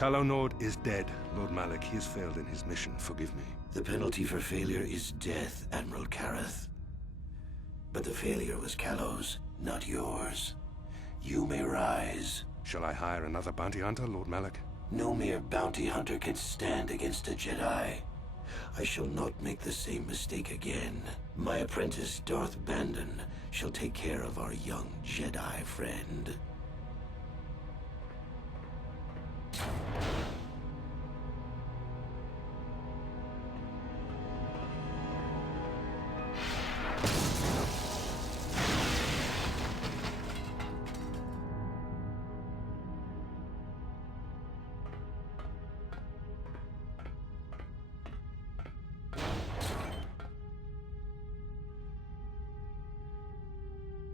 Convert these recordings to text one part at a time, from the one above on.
Calo Nord is dead, Lord Malak. He has failed in his mission. Forgive me. The penalty for failure is death, Admiral Kareth. But the failure was Calo's, not yours. You may rise. Shall I hire another bounty hunter, Lord Malak? No mere bounty hunter can stand against a Jedi. I shall not make the same mistake again. My apprentice, Darth Bandon, shall take care of our young Jedi friend.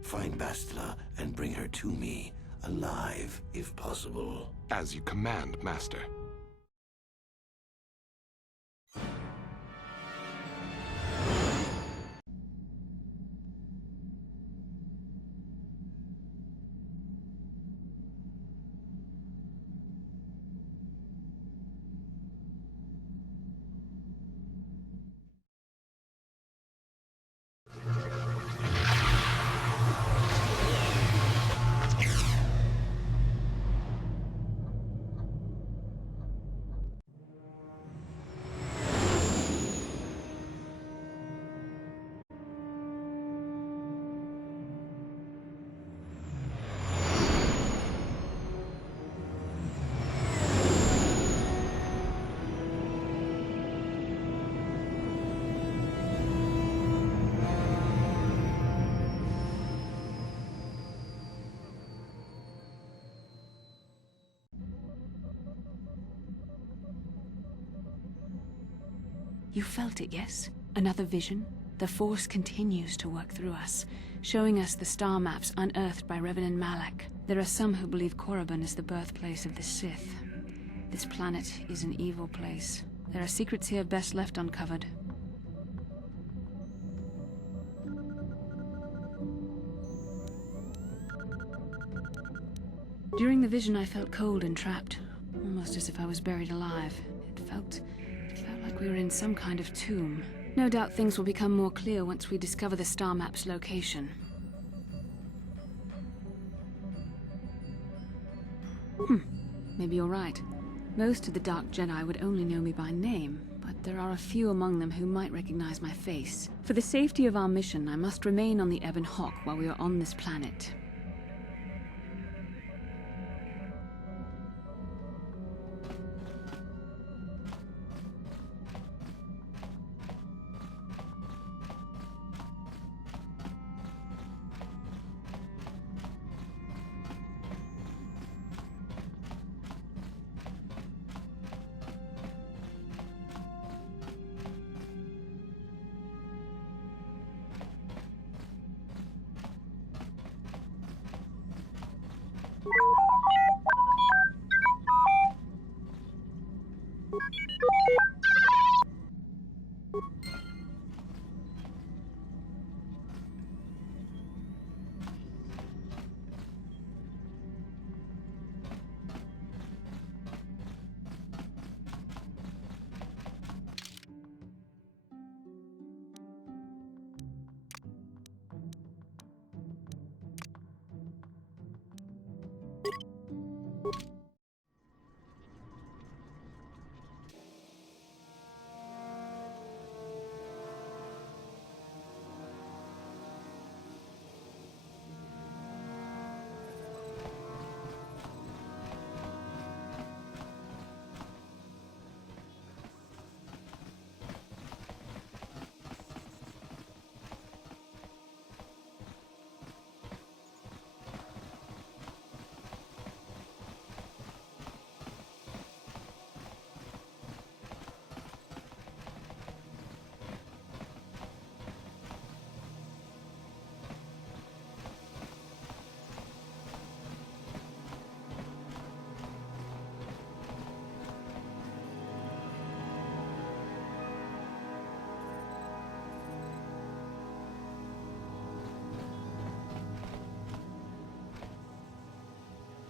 Find Bastila and bring her to me, alive, if possible. As you command, Master. You felt it, yes? Another vision? The Force continues to work through us, showing us the star maps unearthed by Reverend Malak. There are some who believe Korriban is the birthplace of the Sith. This planet is an evil place. There are secrets here best left uncovered. During the vision, I felt cold and trapped, almost as if I was buried alive. It felt like we were in some kind of tomb. No doubt things will become more clear once we discover the star map's location. Maybe you're right. Most of the Dark Jedi would only know me by name, but there are a few among them who might recognize my face. For the safety of our mission, I must remain on the Ebon Hawk while we are on this planet.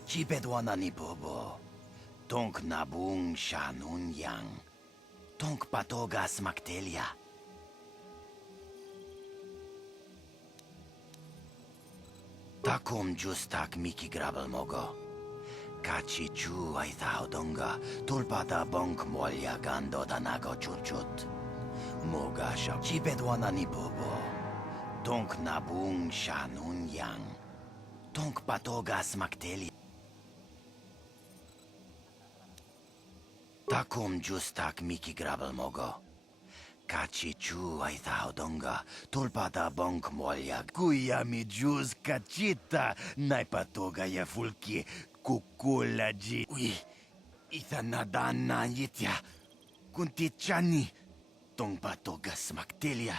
Cipedwana ni bobo. Tonk nabung shanun yang. Tonk patoga smaktelia. Takum justak miki grabel mogo. Kachi chu ay thaudonga. Tulpata bonk molya gando danago churchut. Moga sha chipedwana ni bobo. Tonk nabung shanun yang. Tonk patoga smaktelia. Takum justak miki grabel mogo. Kachi chu ay thaudonga. Tulpata bonk molya. Kuya mi jus kachita. Naipatoga ya fulki. Kukula ji. Ui. Ithanadana yitya. Kunti chani. Tong patoga smaktelia.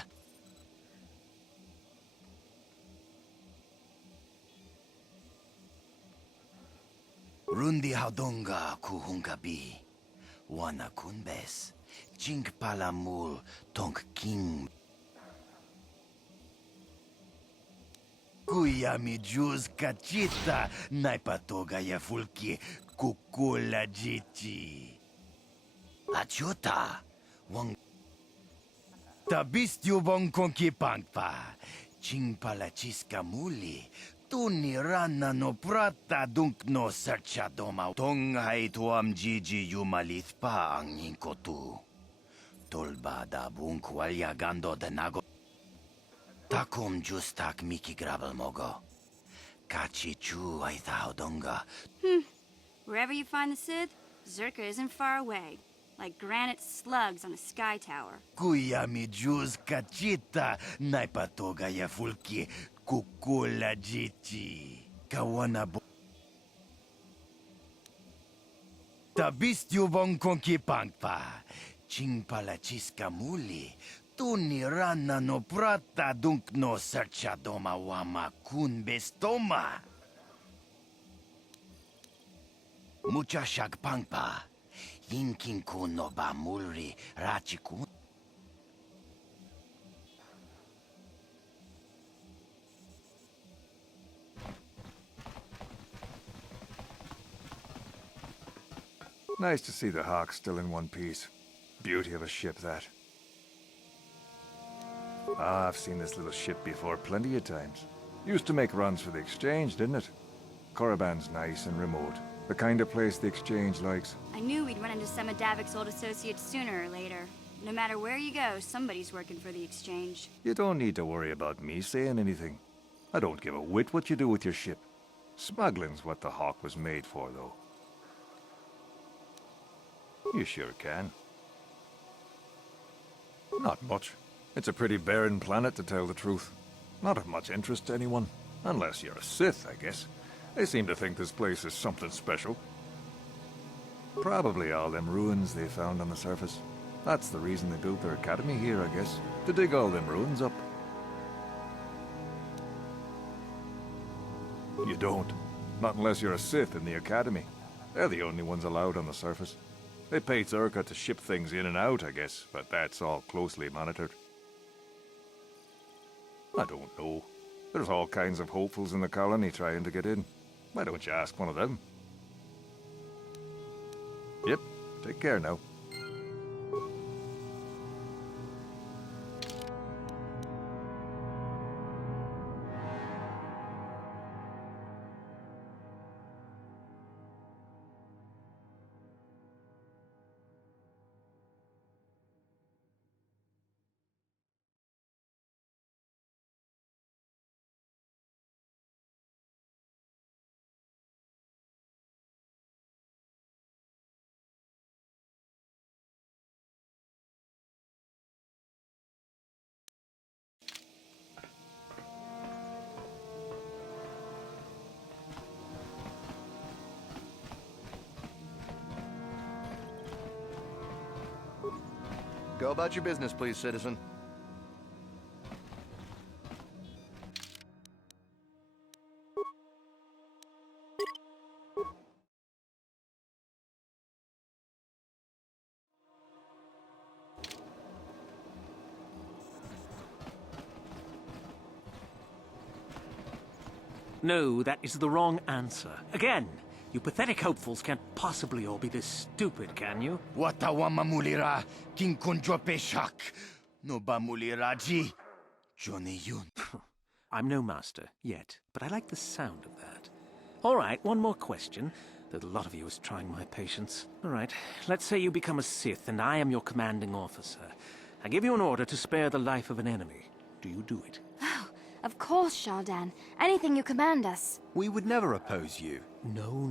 Rundi haudonga kuhungabi. Wana kunbes. Chink palamul tonk king. Kuya mi jus kachita. Naipatoga ya fulki. Kukula jichi. Achuta. Wang. Tabistyu bong konki pangpa. Ching palachiska muli. Tuni rana no prata dunk no sercha doma. Tong hai tuam jiji yumalith pa ang inkotu. Tolba da bunk walya gando de nago. Takum justak miki grabel mogo. Kachi chu ay thaudonga. Wherever you find the Sith, Zerka isn't far away. Like granite slugs on a sky tower. Kuya mi jus kachita. Naipatoga ya fulki. Kukula jichi. Kawana bo. Tabistyu bong konki pangpa. Ching palachiska muli. Tuni rana no prata dunk no sercha doma wama kun bestoma. Mucha shag pangpa. Yinkin kun no ba mulri rachikun. Nice to see the Hawk still in one piece. Beauty of a ship, that. Ah, I've seen this little ship before plenty of times. Used to make runs for the Exchange, didn't it? Korriban's nice and remote. The kind of place the Exchange likes. I knew we'd run into some of Davik's old associates sooner or later. No matter where you go, somebody's working for the Exchange. You don't need to worry about me saying anything. I don't give a whit what you do with your ship. Smuggling's what the Hawk was made for, though. You sure can. Not much. It's a pretty barren planet, to tell the truth. Not of much interest to anyone. Unless you're a Sith, I guess. They seem to think this place is something special. Probably all them ruins they found on the surface. That's the reason they built their academy here, I guess. To dig all them ruins up. You don't. Not unless you're a Sith in the academy. They're the only ones allowed on the surface. They pay Zerka to ship things in and out, I guess, but that's all closely monitored. I don't know. There's all kinds of hopefuls in the colony trying to get in. Why don't you ask one of them? Yep, take care now. Go about your business, please, citizen. No, that is the wrong answer. Again, You pathetic hopefuls can't possibly all be this stupid, can you? Watawa mamulira king kunjo peshak. No ba muliraji. Johnny yun. I'm no master, yet, but I like the sound of that. All right, one more question. Though a lot of you is trying my patience. All right, let's say you become a Sith, and I am your commanding officer. I give you an order to spare the life of an enemy. Do you do it? Oh, of course, Shaldan. Anything you command us. We would never oppose you. No.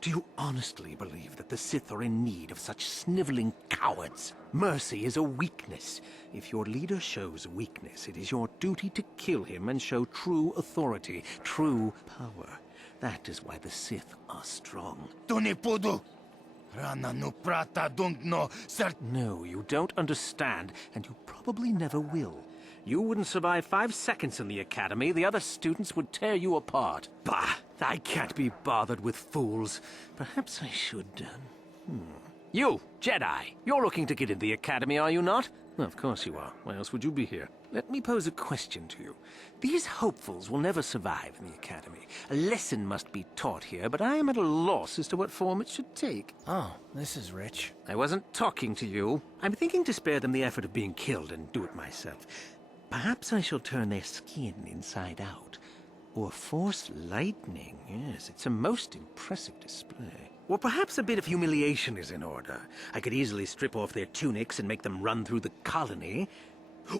Do you honestly believe that the Sith are in need of such sniveling cowards? Mercy is a weakness. If your leader shows weakness, it is your duty to kill him and show true authority, true power. That is why the Sith are strong. Tunipudu. Rana no prata don't know, sir. No, you don't understand, and you probably never will. You wouldn't survive 5 seconds in the academy. The other students would tear you apart. Bah! I can't be bothered with fools. Perhaps I should, You, Jedi! You're looking to get in the academy, are you not? Well, of course you are. Why else would you be here? Let me pose a question to you. These hopefuls will never survive in the academy. A lesson must be taught here, but I am at a loss as to what form it should take. Oh, this is rich. I wasn't talking to you. I'm thinking to spare them the effort of being killed and do it myself. Perhaps I shall turn their skin inside out. Or force lightning. Yes, it's a most impressive display. Or perhaps a bit of humiliation is in order. I could easily strip off their tunics and make them run through the colony.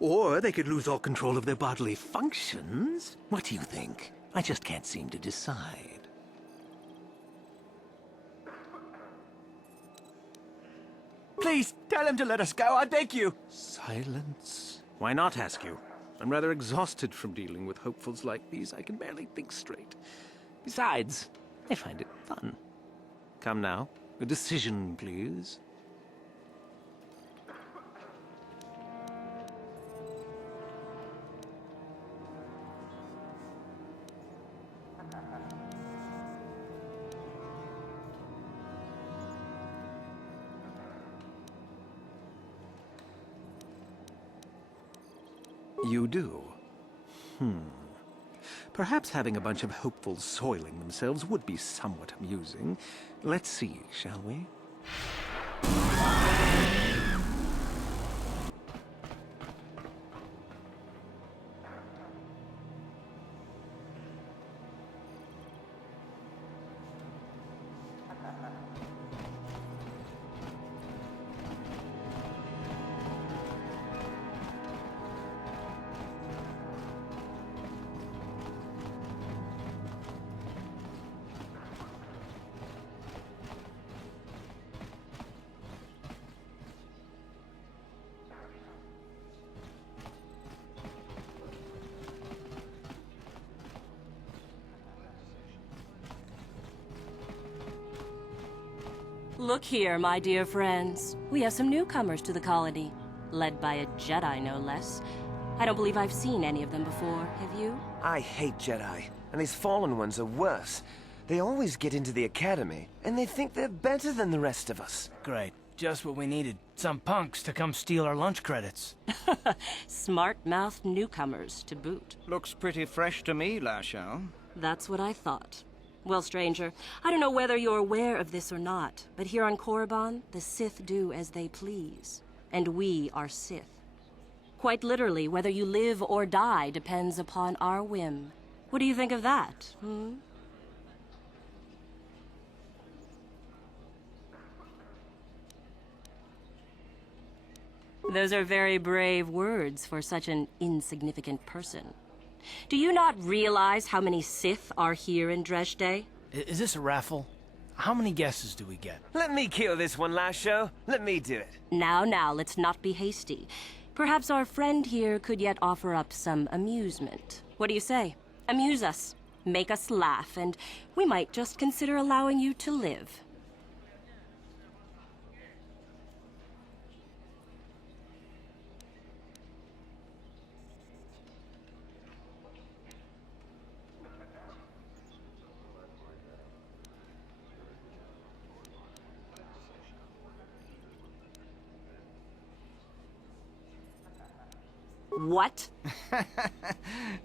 Or they could lose all control of their bodily functions. What do you think? I just can't seem to decide. Please, tell him to let us go, I beg you. Silence. Why not, ask you? I'm rather exhausted from dealing with hopefuls like these. I can barely think straight. Besides, I find it fun. Come now, a decision, please. You do? Perhaps having a bunch of hopefuls soiling themselves would be somewhat amusing. Let's see, shall we? Look here, my dear friends. We have some newcomers to the colony, led by a Jedi, no less. I don't believe I've seen any of them before, have you? I hate Jedi, and these fallen ones are worse. They always get into the academy, and they think they're better than the rest of us. Great. Just what we needed. Some punks to come steal our lunch credits. Smart-mouthed newcomers, to boot. Looks pretty fresh to me, Lashao. That's what I thought. Well, stranger, I don't know whether you're aware of this or not, but here on Korriban, the Sith do as they please. And we are Sith. Quite literally, whether you live or die depends upon our whim. What do you think of that, Those are very brave words for such an insignificant person. Do you not realize how many Sith are here in Dresde? Is this a raffle? How many guesses do we get? Let me kill this one last show. Let me do it. Now, let's not be hasty. Perhaps our friend here could yet offer up some amusement. What do you say? Amuse us, make us laugh, and we might just consider allowing you to live. What?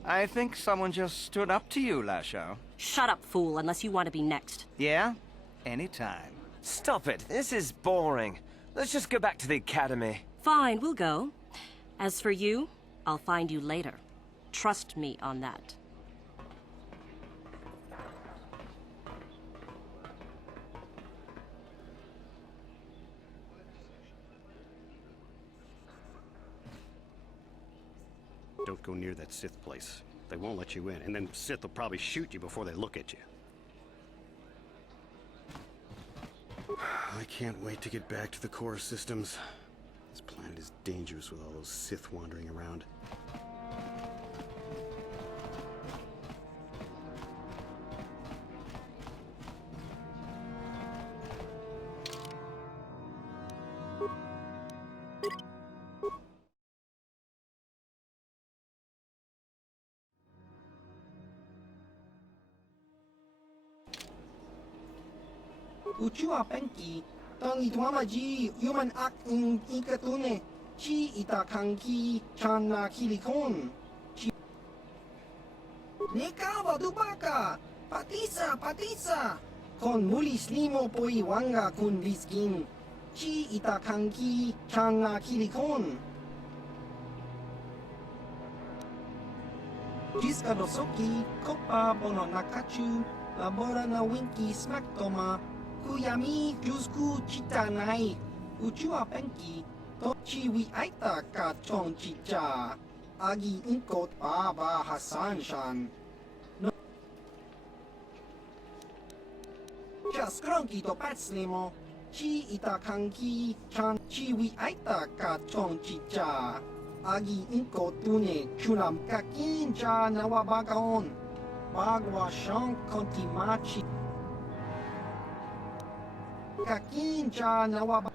I think someone just stood up to you, Lasho. Shut up, fool, unless you want to be next. Yeah? Anytime. Stop it. This is boring. Let's just go back to the academy. Fine, we'll go. As for you, I'll find you later. Trust me on that. Don't go near that Sith place. They won't let you in, and then Sith will probably shoot you before they look at you. I can't wait to get back to the core systems. This planet is dangerous with all those Sith wandering around. Ucua penki, tangi tuamaji, human ak in ikatune, chi itakanki, chana kilikon. Nekawa dubaka, patisa, con mulis limo poi wanga kun liskin, chi itakanki, chana kilikon. Jiska dosoki, kopa bono nakachu, labora na winki smaktoma, Kuyami Jusku Chitanai Uchua Penki Tochi wi aita ka chong chicha Agi inkot Baba Hassan Shan No Just cronky to patslimo Chi itakanki chan chi wi aita ka chong chicha Agi inkot tune chulam kakin cha nawabagaon Bagwa shang kontimachi Kakincha nawaba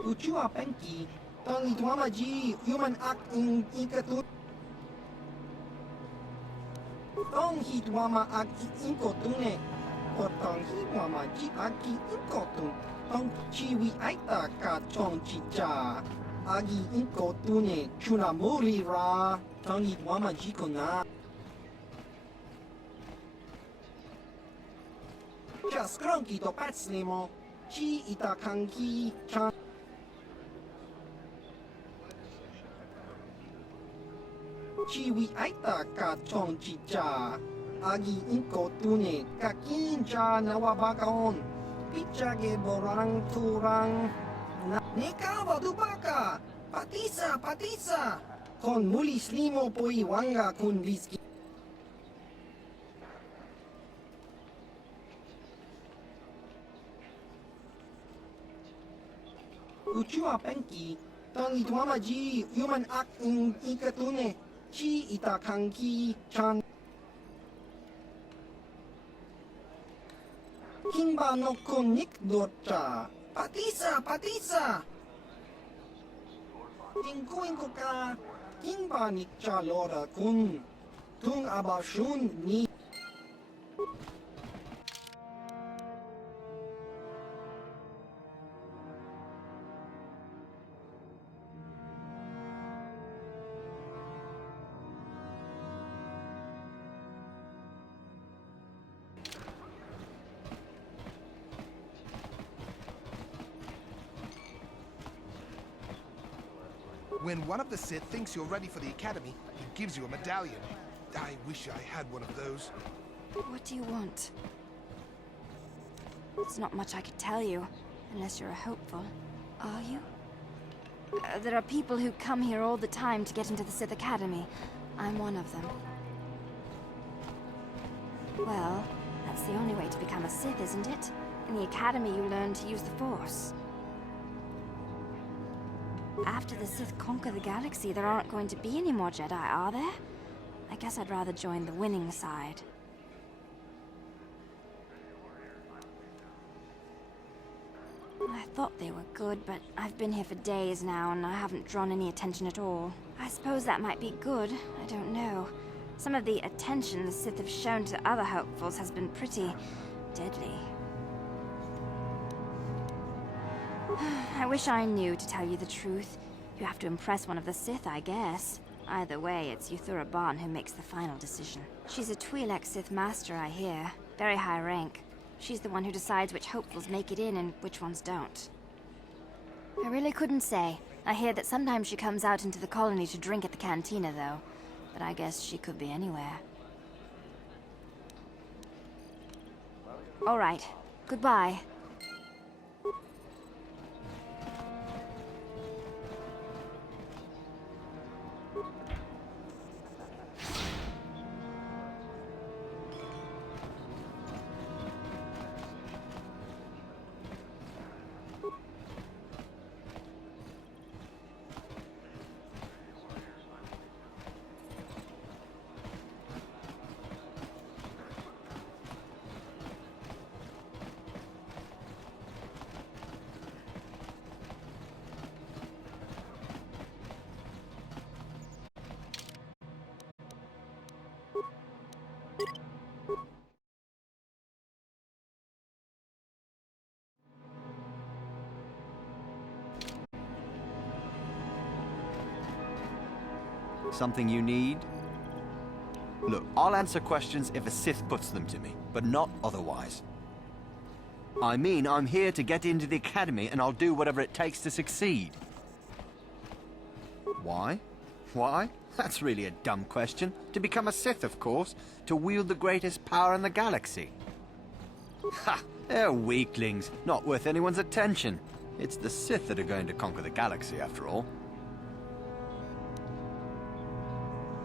Uchua Penki Tangi tuamaji human ak in ikatun Tong hi tuama ak inkotune Potong hi tuama ji aki inkotun Tong chi wi aita ka chong chicha Agi inkotune chunamuri ra Tangi tuama ji kona Just cronky to patslimo Chi itakanki chan Chi wi aita ka chong chicha Agi inko tune kakincha nawabagaon Pichage borang turang Nekawa dubaka Patisa Con mulis limo poi wanga kun liski Uchua penki Tangi tuamaji human ak in ikatune Chi itakanki chan Kimba no konik docha Patisa Inko ka Kimba nikcha lora kun Tung abashun ni When one of the Sith thinks you're ready for the Academy, he gives you a medallion. I wish I had one of those. What do you want? There's not much I could tell you, unless you're a hopeful. Are you? There are people who come here all the time to get into the Sith Academy. I'm one of them. Well, that's the only way to become a Sith, isn't it? In the Academy, you learn to use the Force. After the Sith conquer the galaxy, there aren't going to be any more Jedi, are there? I guess I'd rather join the winning side. I thought they were good, but I've been here for days now, and I haven't drawn any attention at all. I suppose that might be good, I don't know. Some of the attention the Sith have shown to other hopefuls has been pretty deadly. I wish I knew, to tell you the truth. You have to impress one of the Sith, I guess. Either way, it's Yuthura Ban who makes the final decision. She's a Twi'lek Sith Master, I hear. Very high rank. She's the one who decides which hopefuls make it in and which ones don't. I really couldn't say. I hear that sometimes she comes out into the colony to drink at the cantina, though. But I guess she could be anywhere. All right. Goodbye. Something you need? Look, I'll answer questions if a Sith puts them to me, but not otherwise. I mean, I'm here to get into the Academy, and I'll do whatever it takes to succeed. Why? Why? That's really a dumb question. To become a Sith, of course. To wield the greatest power in the galaxy. Ha! They're weaklings, not worth anyone's attention. It's the Sith that are going to conquer the galaxy, after all.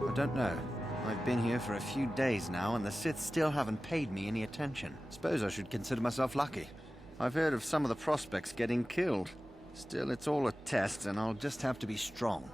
I don't know. I've been here for a few days now, and the Sith still haven't paid me any attention. Suppose I should consider myself lucky. I've heard of some of the prospects getting killed. Still, it's all a test, and I'll just have to be strong.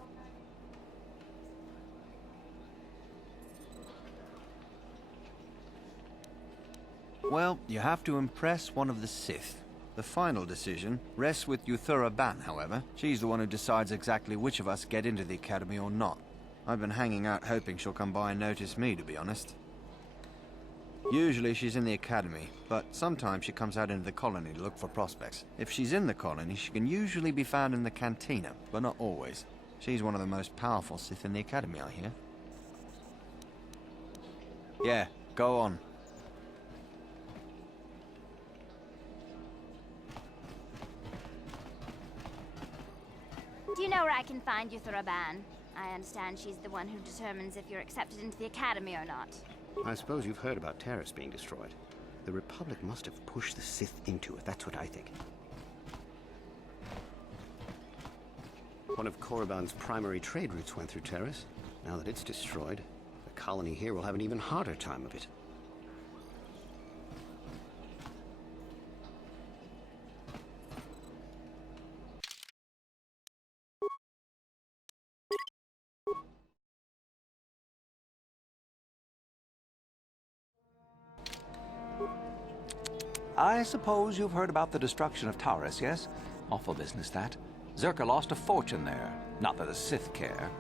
Well, you have to impress one of the Sith. The final decision rests with Yuthura Ban, however. She's the one who decides exactly which of us get into the Academy or not. I've been hanging out hoping she'll come by and notice me, to be honest. Usually she's in the Academy, but sometimes she comes out into the colony to look for prospects. If she's in the colony, she can usually be found in the cantina, but not always. She's one of the most powerful Sith in the Academy, I hear. Yeah, go on. Do you know where I can find Yuthura Ban? I understand she's the one who determines if you're accepted into the Academy or not. I suppose you've heard about Terrace being destroyed. The Republic must have pushed the Sith into it, that's what I think. One of Korriban's primary trade routes went through Terrace. Now that it's destroyed, the colony here will have an even harder time of it. I suppose you've heard about the destruction of Taurus, yes? Awful business, that. Zerka lost a fortune there. Not that the Sith care.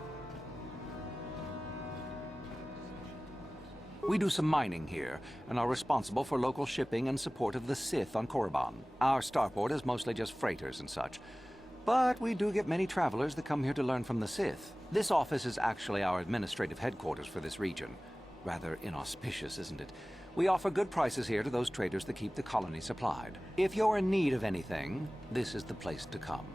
We do some mining here, and are responsible for local shipping and support of the Sith on Korriban. Our starport is mostly just freighters and such. But we do get many travelers that come here to learn from the Sith. This office is actually our administrative headquarters for this region. Rather inauspicious, isn't it? We offer good prices here to those traders that keep the colony supplied. If you're in need of anything, this is the place to come.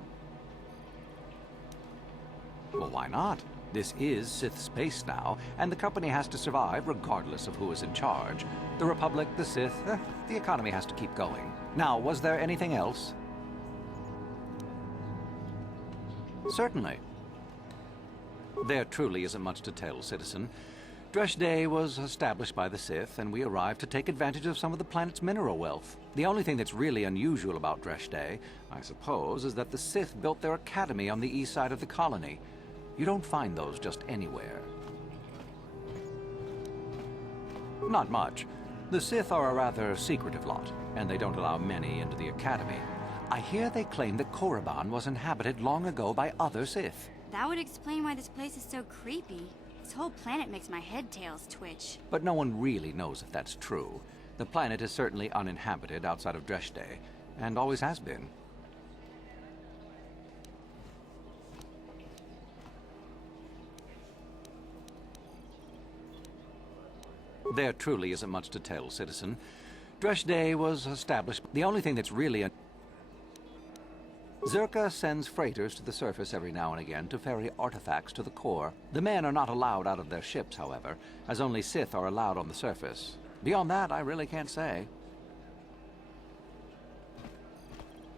Well, why not? This is Sith space now, and the company has to survive regardless of who is in charge. The Republic, the Sith, the economy has to keep going. Now, was there anything else? Certainly. There truly isn't much to tell, citizen. Dresh Day was established by the Sith, and we arrived to take advantage of some of the planet's mineral wealth. The only thing that's really unusual about Dresh Day, I suppose, is that the Sith built their academy on the east side of the colony. You don't find those just anywhere. Not much. The Sith are a rather secretive lot, and they don't allow many into the academy. I hear they claim that Korriban was inhabited long ago by other Sith. That would explain why this place is so creepy. This whole planet makes my head tails twitch. But no one really knows if that's true. The planet is certainly uninhabited outside of Dresh Day, and always has been. There truly isn't much to tell, citizen. Dresh Day was established. The only thing that's really... Zerka sends freighters to the surface every now and again to ferry artifacts to the core. The men are not allowed out of their ships, however, as only Sith are allowed on the surface. Beyond that, I really can't say.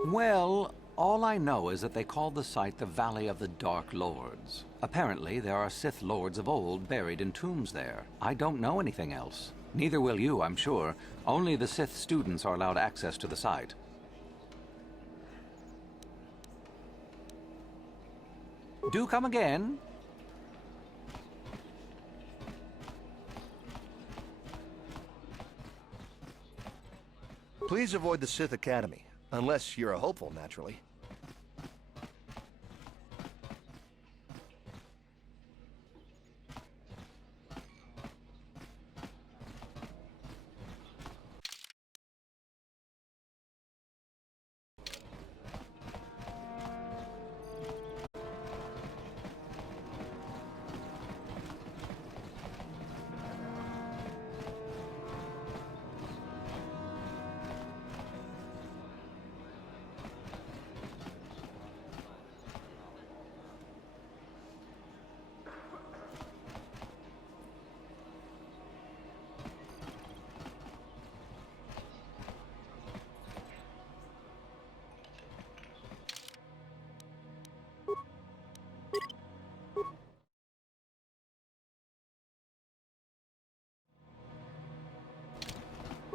Well, all I know is that they call the site the Valley of the Dark Lords. Apparently, there are Sith lords of old buried in tombs there. I don't know anything else. Neither will you, I'm sure. Only the Sith students are allowed access to the site. Do come again. Please avoid the Sith Academy, unless you're a hopeful, naturally.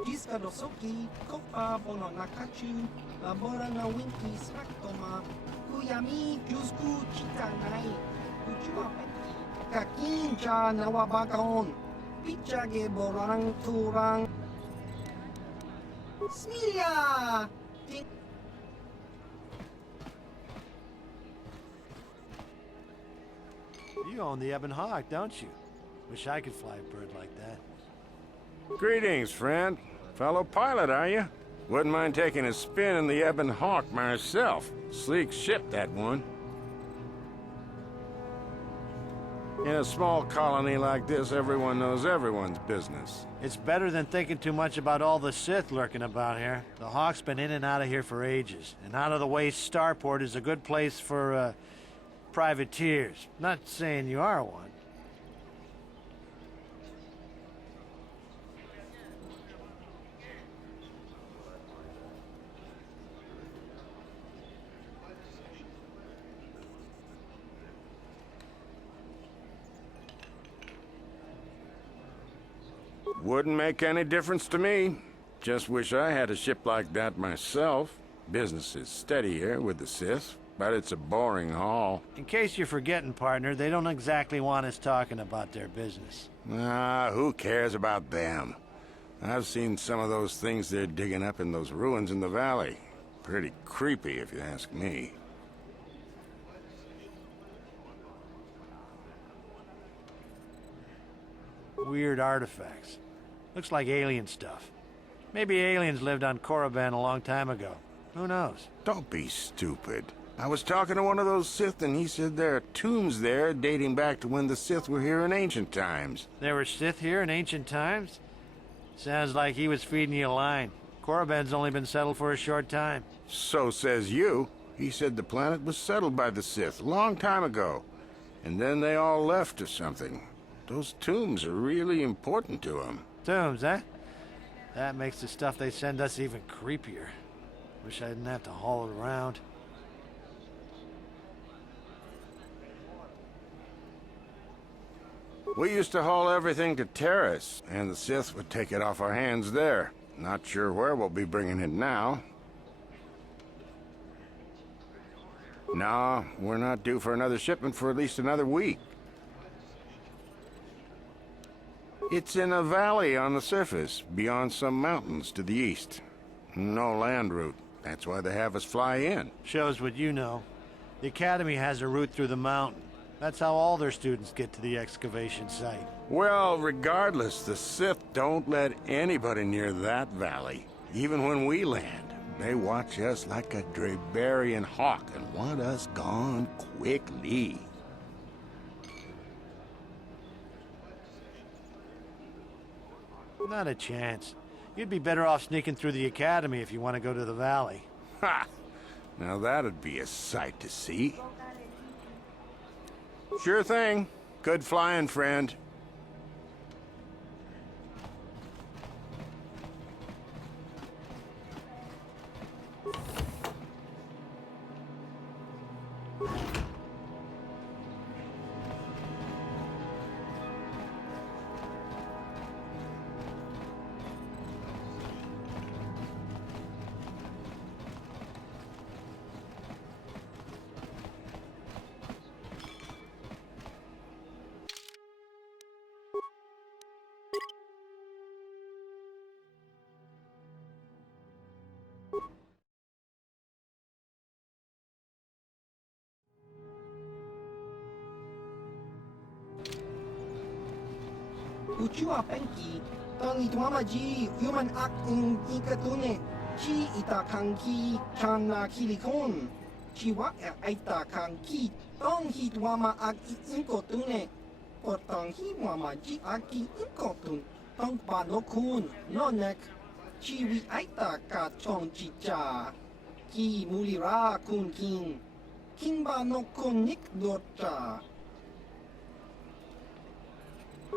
Jiskadosoki, Kopa Bono Nakachu, Labora na Winky Smaktoma, Kuyami Jusku Chitanai, Uchua Peki, Kakinja Nawabagaon, Pichage Borang Turang, Smilia! You own the Ebon Hawk, don't you? Wish I could fly a bird like that. Greetings, friend. Fellow pilot, are you? Wouldn't mind taking a spin in the Ebon Hawk myself. Sleek ship, that one. In a small colony like this, everyone knows everyone's business. It's better than thinking too much about all the Sith lurking about here. The Hawk's been in and out of here for ages, and out-of-the-way starport is a good place for, privateers. Not saying you are one. Wouldn't make any difference to me. Just wish I had a ship like that myself. Business is steady here with the Sith, but it's a boring haul. In case you're forgetting, partner, they don't exactly want us talking about their business. Ah, who cares about them? I've seen some of those things they're digging up in those ruins in the valley. Pretty creepy, if you ask me. Weird artifacts. Looks like alien stuff. Maybe aliens lived on Korriban a long time ago. Who knows? Don't be stupid. I was talking to one of those Sith, and he said there are tombs there dating back to when the Sith were here in ancient times. There were Sith here in ancient times? Sounds like he was feeding you a line. Korriban's only been settled for a short time. So says you. He said the planet was settled by the Sith a long time ago. and then they all left or something. Those tombs are really important to them. Tombs, eh? That makes the stuff they send us even creepier. Wish I didn't have to haul it around. We used to haul everything to Terrace, and the Sith would take it off our hands there. Not sure where we'll be bringing it now. No, we're not due for another shipment for at least another week. It's in a valley on the surface, beyond some mountains to the east. No land route. That's why they have us fly in. Shows what you know. The Academy has a route through the mountain. That's how all their students get to the excavation site. Well, regardless, the Sith don't let anybody near that valley. Even when we land, they watch us like a Drabarian hawk and want us gone quickly. Not a chance. You'd be better off sneaking through the Academy if you want to go to the valley. Ha! Now that'd be a sight to see. Sure thing. Good flying, friend. Uchua penki, tang ituamaji, human act in ikatune, chi itakanki, chana kilikon, chiwa aita kanki, tong hituama ag inkotune, potang hiwama ji aki inkotun, tong panokun, nonek, chiwi aita ka chong chicha, ki mulira kun king, kimba nokun nik dota.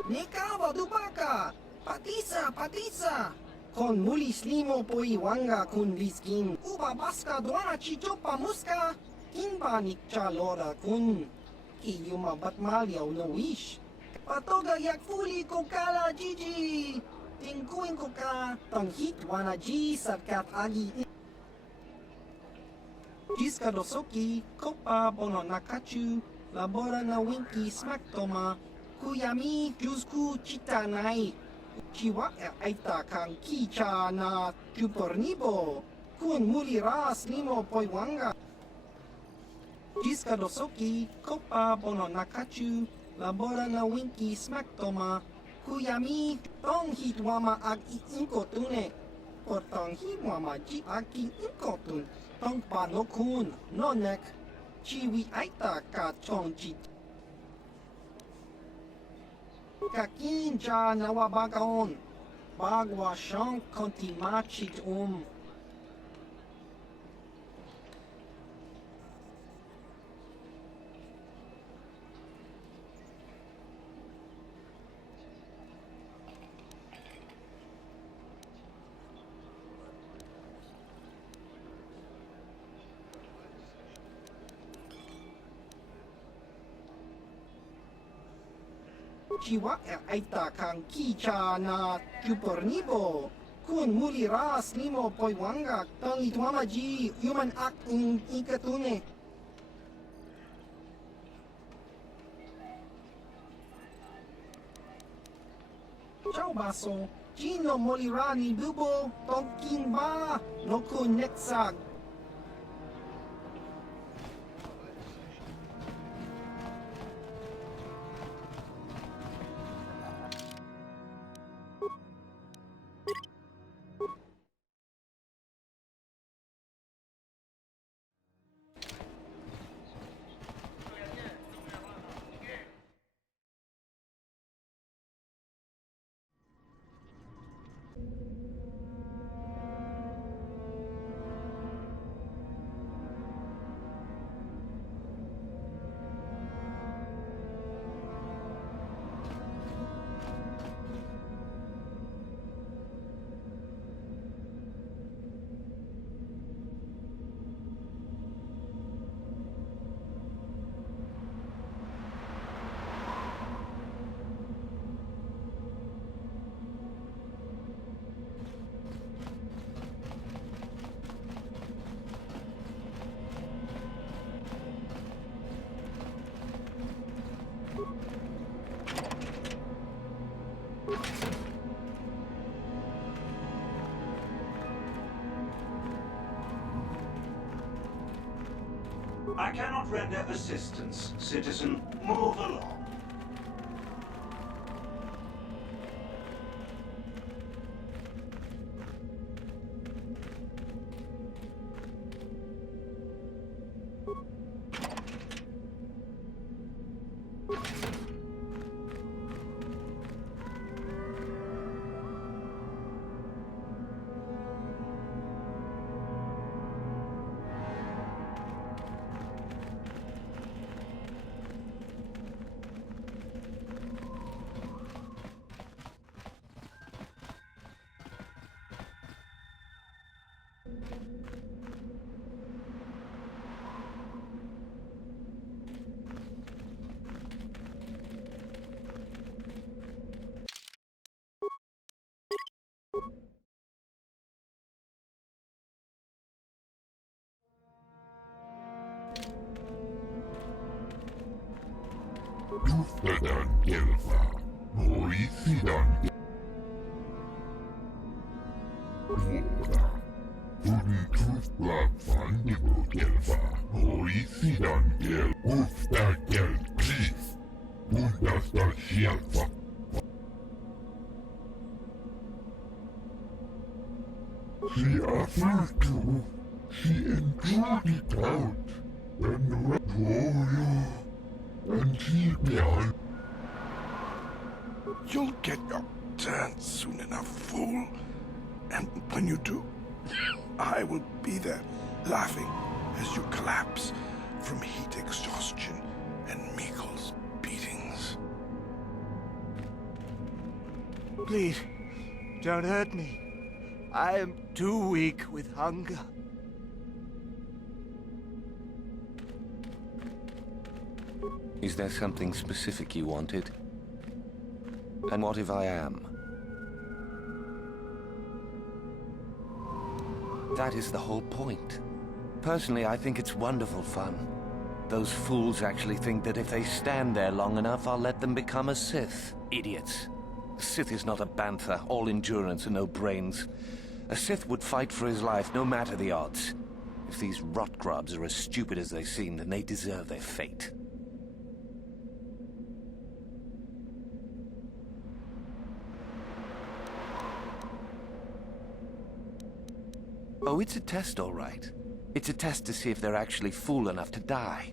Nika wadupaka! Patisa! Patisa! Kon mulis limo po iwanga kun liskin. Uba baska doana chichopa muska. Kimba nikcha lora kun. Kiyuma batmalyaw no wish. Patoga yak fuli ko kala jiji. Tingkuin ko ka. Tanghit wana ji sarkat agi. Jiska dosoki. Kopa bono nakachu. Labora na winki smaktoma. Kuyami jusku chitanai. Chiwa aita kang kicha na chupornibo. Kun muliras limo poiwanga. Jiska dosoki, kopa bono nakachu. Labora na winki smaktoma. Kuyami tong hitwama ag inkotune. Portong hiwama ji aki inkotun. Tong panokun nonek. Chiwi aita ka chong chit. Kakinja nawabagaon, bagwa shank konti machit Chiwa aita kang kicha na chupornibo. Kun muliras limo poiwanga. Tang ituamaji human act in ikatune. Ciao baso. Chino molirani bubo. Tongkin ba. No kun netsag. I cannot render assistance, citizen. Move along. You'll get your turn soon enough, fool. And when you do, I will be there, laughing as you collapse from heat exhaustion and Mikkel's beatings. Please, don't hurt me. I am too weak with hunger. Is there something specific you wanted? And what if I am? That is the whole point. Personally, I think it's wonderful fun. Those fools actually think that if they stand there long enough, I'll let them become a Sith. Idiots. A Sith is not a bantha, all endurance and no brains. A Sith would fight for his life, no matter the odds. If these rot grubs are as stupid as they seem, then they deserve their fate. Oh, it's a test, all right. It's a test to see if they're actually fool enough to die.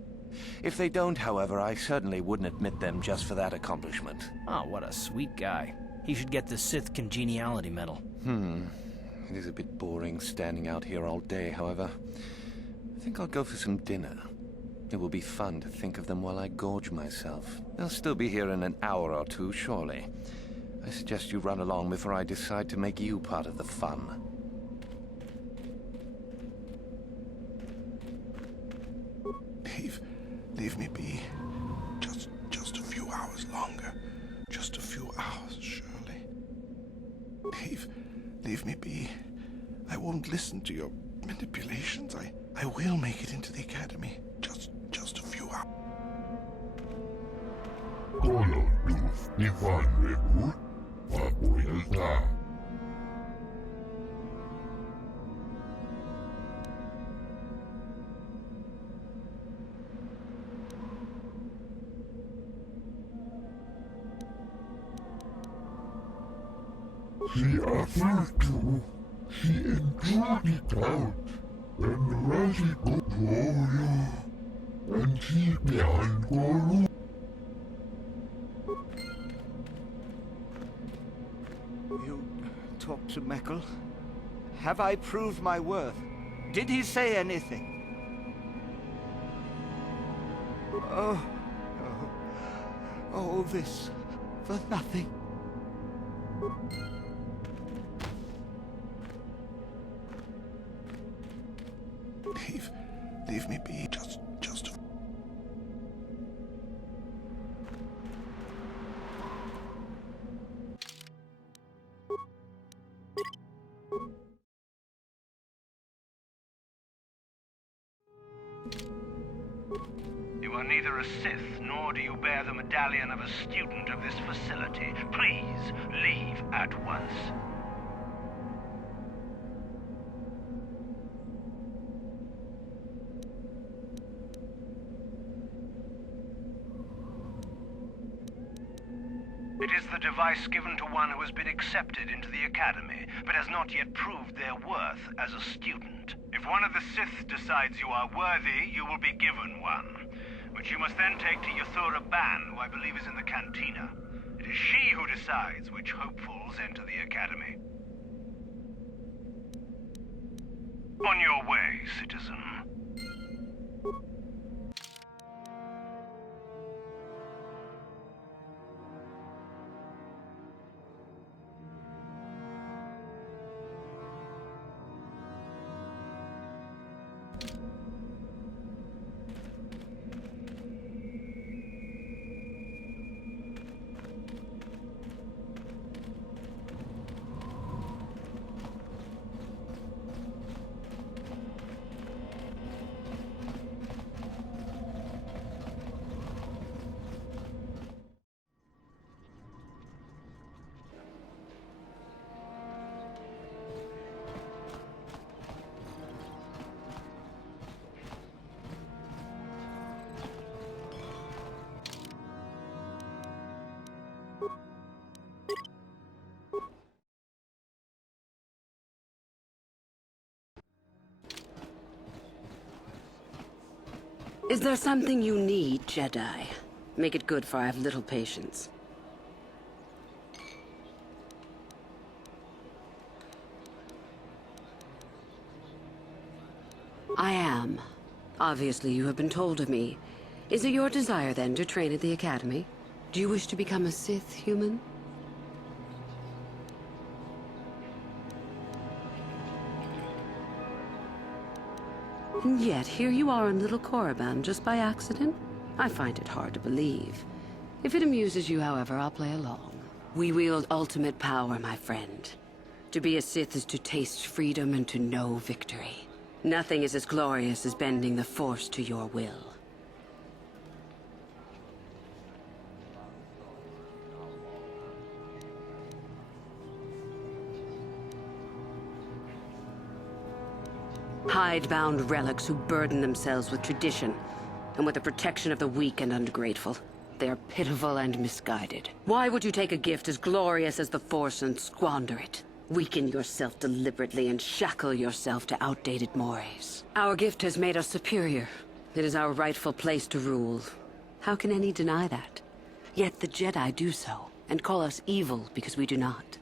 If they don't, however, I certainly wouldn't admit them just for that accomplishment. Oh, what a sweet guy. He should get the Sith Congeniality Medal. It is a bit boring standing out here all day, however. I think I'll go for some dinner. It will be fun to think of them while I gorge myself. They'll still be here in an hour or two, surely. I suggest you run along before I decide to make you part of the fun. Leave me be. Just a few hours longer. Just a few hours, surely. Leave me be. I won't listen to your manipulations. I will make it into the academy. Just a few hours. You talked to Mikkel? Have I proved my worth? Did he say anything? Oh, no. All this for nothing. Leave me be. Just You are neither a Sith, nor do you bear the medallion of a student of this facility. Please, leave at once. It is the device given to one who has been accepted into the Academy, but has not yet proved their worth as a student. If one of the Sith decides you are worthy, you will be given one, which you must then take to Yuthura Ban, who I believe is in the cantina. It is she who decides which hopefuls enter the Academy. On your way, citizen. Is there something you need, Jedi? Make it good, for I have little patience. I am. Obviously, you have been told of me. Is it your desire, then, to train at the Academy? Do you wish to become a Sith human? And yet, here you are in Little Korriban just by accident? I find it hard to believe. If it amuses you, however, I'll play along. We wield ultimate power, my friend. To be a Sith is to taste freedom and to know victory. Nothing is as glorious as bending the Force to your will. Hide-bound relics who burden themselves with tradition, and with the protection of the weak and ungrateful. They are pitiful and misguided. Why would you take a gift as glorious as the Force and squander it? Weaken yourself deliberately and shackle yourself to outdated mores. Our gift has made us superior. It is our rightful place to rule. How can any deny that? Yet the Jedi do so, and call us evil because we do not.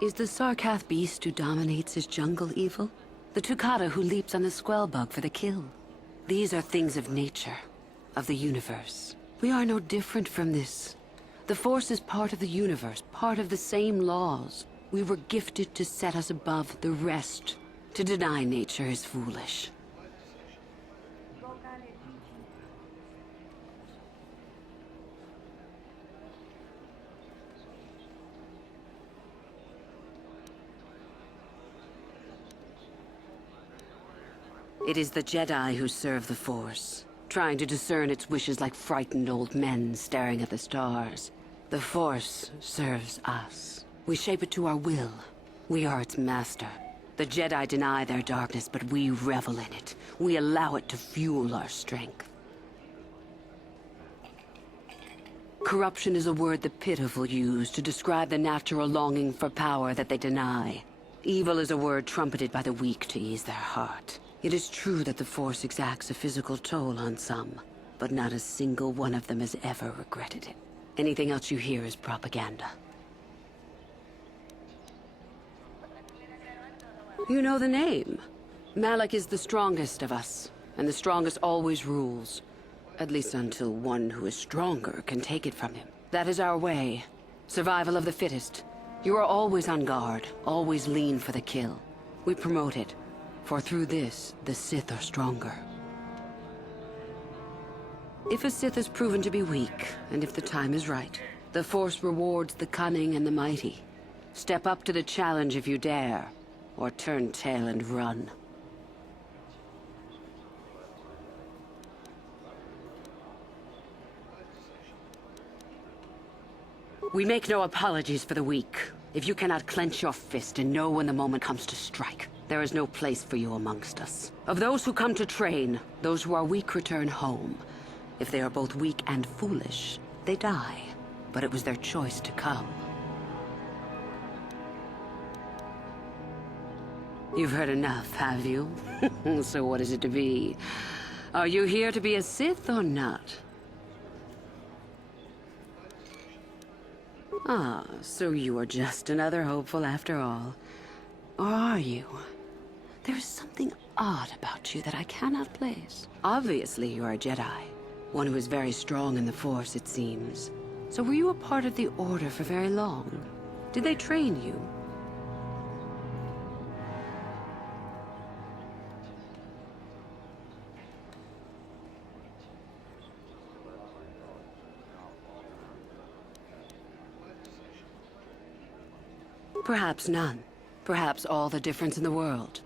Is the Sarkath beast who dominates his jungle evil? The Tukata who leaps on the Squellbug for the kill? These are things of nature, of the universe. We are no different from this. The Force is part of the universe, part of the same laws. We were gifted to set us above the rest. To deny nature is foolish. It is the Jedi who serve the Force, trying to discern its wishes like frightened old men staring at the stars. The Force serves us. We shape it to our will. We are its master. The Jedi deny their darkness, but we revel in it. We allow it to fuel our strength. Corruption is a word the pitiful use to describe the natural longing for power that they deny. Evil is a word trumpeted by the weak to ease their heart. It is true that the Force exacts a physical toll on some, but not a single one of them has ever regretted it. Anything else you hear is propaganda. You know the name. Malak is the strongest of us, and the strongest always rules. At least until one who is stronger can take it from him. That is our way. Survival of the fittest. You are always on guard, always lean for the kill. We promote it. For through this, the Sith are stronger. If a Sith is proven to be weak, and if the time is right, the Force rewards the cunning and the mighty. Step up to the challenge if you dare, or turn tail and run. We make no apologies for the weak. If you cannot clench your fist and know when the moment comes to strike, there is no place for you amongst us. Of those who come to train, those who are weak return home. If they are both weak and foolish, they die. But it was their choice to come. You've heard enough, have you? So what is it to be? Are you here to be a Sith or not? Ah, so you are just another hopeful after all. Or are you? There is something odd about you that I cannot place. Obviously, you are a Jedi. One who is very strong in the Force, it seems. So were you a part of the Order for very long? Did they train you? Perhaps none. Perhaps all the difference in the world.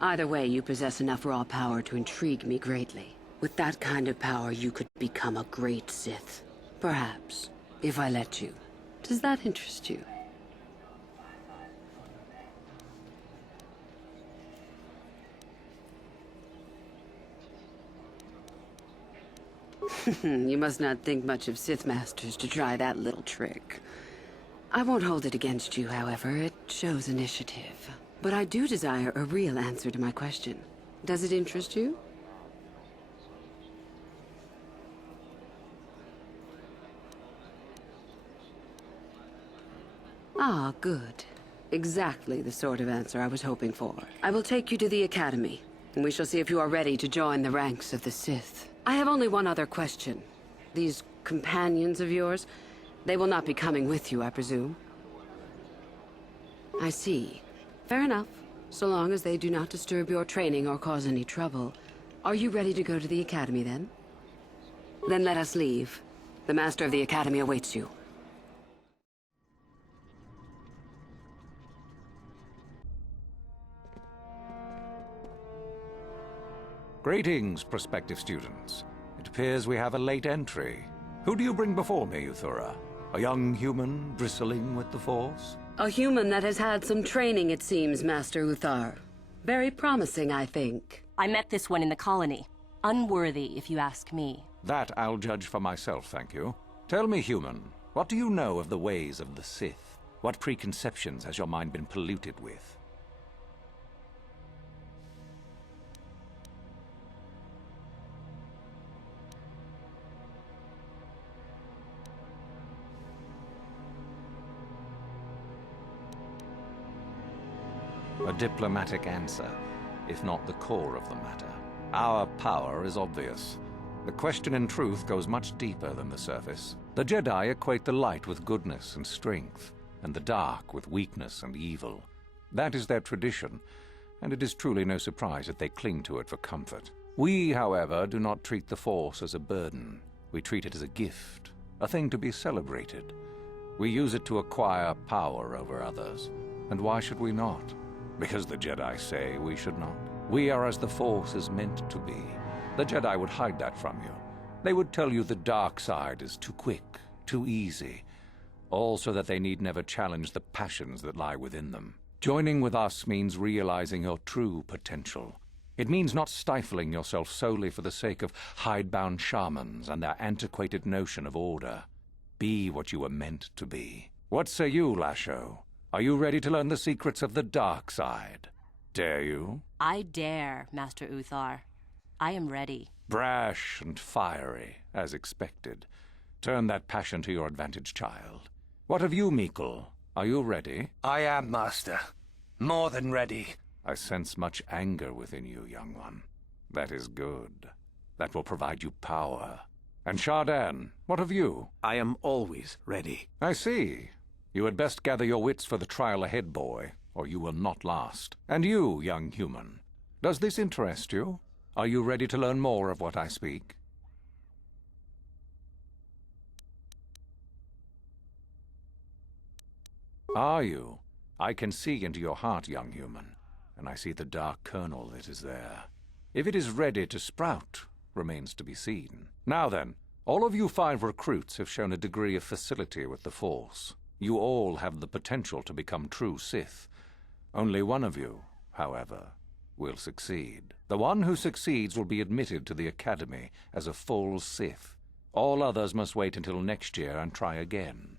Either way, you possess enough raw power to intrigue me greatly. With that kind of power, you could become a great Sith. Perhaps, if I let you. Does that interest you? You must not think much of Sith Masters to try that little trick. I won't hold it against you, however. It shows initiative. But I do desire a real answer to my question. Does it interest you? Ah, good. Exactly the sort of answer I was hoping for. I will take you to the Academy, and we shall see if you are ready to join the ranks of the Sith. I have only one other question. These companions of yours, they will not be coming with you, I presume? I see. Fair enough. So long as they do not disturb your training or cause any trouble. Are you ready to go to the Academy, then? Then let us leave. The Master of the Academy awaits you. Greetings, prospective students. It appears we have a late entry. Who do you bring before me, Uthura? A young human bristling with the Force? A human that has had some training, it seems, Master Uthar. Very promising, I think. I met this one in the colony. Unworthy, if you ask me. That I'll judge for myself, thank you. Tell me, human, what do you know of the ways of the Sith? What preconceptions has your mind been polluted with? A diplomatic answer, if not the core of the matter. Our power is obvious. The question in truth goes much deeper than the surface. The Jedi equate the light with goodness and strength, and the dark with weakness and evil. That is their tradition, and it is truly no surprise that they cling to it for comfort. We, however, do not treat the Force as a burden. We treat it as a gift, a thing to be celebrated. We use it to acquire power over others. And why should we not? Because the Jedi say we should not. We are as the Force is meant to be. The Jedi would hide that from you. They would tell you the dark side is too quick, too easy, all so that they need never challenge the passions that lie within them. Joining with us means realizing your true potential. It means not stifling yourself solely for the sake of hidebound shamans and their antiquated notion of order. Be what you were meant to be. What say you, Lasho? Are you ready to learn the secrets of the dark side? Dare you? I dare, Master Uthar. I am ready. Brash and fiery, as expected. Turn that passion to your advantage, child. What of you, Meekle? Are you ready? I am, Master. More than ready. I sense much anger within you, young one. That is good. That will provide you power. And Shardan, what of you? I am always ready. I see. You had best gather your wits for the trial ahead, boy, or you will not last. And you, young human, does this interest you? Are you ready to learn more of what I speak? Are you? I can see into your heart, young human, and I see the dark kernel that is there. If it is ready to sprout, remains to be seen. Now then, All of you 5 recruits have shown a degree of facility with the Force. You all have the potential to become true Sith. Only one of you, however, will succeed. The one who succeeds will be admitted to the Academy as a full Sith. All others must wait until next year and try again.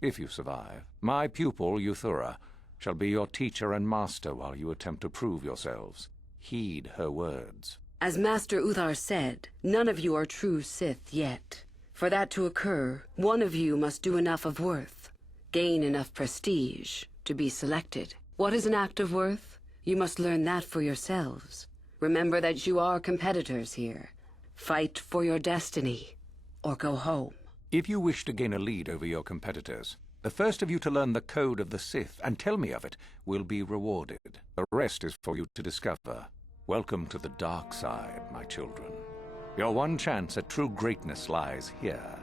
If you survive, my pupil, Euthura, shall be your teacher and master while you attempt to prove yourselves. Heed her words. As Master Uthar said, none of you are true Sith yet. For that to occur, one of you must do enough of worth, gain enough prestige, to be selected. What is an act of worth? You must learn that for yourselves. Remember that you are competitors here. Fight for your destiny, or go home. If you wish to gain a lead over your competitors, the first of you to learn the code of the Sith and tell me of it will be rewarded. The rest is for you to discover. Welcome to the dark side, my children. Your one chance at true greatness lies here.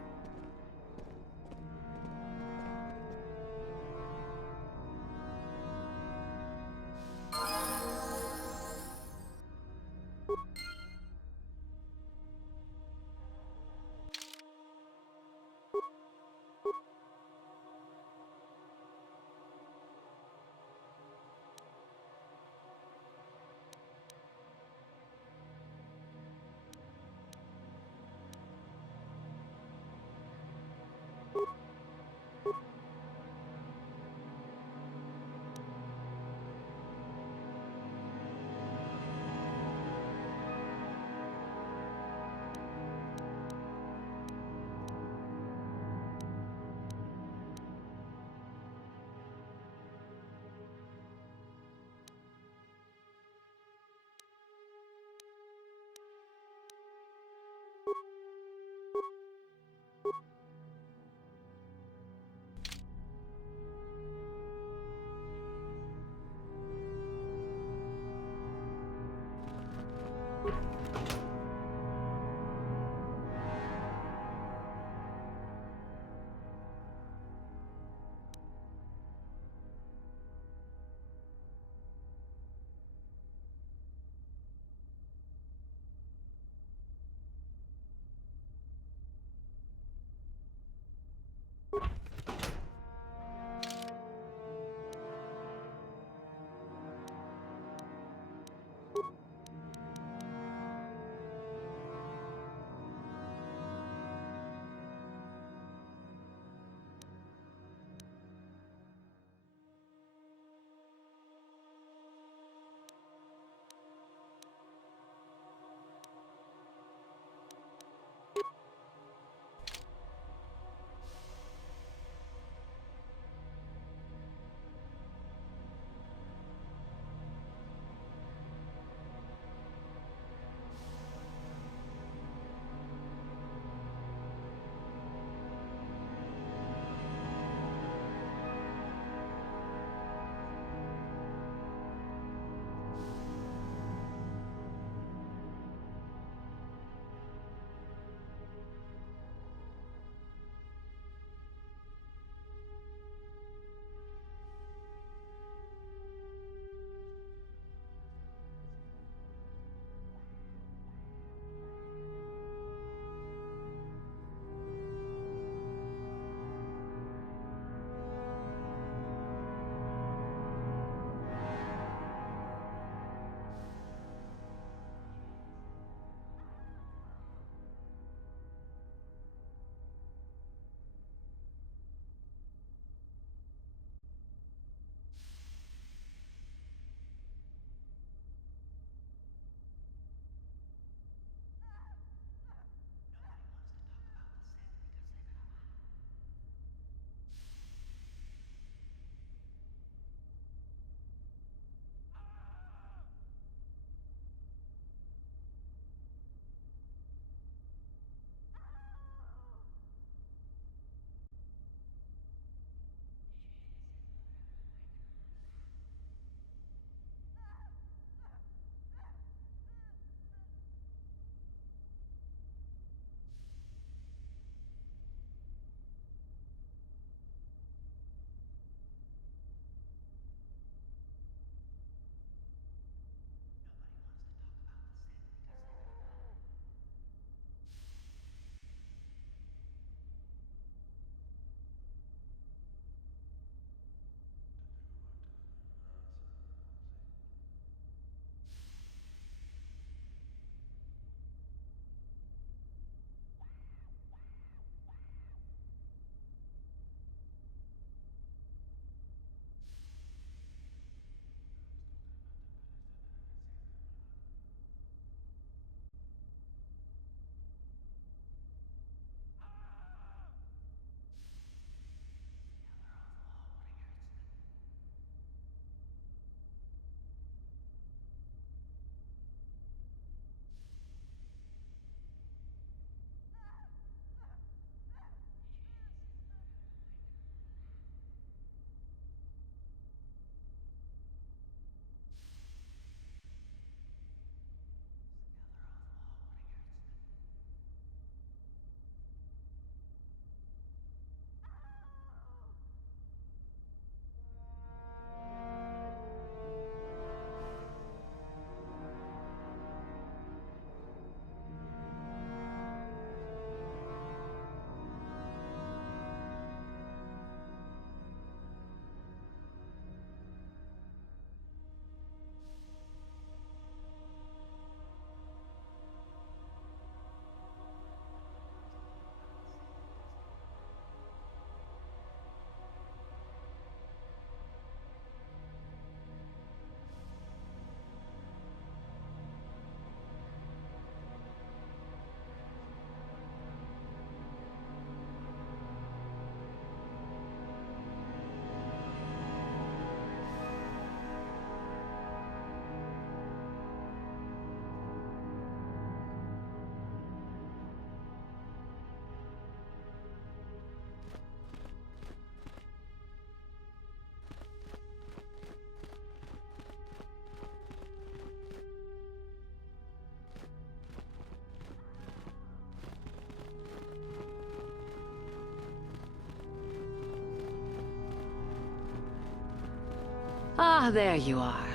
Ah, there you are.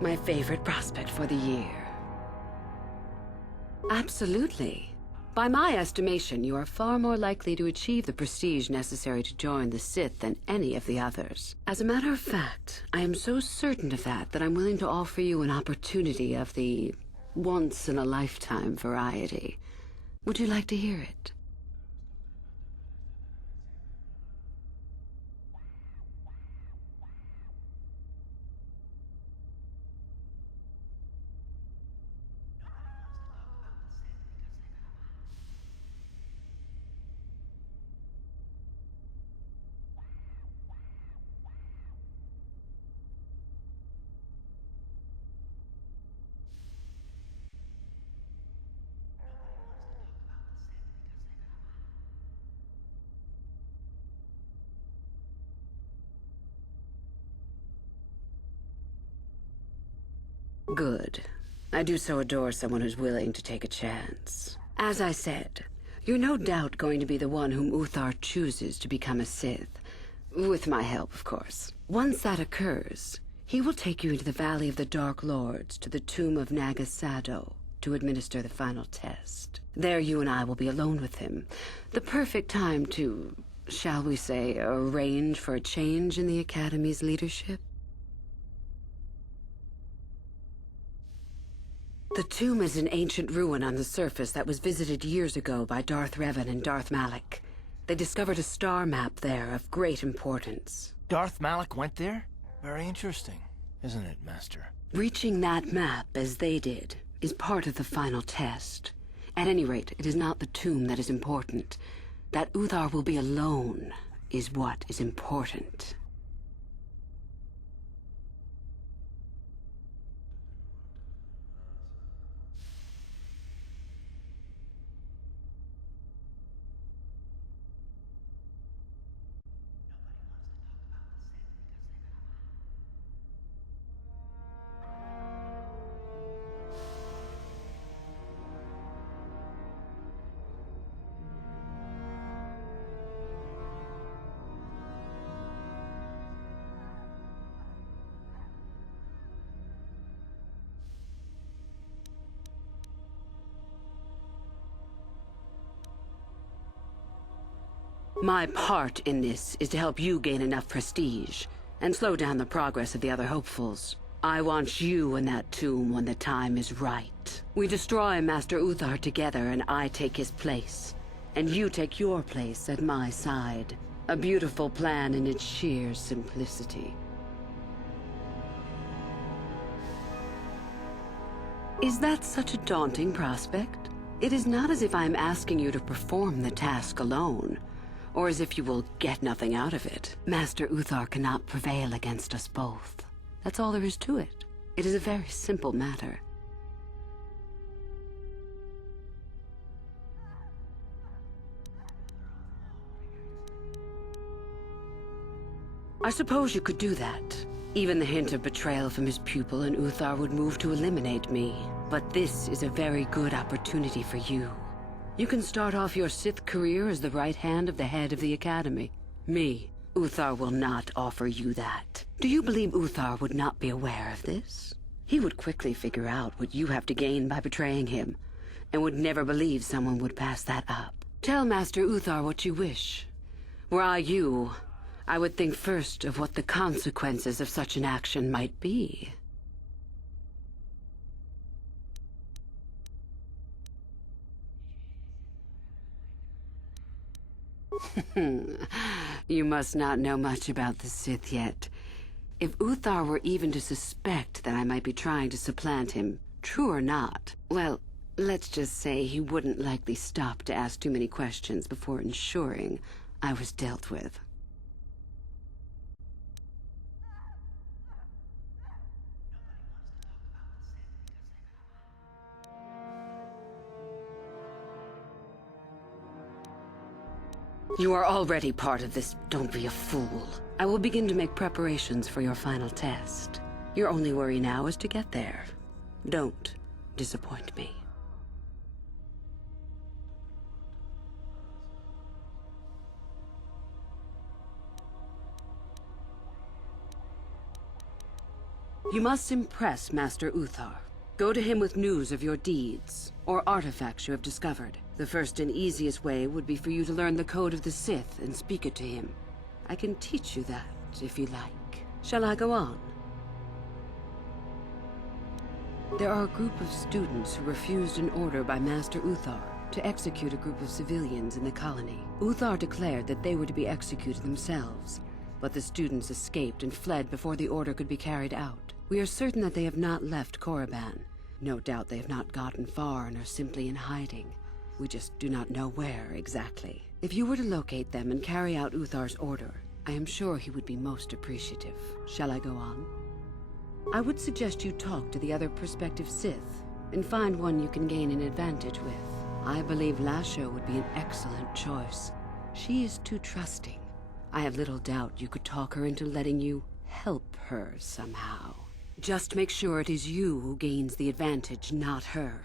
My favorite prospect for the year. Absolutely. By my estimation, you are far more likely to achieve the prestige necessary to join the Sith than any of the others. As a matter of fact, I am so certain of that I'm willing to offer you an opportunity of the once-in-a-lifetime variety. Would you like to hear it? Good. I do so adore someone who's willing to take a chance. As I said, you're no doubt going to be the one whom Uthar chooses to become a Sith. With my help, of course. Once that occurs, he will take you into the Valley of the Dark Lords to the tomb of Nagasado to administer the final test. There you and I will be alone with him. The perfect time to, shall we say, arrange for a change in the Academy's leadership. The tomb is an ancient ruin on the surface that was visited years ago by Darth Revan and Darth Malak. They discovered a star map there of great importance. Darth Malak went there? Very interesting, isn't it, Master? Reaching that map, as they did, is part of the final test. At any rate, it is not the tomb that is important. That Uthar will be alone is what is important. My part in this is to help you gain enough prestige and slow down the progress of the other hopefuls. I want you in that tomb when the time is right. We destroy Master Uthar together and I take his place. And you take your place at my side. A beautiful plan in its sheer simplicity. Is that such a daunting prospect? It is not as if I am asking you to perform the task alone, or as if you will get nothing out of it. Master Uthar cannot prevail against us both. That's all there is to it. It is a very simple matter. I suppose you could do that. Even the hint of betrayal from his pupil and Uthar would move to eliminate me. But this is a very good opportunity for you. You can start off your Sith career as the right hand of the head of the Academy. Me, Uthar will not offer you that. Do you believe Uthar would not be aware of this? He would quickly figure out what you have to gain by betraying him, and would never believe someone would pass that up. Tell Master Uthar what you wish. Were I you, I would think first of what the consequences of such an action might be. You must not know much about the Sith yet. If Uthar were even to suspect that I might be trying to supplant him, true or not, well, let's just say he wouldn't likely stop to ask too many questions before ensuring I was dealt with. You are already part of this. Don't be a fool. I will begin to make preparations for your final test. Your only worry now is to get there. Don't disappoint me. You must impress Master Uthar. Go to him with news of your deeds, or artifacts you have discovered. The first and easiest way would be for you to learn the code of the Sith and speak it to him. I can teach you that, if you like. Shall I go on? There are a group of students who refused an order by Master Uthar to execute a group of civilians in the colony. Uthar declared that they were to be executed themselves, but the students escaped and fled before the order could be carried out. We are certain that they have not left Korriban. No doubt they have not gotten far and are simply in hiding. We just do not know where exactly. If you were to locate them and carry out Uthar's order, I am sure he would be most appreciative. Shall I go on? I would suggest you talk to the other prospective Sith, and find one you can gain an advantage with. I believe Lasho would be an excellent choice. She is too trusting. I have little doubt you could talk her into letting you help her somehow. Just make sure it is you who gains the advantage, not her.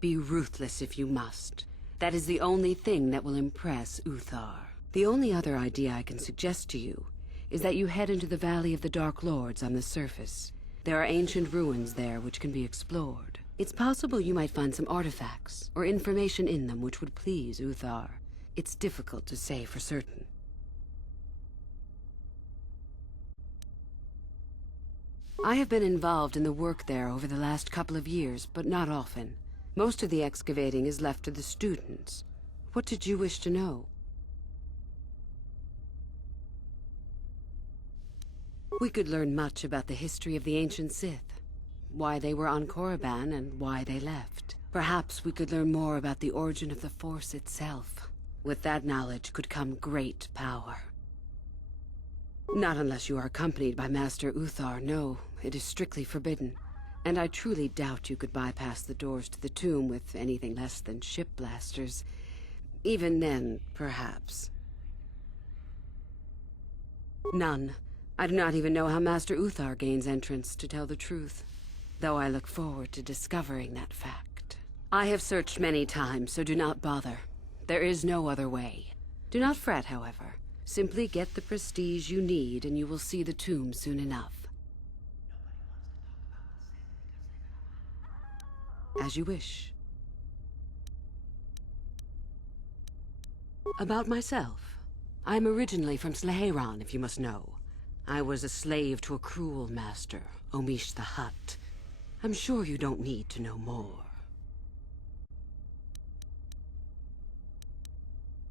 Be ruthless if you must. That is the only thing that will impress Uthar. The only other idea I can suggest to you is that you head into the Valley of the Dark Lords on the surface. There are ancient ruins there which can be explored. It's possible you might find some artifacts or information in them which would please Uthar. It's difficult to say for certain. I have been involved in the work there over the last couple of years, but not often. Most of the excavating is left to the students. What did you wish to know? We could learn much about the history of the ancient Sith, why they were on Korriban and why they left. Perhaps we could learn more about the origin of the Force itself. With that knowledge could come great power. Not unless you are accompanied by Master Uthar, no. It is strictly forbidden. And I truly doubt you could bypass the doors to the tomb with anything less than ship blasters. Even then, perhaps. None. I do not even know how Master Uthar gains entrance, to tell the truth. Though I look forward to discovering that fact. I have searched many times, so do not bother. There is no other way. Do not fret, however. Simply get the prestige you need, and you will see the tomb soon enough. As you wish. About myself. I am originally from Sleheyron, if you must know. I was a slave to a cruel master, Omish the Hutt. I'm sure you don't need to know more.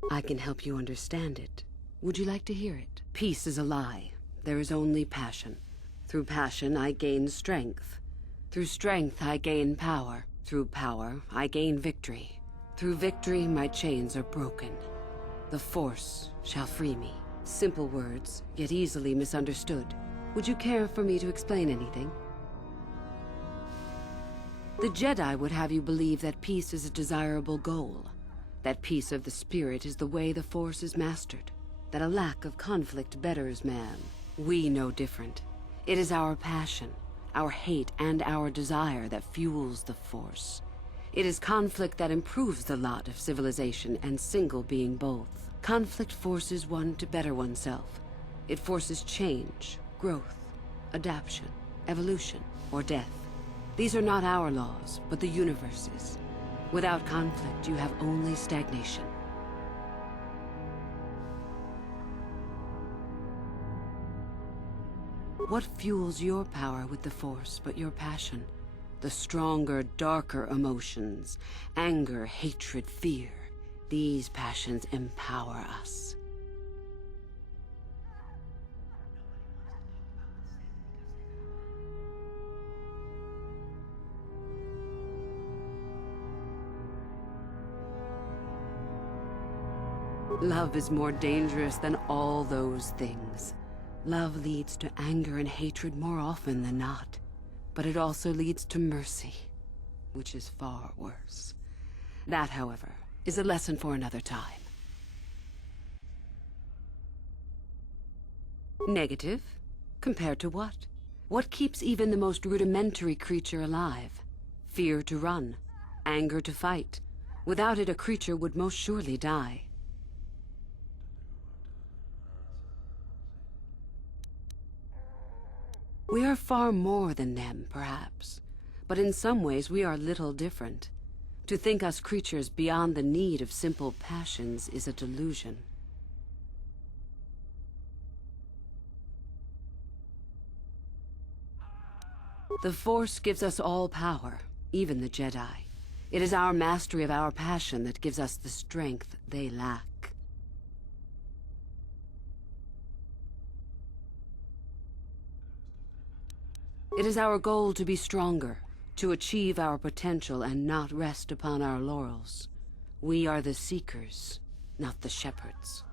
I can help you understand it. Would you like to hear it? Peace is a lie. There is only passion. Through passion, I gain strength. Through strength, I gain power. Through power, I gain victory. Through victory, my chains are broken. The Force shall free me. Simple words, yet easily misunderstood. Would you care for me to explain anything? The Jedi would have you believe that peace is a desirable goal. That peace of the spirit is the way the Force is mastered. That a lack of conflict betters man. We know different. It is our passion, our hate, and our desire that fuels the Force. It is conflict that improves the lot of civilization and single being both. Conflict forces one to better oneself. It forces change, growth, adaptation, evolution, or death. These are not our laws, but the universe's. Without conflict, you have only stagnation. What fuels your power with the Force but your passion? The stronger, darker emotions. Anger, hatred, fear. These passions empower us. Love is more dangerous than all those things. Love leads to anger and hatred more often than not. But it also leads to mercy, which is far worse. That, however, is a lesson for another time. Negative? Compared to what? What keeps even the most rudimentary creature alive? Fear to run, anger to fight. Without it, a creature would most surely die. We are far more than them, perhaps. But in some ways we are little different. To think us creatures beyond the need of simple passions is a delusion. The Force gives us all power, even the Jedi. It is our mastery of our passion that gives us the strength they lack. It is our goal to be stronger, to achieve our potential and not rest upon our laurels. We are the seekers, not the shepherds.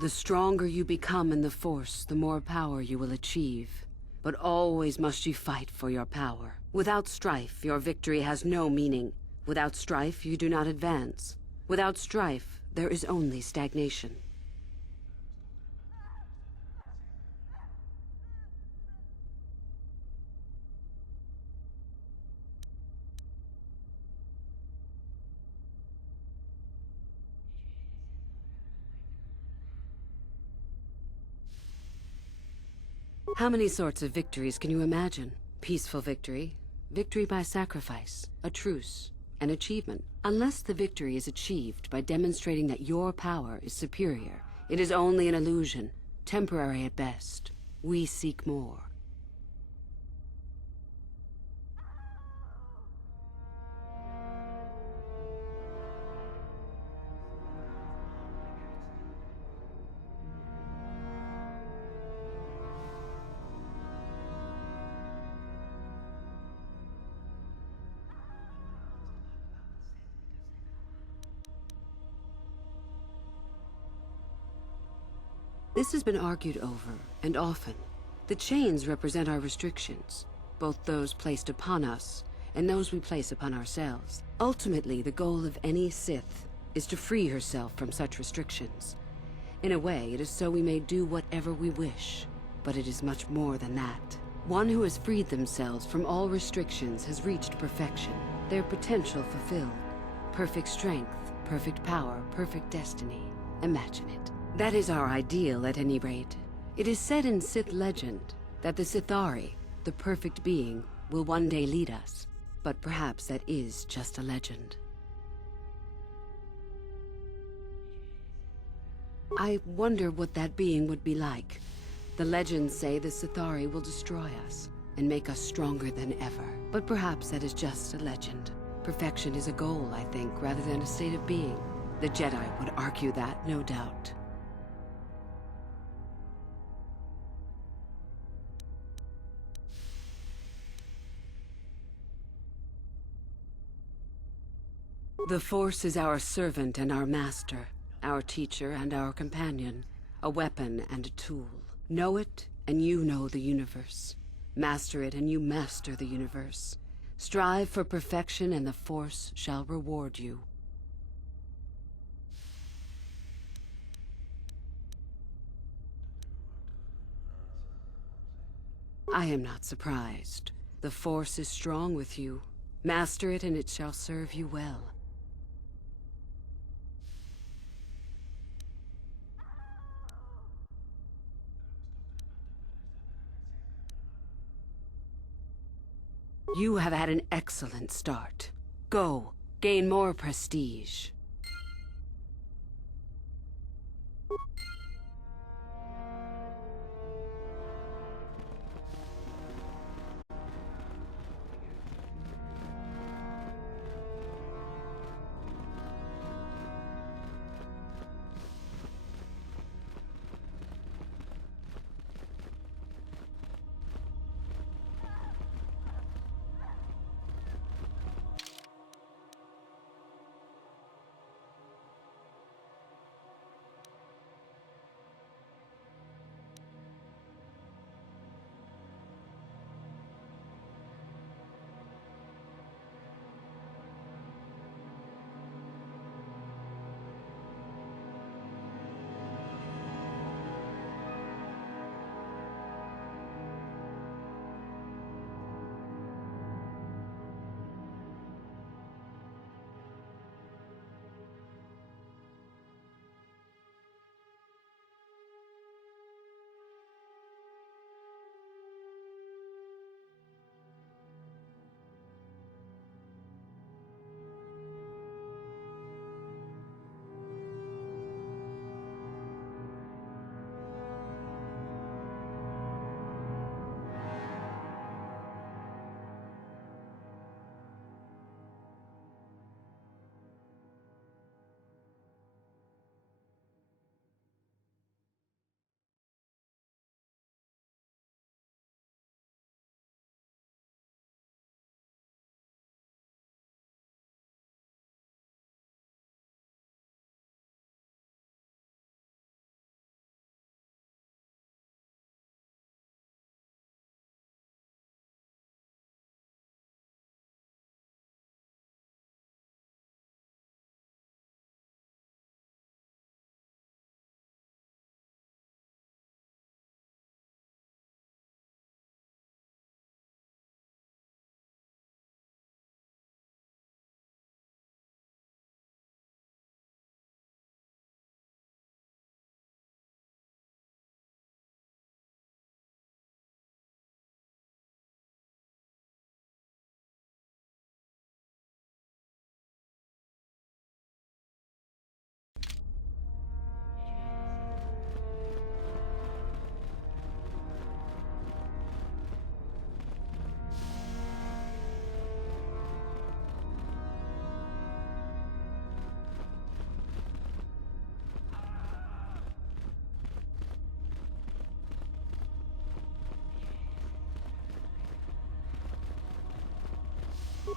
The stronger you become in the Force, the more power you will achieve. But always must you fight for your power. Without strife, your victory has no meaning. Without strife, you do not advance. Without strife, there is only stagnation. How many sorts of victories can you imagine? Peaceful victory, victory by sacrifice, a truce, an achievement. Unless the victory is achieved by demonstrating that your power is superior, it is only an illusion, temporary at best. We seek more. This has been argued over, and often. The chains represent our restrictions, both those placed upon us and those we place upon ourselves. Ultimately, the goal of any Sith is to free herself from such restrictions. In a way, it is so we may do whatever we wish, but it is much more than that. One who has freed themselves from all restrictions has reached perfection, their potential fulfilled. Perfect strength, perfect power, perfect destiny. Imagine it. That is our ideal, at any rate. It is said in Sith legend that the Sithari, the perfect being, will one day lead us. But perhaps that is just a legend. I wonder what that being would be like. The legends say the Sithari will destroy us and make us stronger than ever. But perhaps that is just a legend. Perfection is a goal, I think, rather than a state of being. The Jedi would argue that, no doubt. The Force is our servant and our master, our teacher and our companion, a weapon and a tool. Know it, and you know the universe. Master it, and you master the universe. Strive for perfection, and the Force shall reward you. I am not surprised. The Force is strong with you. Master it, and it shall serve you well. You have had an excellent start. Go, gain more prestige.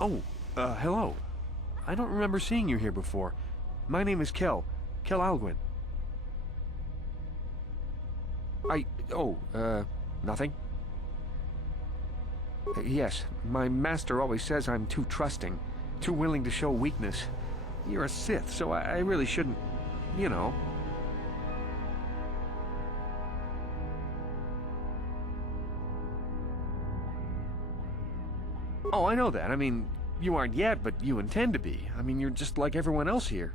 Oh, hello. I don't remember seeing you here before. My name is Kel Alguin. Nothing. Yes, my master always says I'm too trusting, too willing to show weakness. You're a Sith, so I really shouldn't, you know. Oh, I know that. I mean, you aren't yet, but you intend to be. I mean, you're just like everyone else here.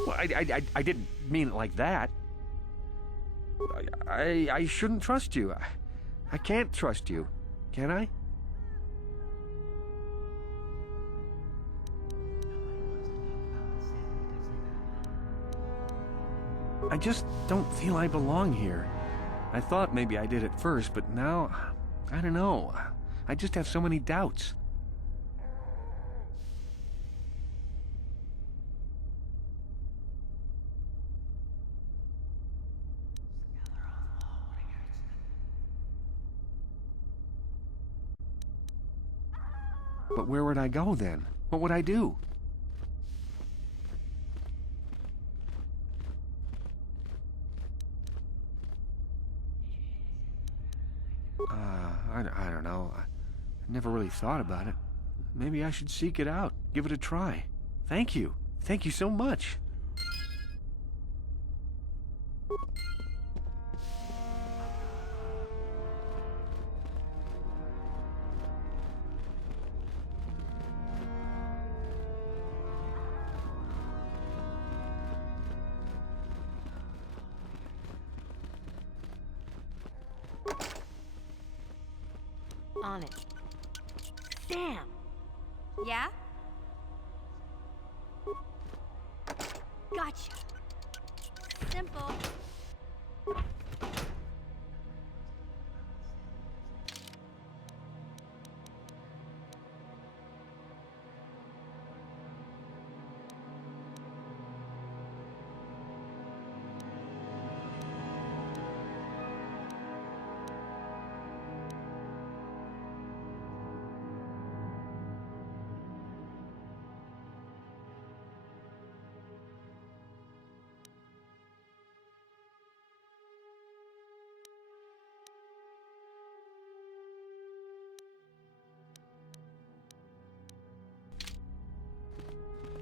Well, I didn't mean it like that. I shouldn't trust you. I can't trust you. Can I? I just don't feel I belong here. I thought maybe I did at first, but now, I don't know. I just have so many doubts. But where would I go then? What would I do? I don't know. I never really thought about it. Maybe I should seek it out, give it a try. Thank you. Thank you so much. On it. Damn! Yeah? Gotcha. Simple.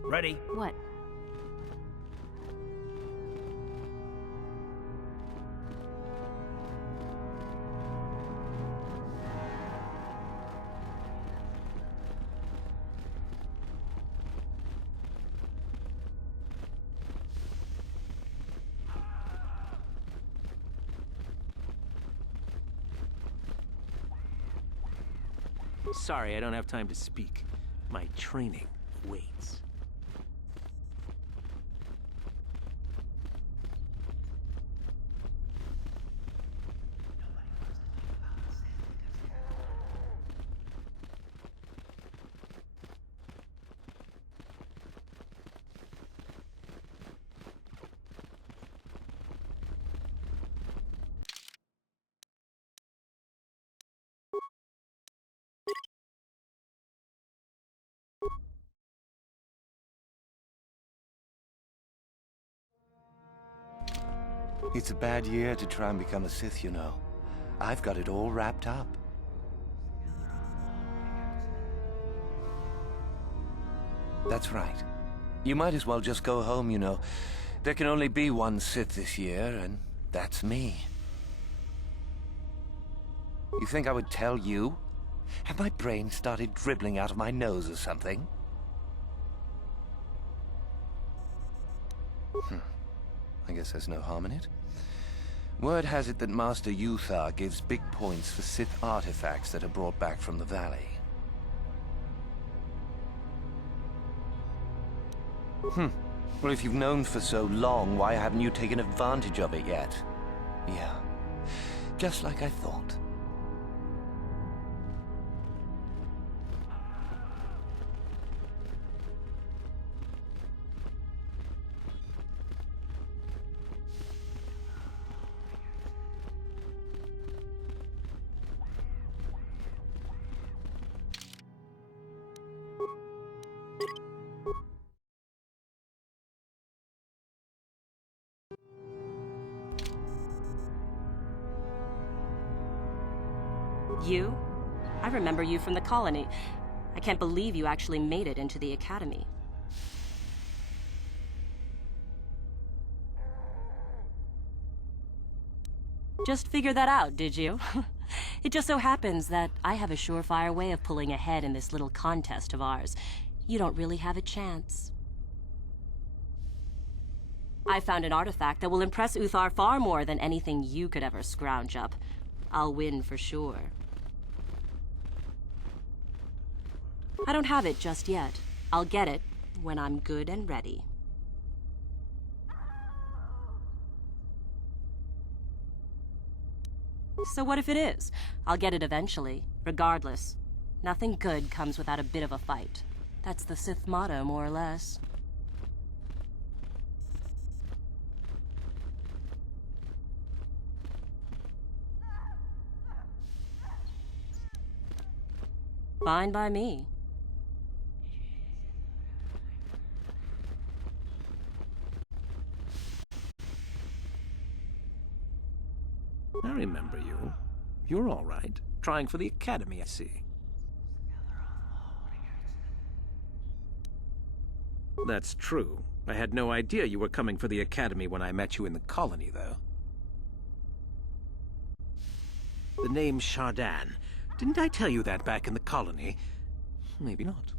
Ready? What? Sorry, I don't have time to speak. My training waits. It's a bad year to try and become a Sith, you know. I've got it all wrapped up. That's right. You might as well just go home, you know. There can only be one Sith this year, and that's me. You think I would tell you? Have my brain started dribbling out of my nose or something? I guess there's no harm in it. Word has it that Master Yuthar gives big points for Sith artifacts that are brought back from the valley. Well, if you've known for so long, why haven't you taken advantage of it yet? Yeah, just like I thought. You? I remember you from the colony. I can't believe you actually made it into the academy. Just figured that out, did you? It just so happens that I have a surefire way of pulling ahead in this little contest of ours. You don't really have a chance. I found an artifact that will impress Uthar far more than anything you could ever scrounge up. I'll win for sure. I don't have it just yet. I'll get it when I'm good and ready. So what if it is? I'll get it eventually, regardless. Nothing good comes without a bit of a fight. That's the Sith motto, more or less. Fine by me. I remember you. You're all right. Trying for the academy, I see. That's true. I had no idea you were coming for the academy when I met you in the colony, though. The name's Shardan. Didn't I tell you that back in the colony? Maybe not.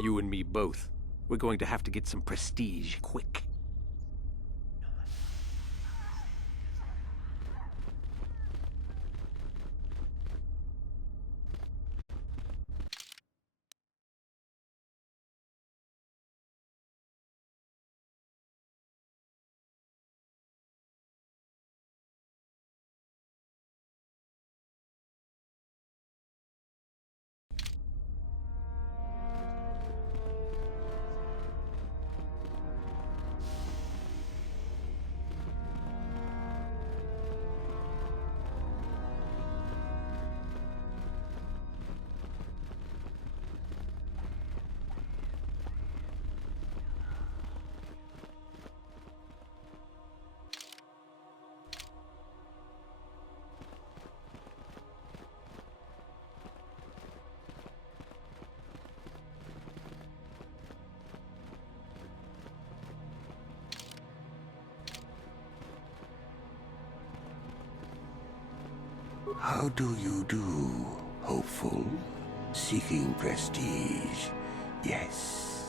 You and me both. We're going to have to get some prestige, quick. How do you do, hopeful? Seeking prestige, yes.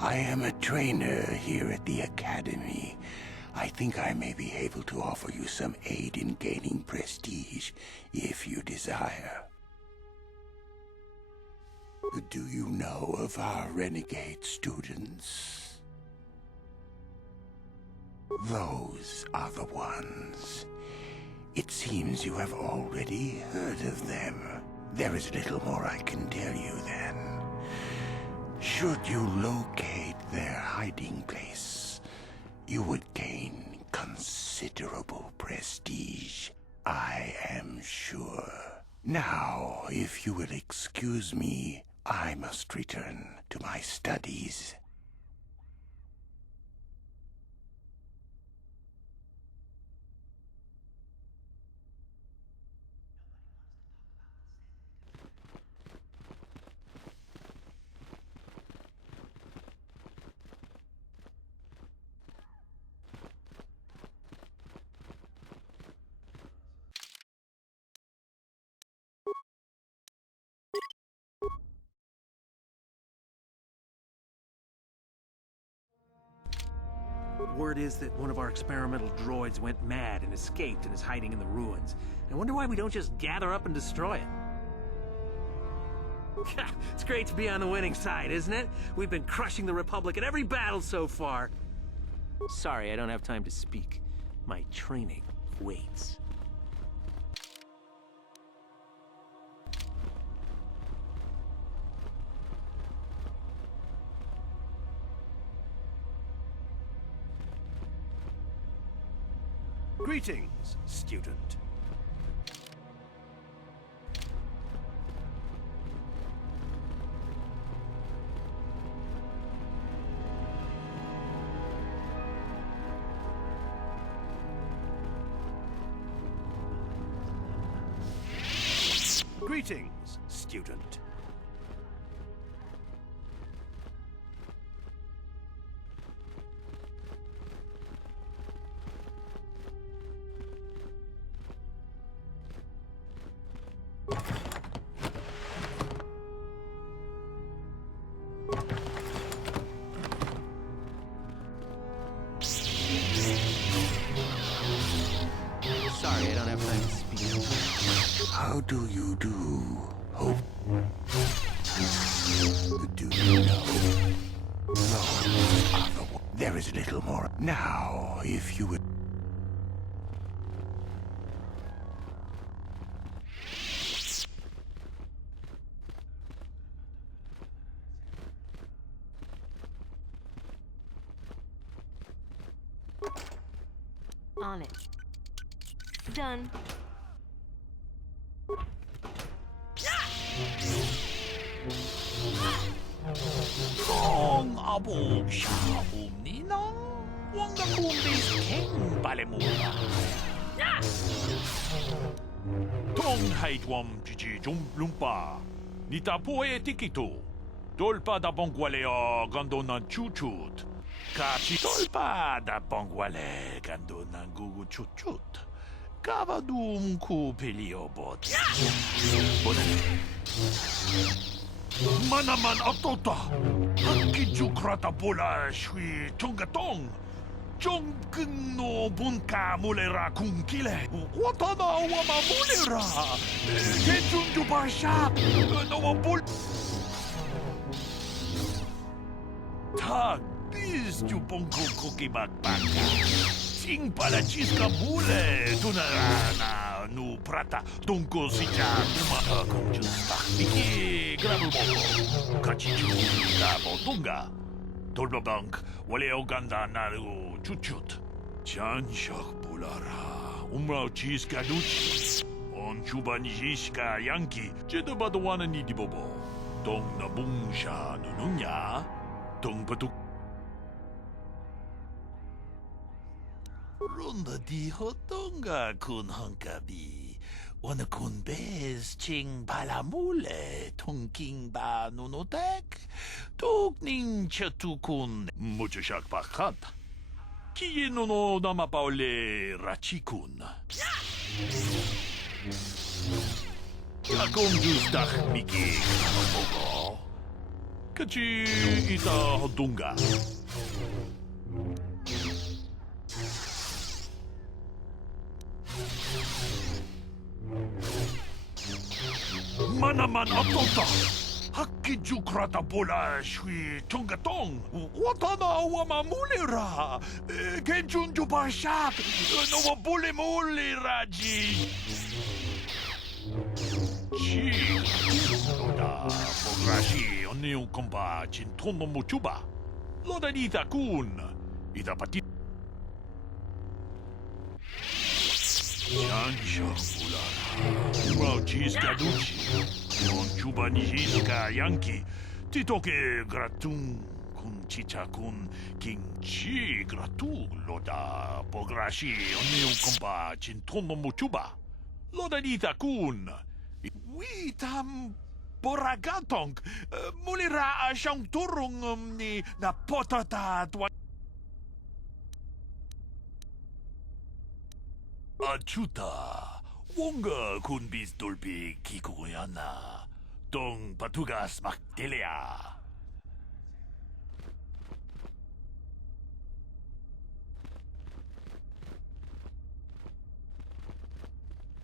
I am a trainer here at the Academy. I think I may be able to offer you some aid in gaining prestige, if you desire. Do you know of our renegade students? Those are the ones. It seems you have already heard of them. There is little more I can tell you then. Should you locate their hiding place, you would gain considerable prestige, I am sure. Now, if you will excuse me, I must return to my studies. Word is that one of our experimental droids went mad and escaped and is hiding in the ruins. I wonder why we don't just gather up and destroy it. It's great to be on the winning side, isn't it? We've been crushing the Republic in every battle so far. Sorry, I don't have time to speak. My training waits. Greetings, student. Greetings, student. Sorry, I don't have time to speak. How do you do, Hope? Do you know? No. There is a little more. Now, if you would... On it. Done. Kung abog siya umninang wanga kumbis king palemula. Tong haidwam jiji jum lumpa. Nita poe tikito. Dolpa da bongwalea gando nan chuchut. Kachi dolpa da bongwale gando nan gugu chuchut. Kavadum ku peliobot. Manaman atota. Hakijukrata bola shui chongatong. Chongkun no bunka mulera kunkile. Watana wama mulera. Kenjunju basha. No wabul. Tag bis ju bonko koki bakbaka. Sing pala chiska mule. Tunarana nu prata. Donko sija tumata kunjusta. Miki grabu moko. Kachichu kabo tunga. Dolbabank, waleo ganda naru chuchut. Chanshak bulara. Umrao chiska duchi. On chubanishka yanki. Jedabadwana ni dibobo. Dong na bungsha nununya. Dong patuk. Ronda di hotonga kun hankabi. Wana kun bez ching palamule tongking ba nunotek. Tok ning chatukun muchashak pakat. Kiye no namapaole rachikun. Akong justak miki kanamogo. Kachi ita hodunga. Manaman atota. Hakijukrata bola shui chongatong. Watana wama mulera. Kenjunju bashak. No wabule mulera ji. Chi. Loda pograshi oneo komba chintono mochuba. Loda nita kun. Ita pati. Chancho bulara. Wow, chiska duchi. Non chuba nijiska yanki. Titoke gratun kun chicha kun kimchi gratu loda pograshi oneo komba chintono mochuba. Loda nita kun. Witam boragatong. Mulira asyang turong ni na potata twa. Achuta, wonga kun bis dolpi kikoyana, tong patugas maktelea.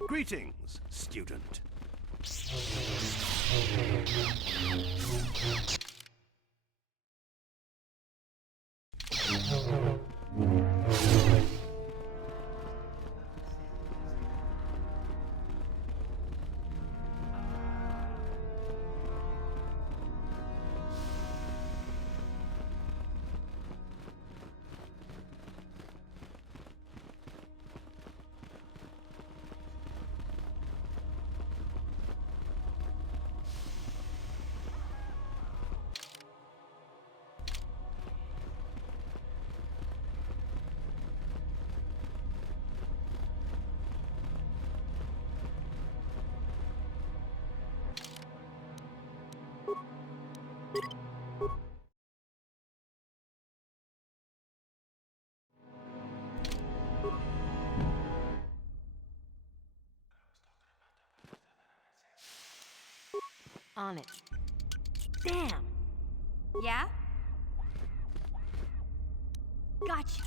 Greetings, student. On it. Damn! Yeah? Gotcha.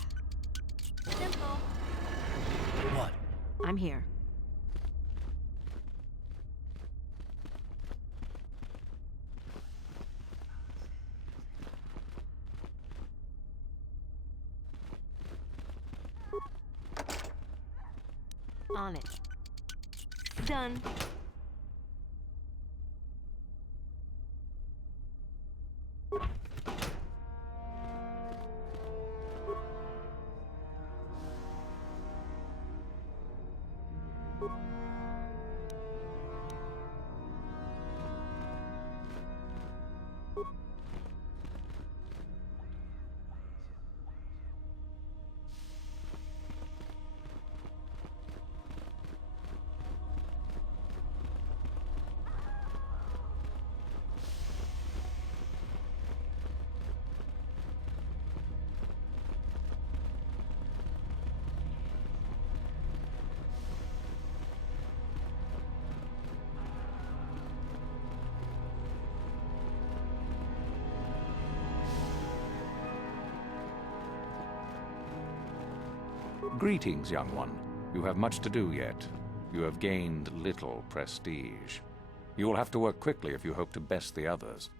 Simple. What? I'm here. On it. Done. Greetings, young one. You have much to do yet. You have gained little prestige. You will have to work quickly if you hope to best the others.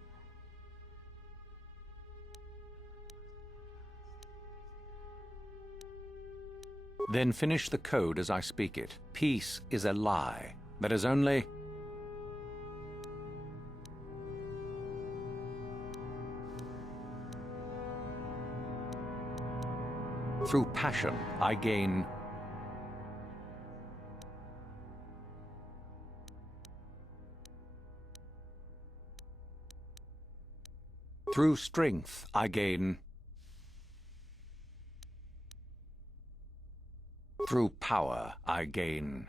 Then finish the code as I speak it. Peace is a lie. That is only... Through passion, I gain... Through strength, I gain... Through power, I gain...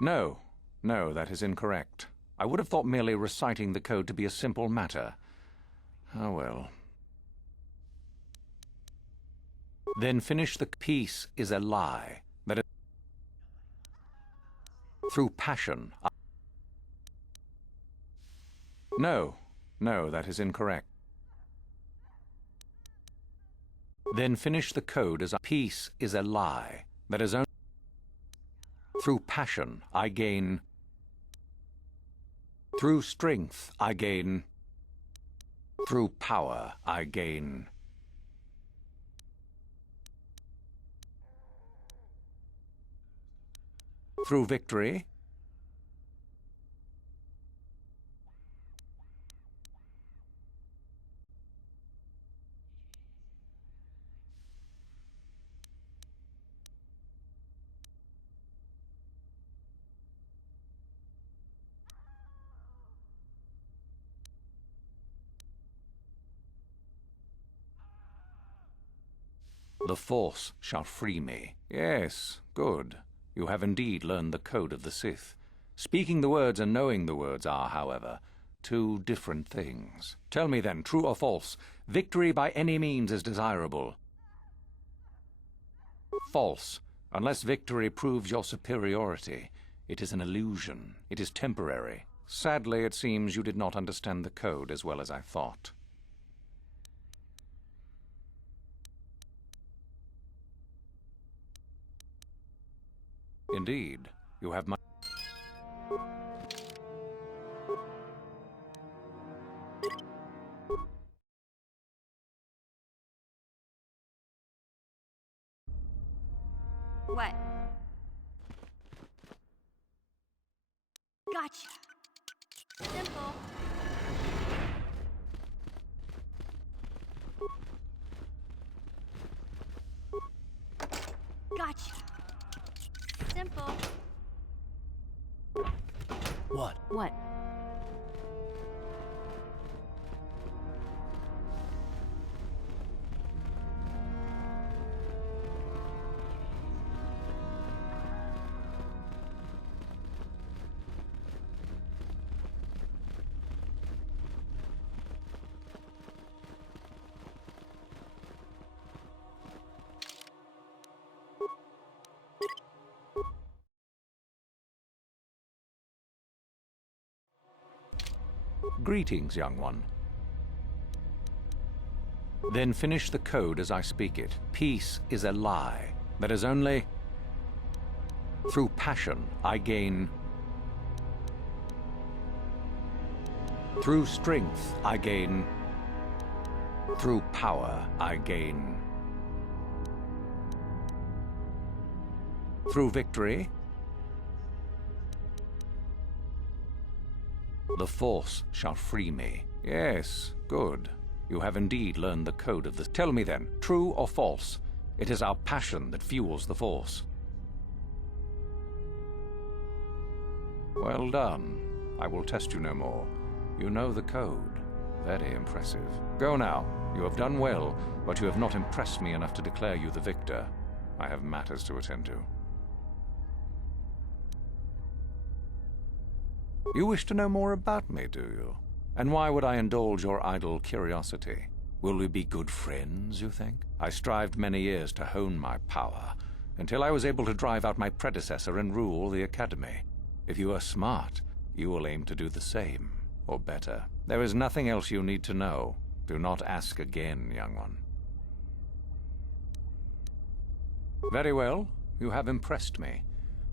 No. No, that is incorrect. I would have thought merely reciting the code to be a simple matter. Oh well. Then finish the peace is a lie. That is... Through passion. No, that is incorrect. Then finish the code as peace is a lie. That is only... Through passion, I gain... Through strength, I gain... Through power, I gain... Through victory... The Force shall free me. Yes, good. You have indeed learned the code of the Sith. Speaking the words and knowing the words are, however, two different things. Tell me then, true or false, victory by any means is desirable. False. Unless victory proves your superiority, it is an illusion. It is temporary. Sadly, it seems you did not understand the code as well as I thought. Indeed, you have my... What? Gotcha. Simple. Gotcha. Simple. What? What? Greetings, young one. Then finish the code as I speak it. Peace is a lie. That is only... Through passion, I gain... Through strength, I gain... Through power, I gain... Through victory, the Force shall free me. Yes, good. You have indeed learned the code of the... Tell me then, true or false? It is our passion that fuels the Force. Well done. I will test you no more. You know the code. Very impressive. Go now. You have done well, but you have not impressed me enough to declare you the victor. I have matters to attend to. You wish to know more about me, do you? And why would I indulge your idle curiosity? Will we be good friends, you think? I strived many years to hone my power, until I was able to drive out my predecessor and rule the Academy. If you are smart, you will aim to do the same, or better. There is nothing else you need to know. Do not ask again, young one. Very well. You have impressed me.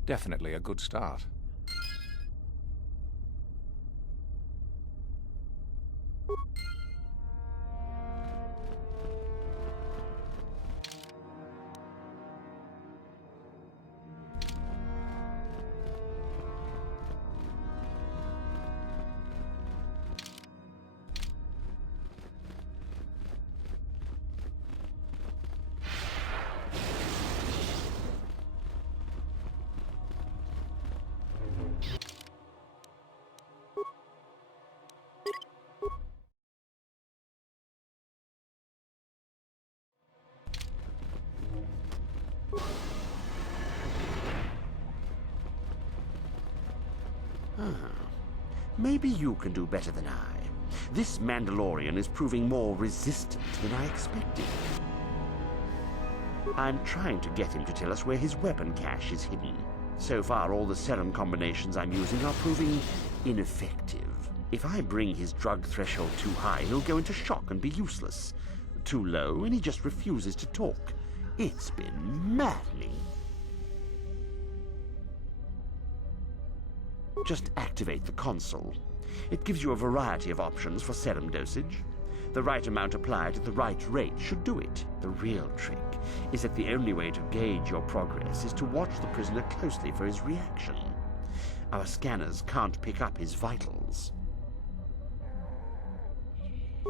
Definitely a good start. Maybe you can do better than I. This Mandalorian is proving more resistant than I expected. I'm trying to get him to tell us where his weapon cache is hidden. So far, all the serum combinations I'm using are proving ineffective. If I bring his drug threshold too high, he'll go into shock and be useless. Too low, and he just refuses to talk. It's been maddening. Just activate the console. It gives you a variety of options for serum dosage. The right amount applied at the right rate should do it. The real trick is that the only way to gauge your progress is to watch the prisoner closely for his reaction. Our scanners can't pick up his vitals.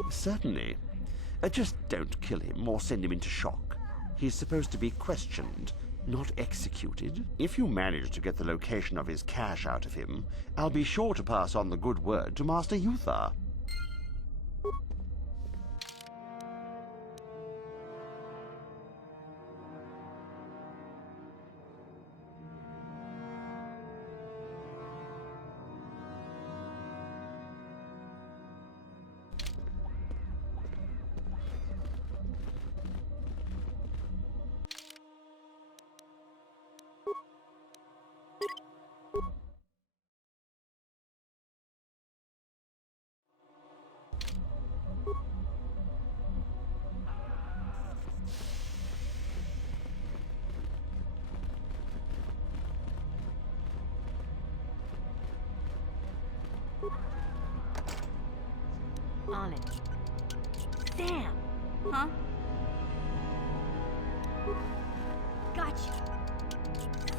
Certainly. Just don't kill him or send him into shock. He's supposed to be questioned, not executed. If you manage to get the location of his cache out of him, I'll be sure to pass on the good word to Master Yuthar. On it. Sam! Huh? Gotcha.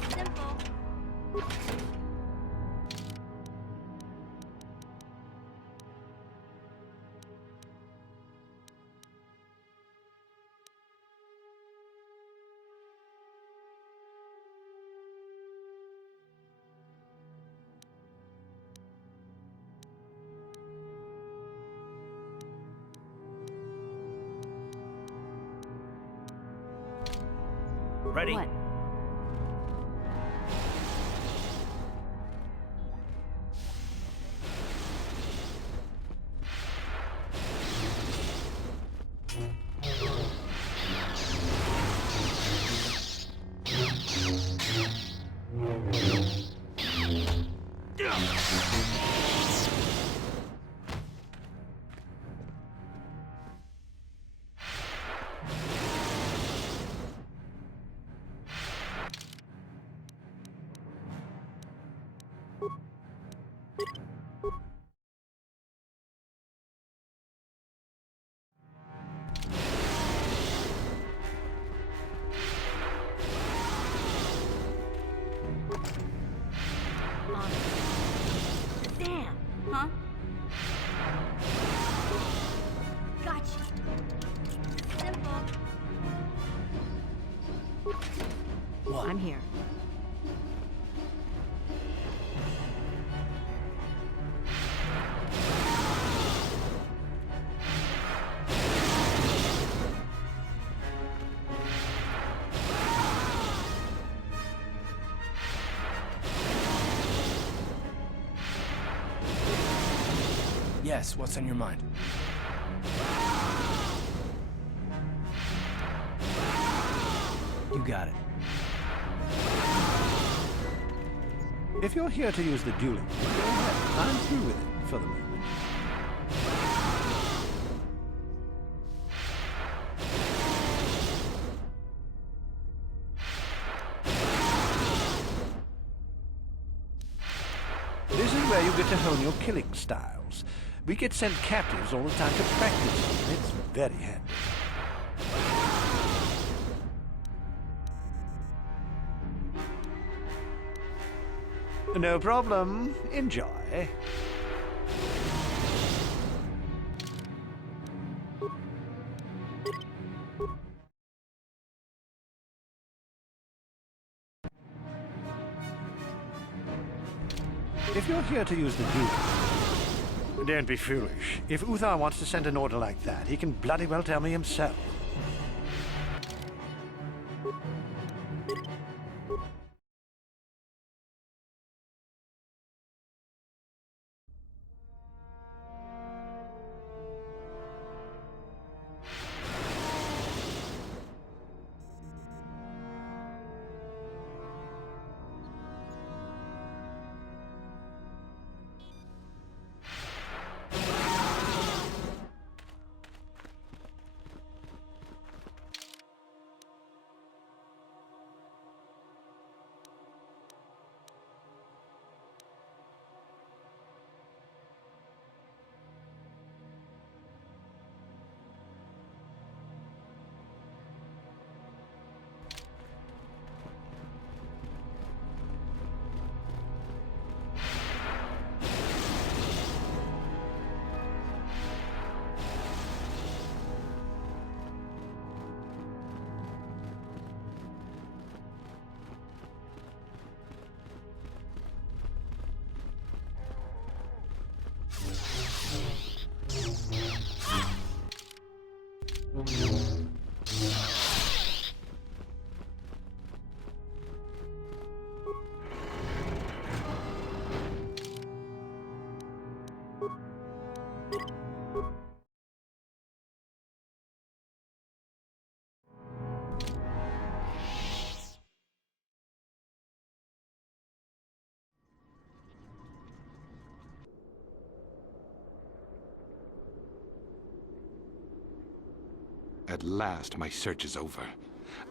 Simple. Ready? What? I'm here. Yes, what's on your mind? You got it. If you're here to use the dueling, go ahead. I'm through with it for the moment. This is where you get to hone your killing styles. We get sent captives all the time to practice. It's very handy. No problem. Enjoy. If you're here to use the duel, don't be foolish. If Uthar wants to send an order like that, he can bloody well tell me himself. At last, my search is over.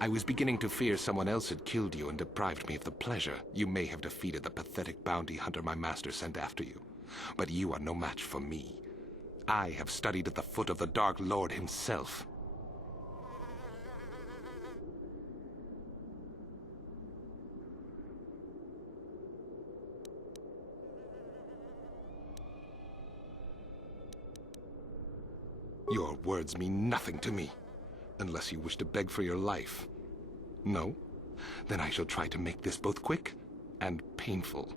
I was beginning to fear someone else had killed you and deprived me of the pleasure you may have defeated the pathetic bounty hunter my master sent after you. But you are no match for me. I have studied at the foot of the Dark Lord himself. Your words mean nothing to me. Unless you wish to beg for your life. No? Then I shall try to make this both quick and painful.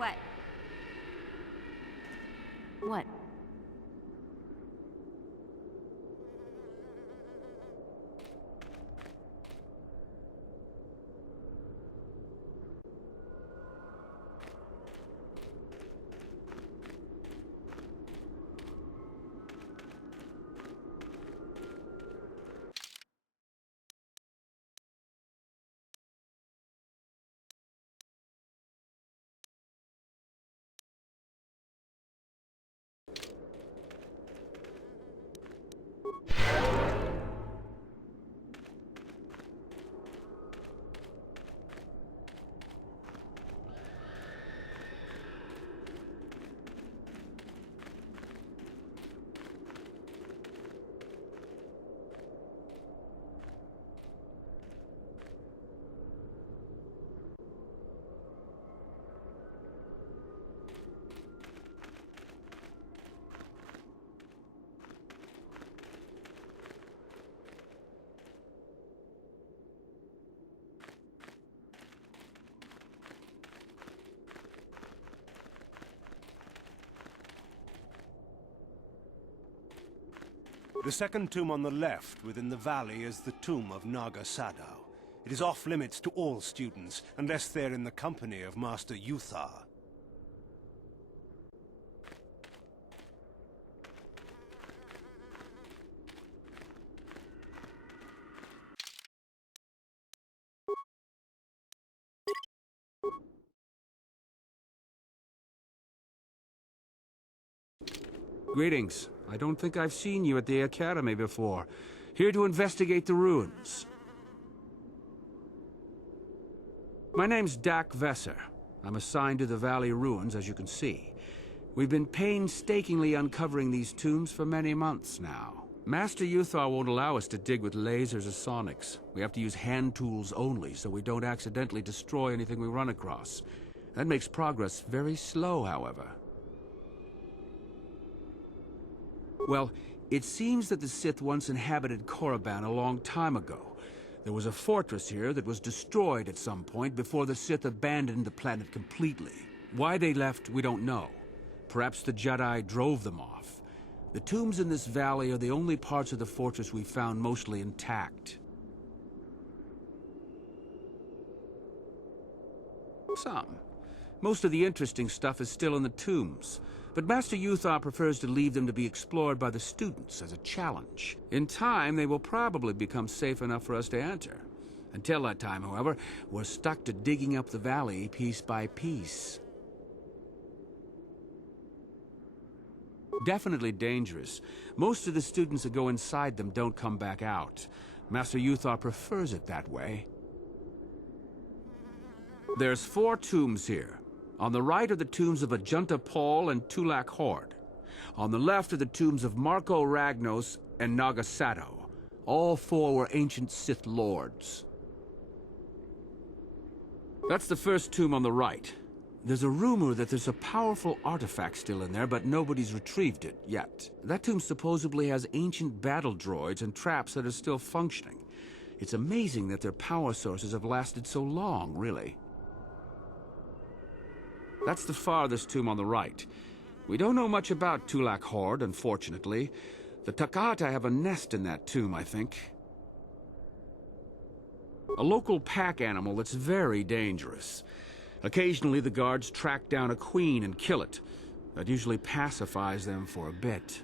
What? What? The second tomb on the left within the valley is the tomb of Naga Sadao. It is off-limits to all students, unless they're in the company of Master Yuthar. Greetings. I don't think I've seen you at the Academy before. Here to investigate the ruins. My name's Dak Vesser. I'm assigned to the Valley Ruins, as you can see. We've been painstakingly uncovering these tombs for many months now. Master Yuthar won't allow us to dig with lasers or sonics. We have to use hand tools only, so we don't accidentally destroy anything we run across. That makes progress very slow, however. Well, it seems that the Sith once inhabited Korriban a long time ago. There was a fortress here that was destroyed at some point before the Sith abandoned the planet completely. Why they left, we don't know. Perhaps the Jedi drove them off. The tombs in this valley are the only parts of the fortress we found mostly intact. Some. Most of the interesting stuff is still in the tombs. But Master Yuthar prefers to leave them to be explored by the students as a challenge. In time, they will probably become safe enough for us to enter. Until that time, however, we're stuck to digging up the valley piece by piece. Definitely dangerous. Most of the students that go inside them don't come back out. Master Yuthar prefers it that way. There's 4 tombs here. On the right are the tombs of Ajunta Paul and Tulak Horde. On the left are the tombs of Marco Ragnos and Naga Sadao. All 4 were ancient Sith lords. That's the first tomb on the right. There's a rumor that there's a powerful artifact still in there, but nobody's retrieved it yet. That tomb supposedly has ancient battle droids and traps that are still functioning. It's amazing that their power sources have lasted so long, really. That's the farthest tomb on the right. We don't know much about Tulak Horde, unfortunately. The Takata have a nest in that tomb, I think. A local pack animal that's very dangerous. Occasionally the guards track down a queen and kill it. That usually pacifies them for a bit.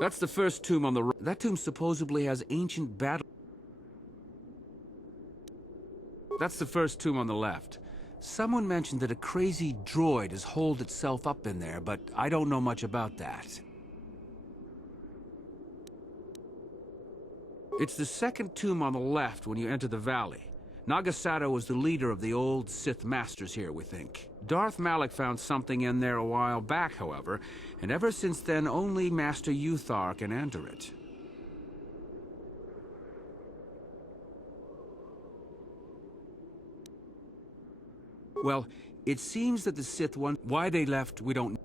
That's the first tomb on the right. That tomb supposedly has ancient battle... That's the first tomb on the left. Someone mentioned that a crazy droid has holed itself up in there, but I don't know much about that. It's the second tomb on the left when you enter the valley. Naga Sadao was the leader of the old Sith Masters here, we think. Darth Malak found something in there a while back, however, and ever since then only Master Yuthar can enter it. Well, it seems that the Sith why they left, we don't know.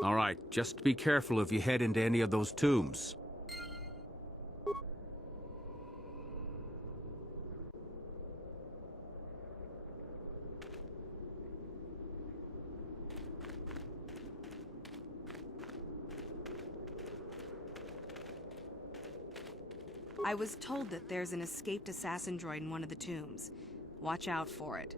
All right, just be careful if you head into any of those tombs. I was told that there's an escaped assassin droid in one of the tombs. Watch out for it.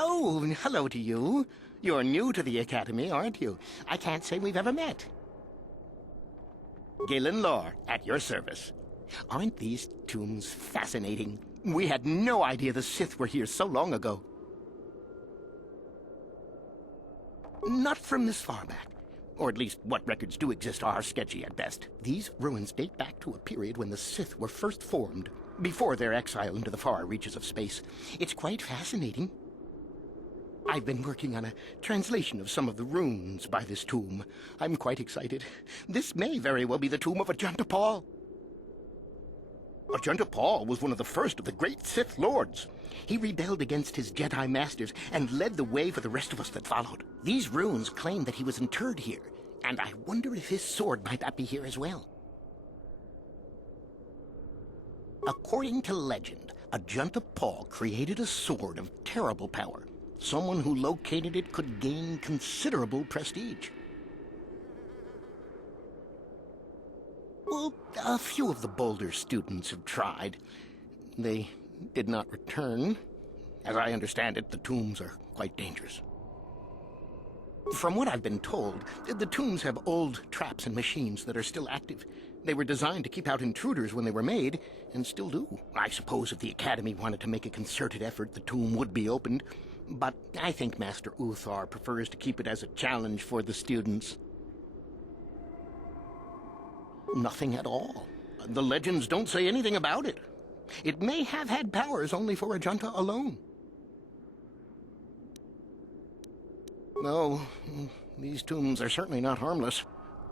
Oh, hello to you. You're new to the Academy, aren't you? I can't say we've ever met. Galen Lore, at your service. Aren't these tombs fascinating? We had no idea the Sith were here so long ago. Not from this far back. Or at least what records do exist are sketchy at best. These ruins date back to a period when the Sith were first formed, before their exile into the far reaches of space. It's quite fascinating. I've been working on a translation of some of the runes by this tomb. I'm quite excited. This may very well be the tomb of Ajunta Pall. Ajunta Pall was one of the first of the great Sith Lords. He rebelled against his Jedi Masters and led the way for the rest of us that followed. These runes claim that he was interred here, and I wonder if his sword might not be here as well. According to legend, Ajunta Pall created a sword of terrible power. Someone who located it could gain considerable prestige. Well, a few of the Boulder students have tried. They did not return. As I understand it, the tombs are quite dangerous. From what I've been told, the tombs have old traps and machines that are still active. They were designed to keep out intruders when they were made, and still do. I suppose if the Academy wanted to make a concerted effort, the tomb would be opened. But I think Master Uthar prefers to keep it as a challenge for the students. Nothing at all. The legends don't say anything about it. It may have had powers only for Ajunta alone. No, these tombs are certainly not harmless.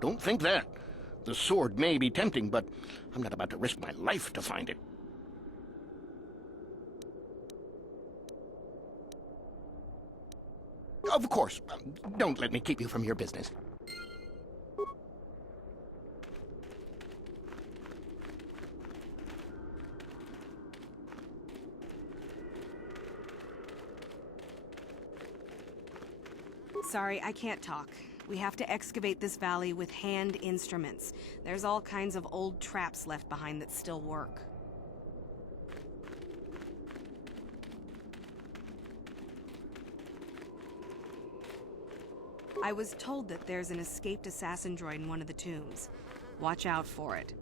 Don't think that. The sword may be tempting, but I'm not about to risk my life to find it. Of course. Don't let me keep you from your business. Sorry, I can't talk. We have to excavate this valley with hand instruments. There's all kinds of old traps left behind that still work. I was told that there's an escaped assassin droid in one of the tombs. Watch out for it.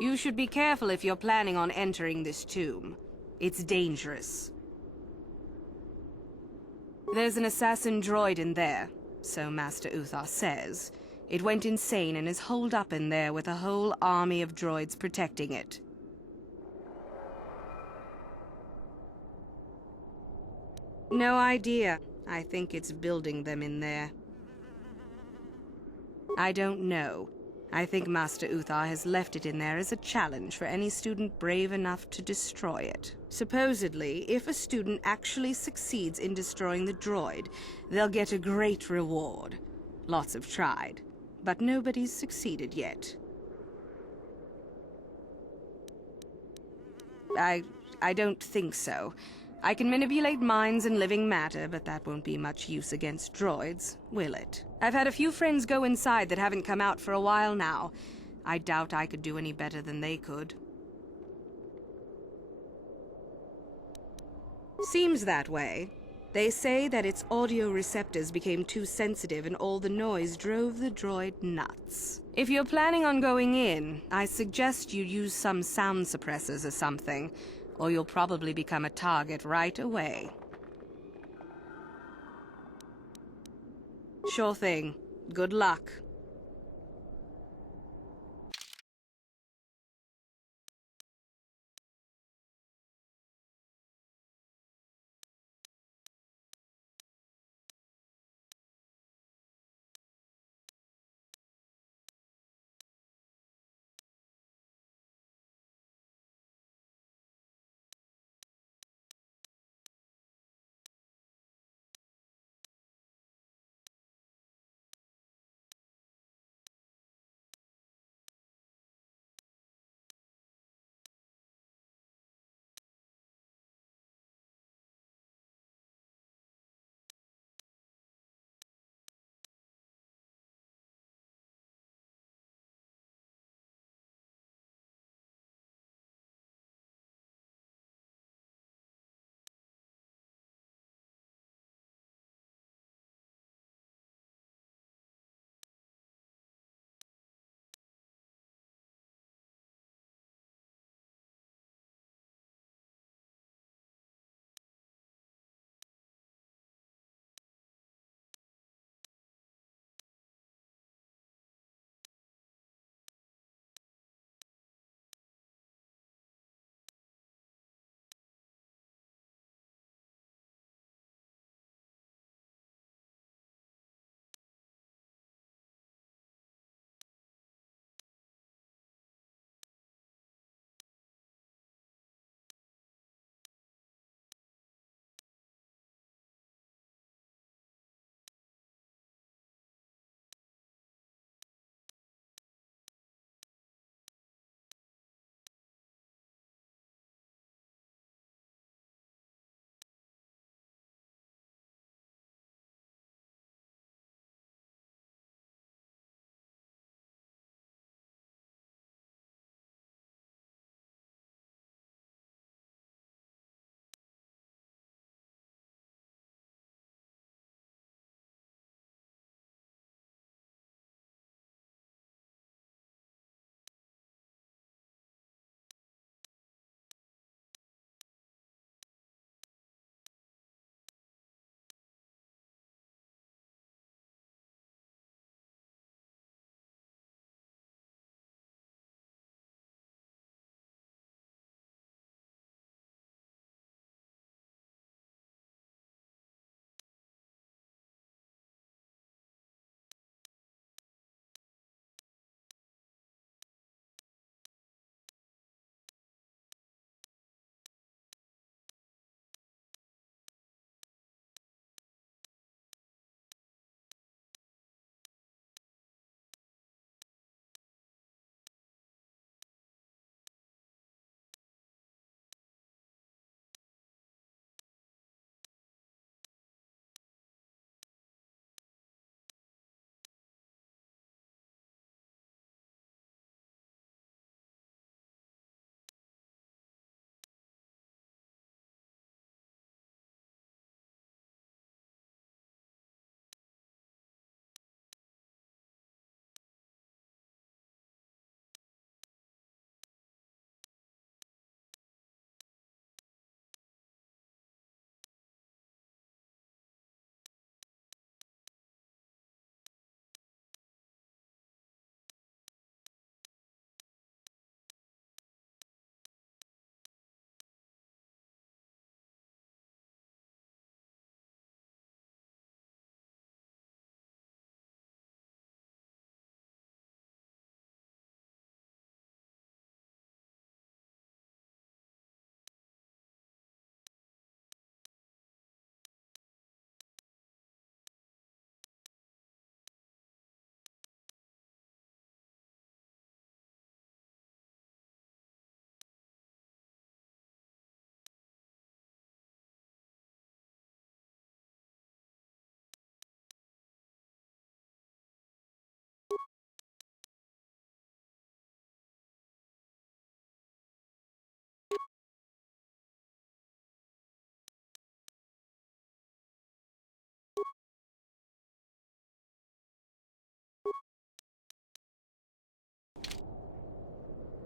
You should be careful if you're planning on entering this tomb. It's dangerous. There's an assassin droid in there, so Master Uthar says. It went insane and is holed up in there with a whole army of droids protecting it. No idea. I think it's building them in there. I don't know. I think Master Uthar has left it in there as a challenge for any student brave enough to destroy it. Supposedly, if a student actually succeeds in destroying the droid, they'll get a great reward. Lots have tried, but nobody's succeeded yet. I don't think so. I can manipulate minds and living matter, but that won't be much use against droids, will it? I've had a few friends go inside that haven't come out for a while now. I doubt I could do any better than they could. Seems that way. They say that its audio receptors became too sensitive and all the noise drove the droid nuts. If you're planning on going in, I suggest you use some sound suppressors or something, or you'll probably become a target right away. Sure thing. Good luck.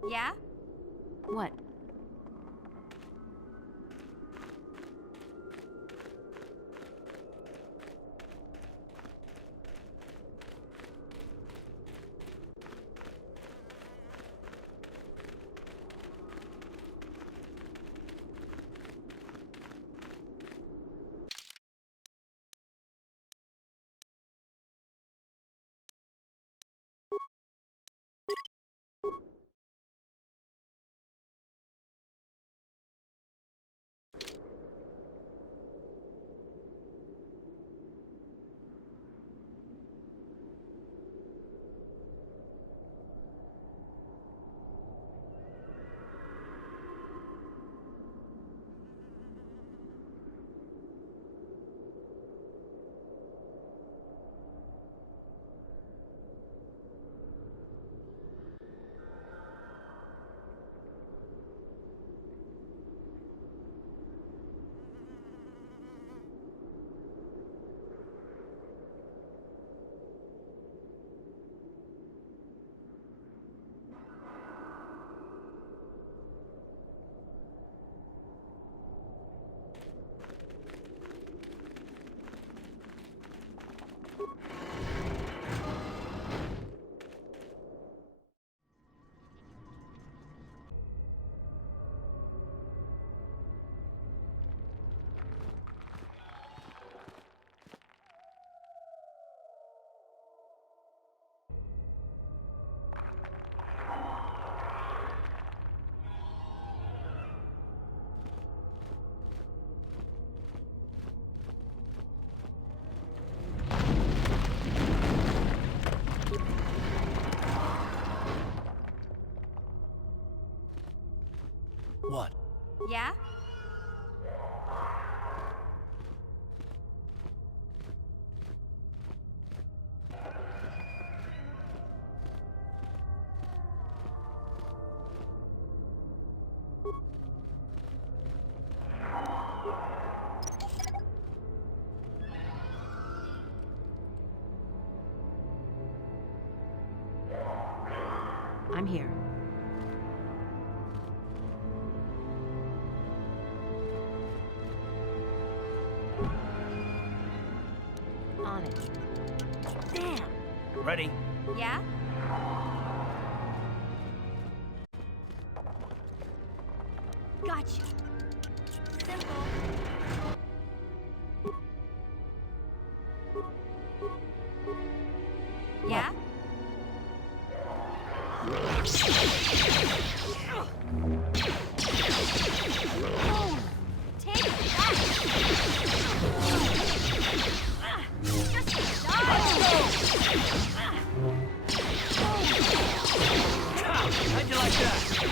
Yeah? What? What? Yeah? I'm here. On it. Damn! Ready? Yeah? Gotcha. Simple. Yeah? Take that! Just die! How'd you like that?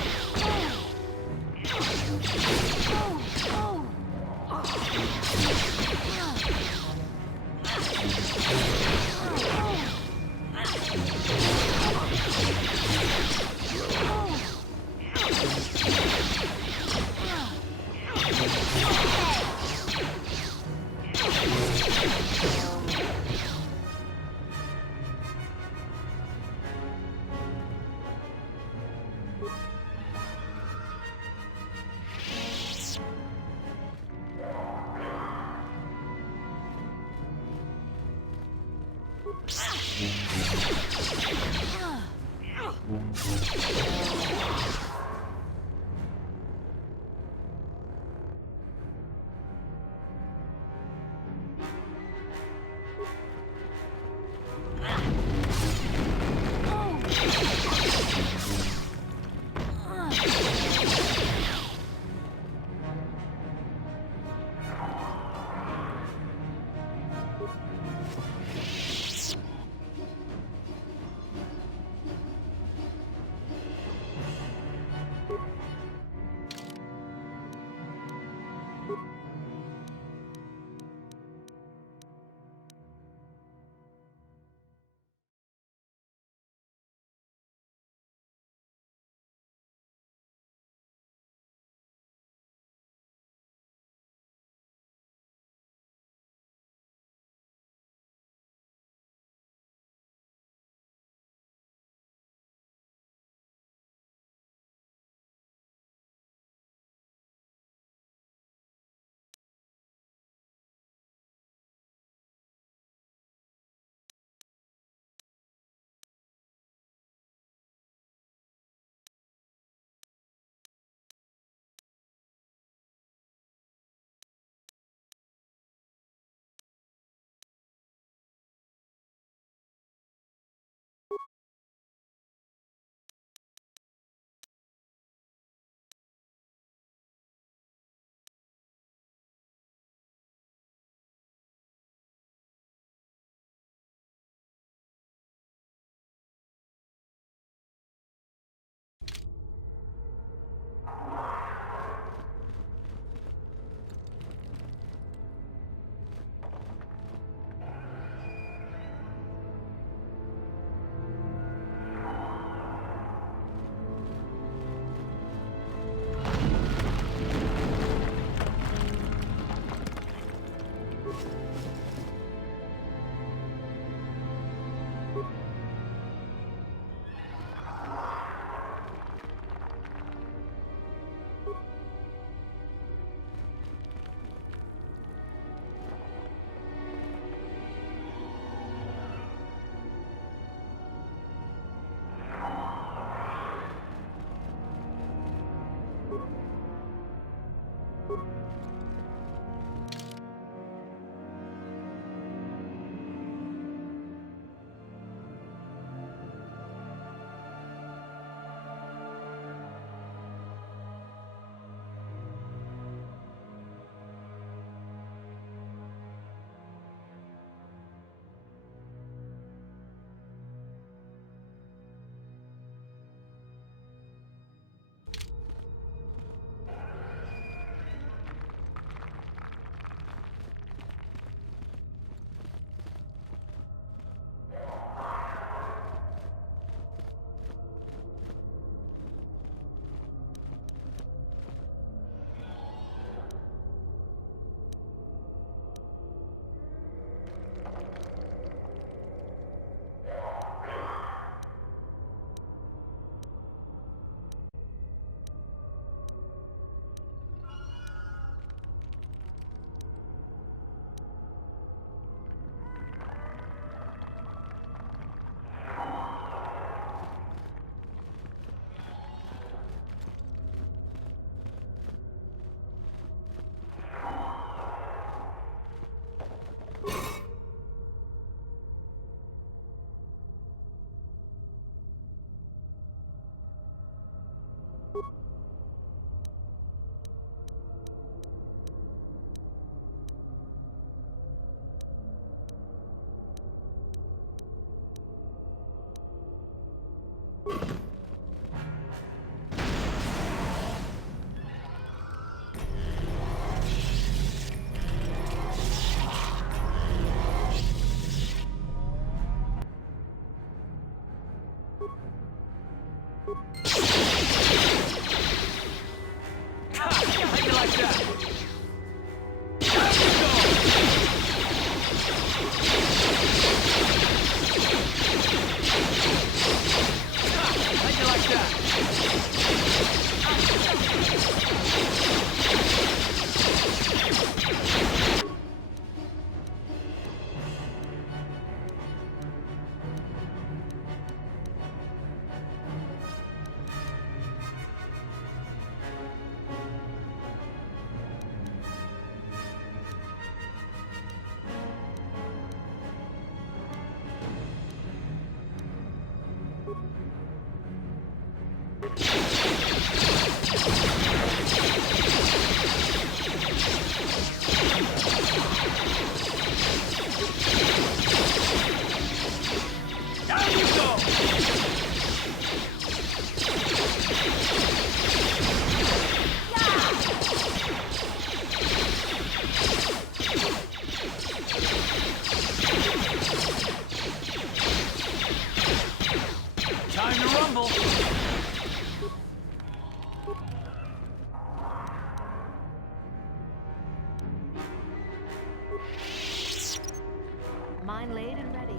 Mine laid and ready.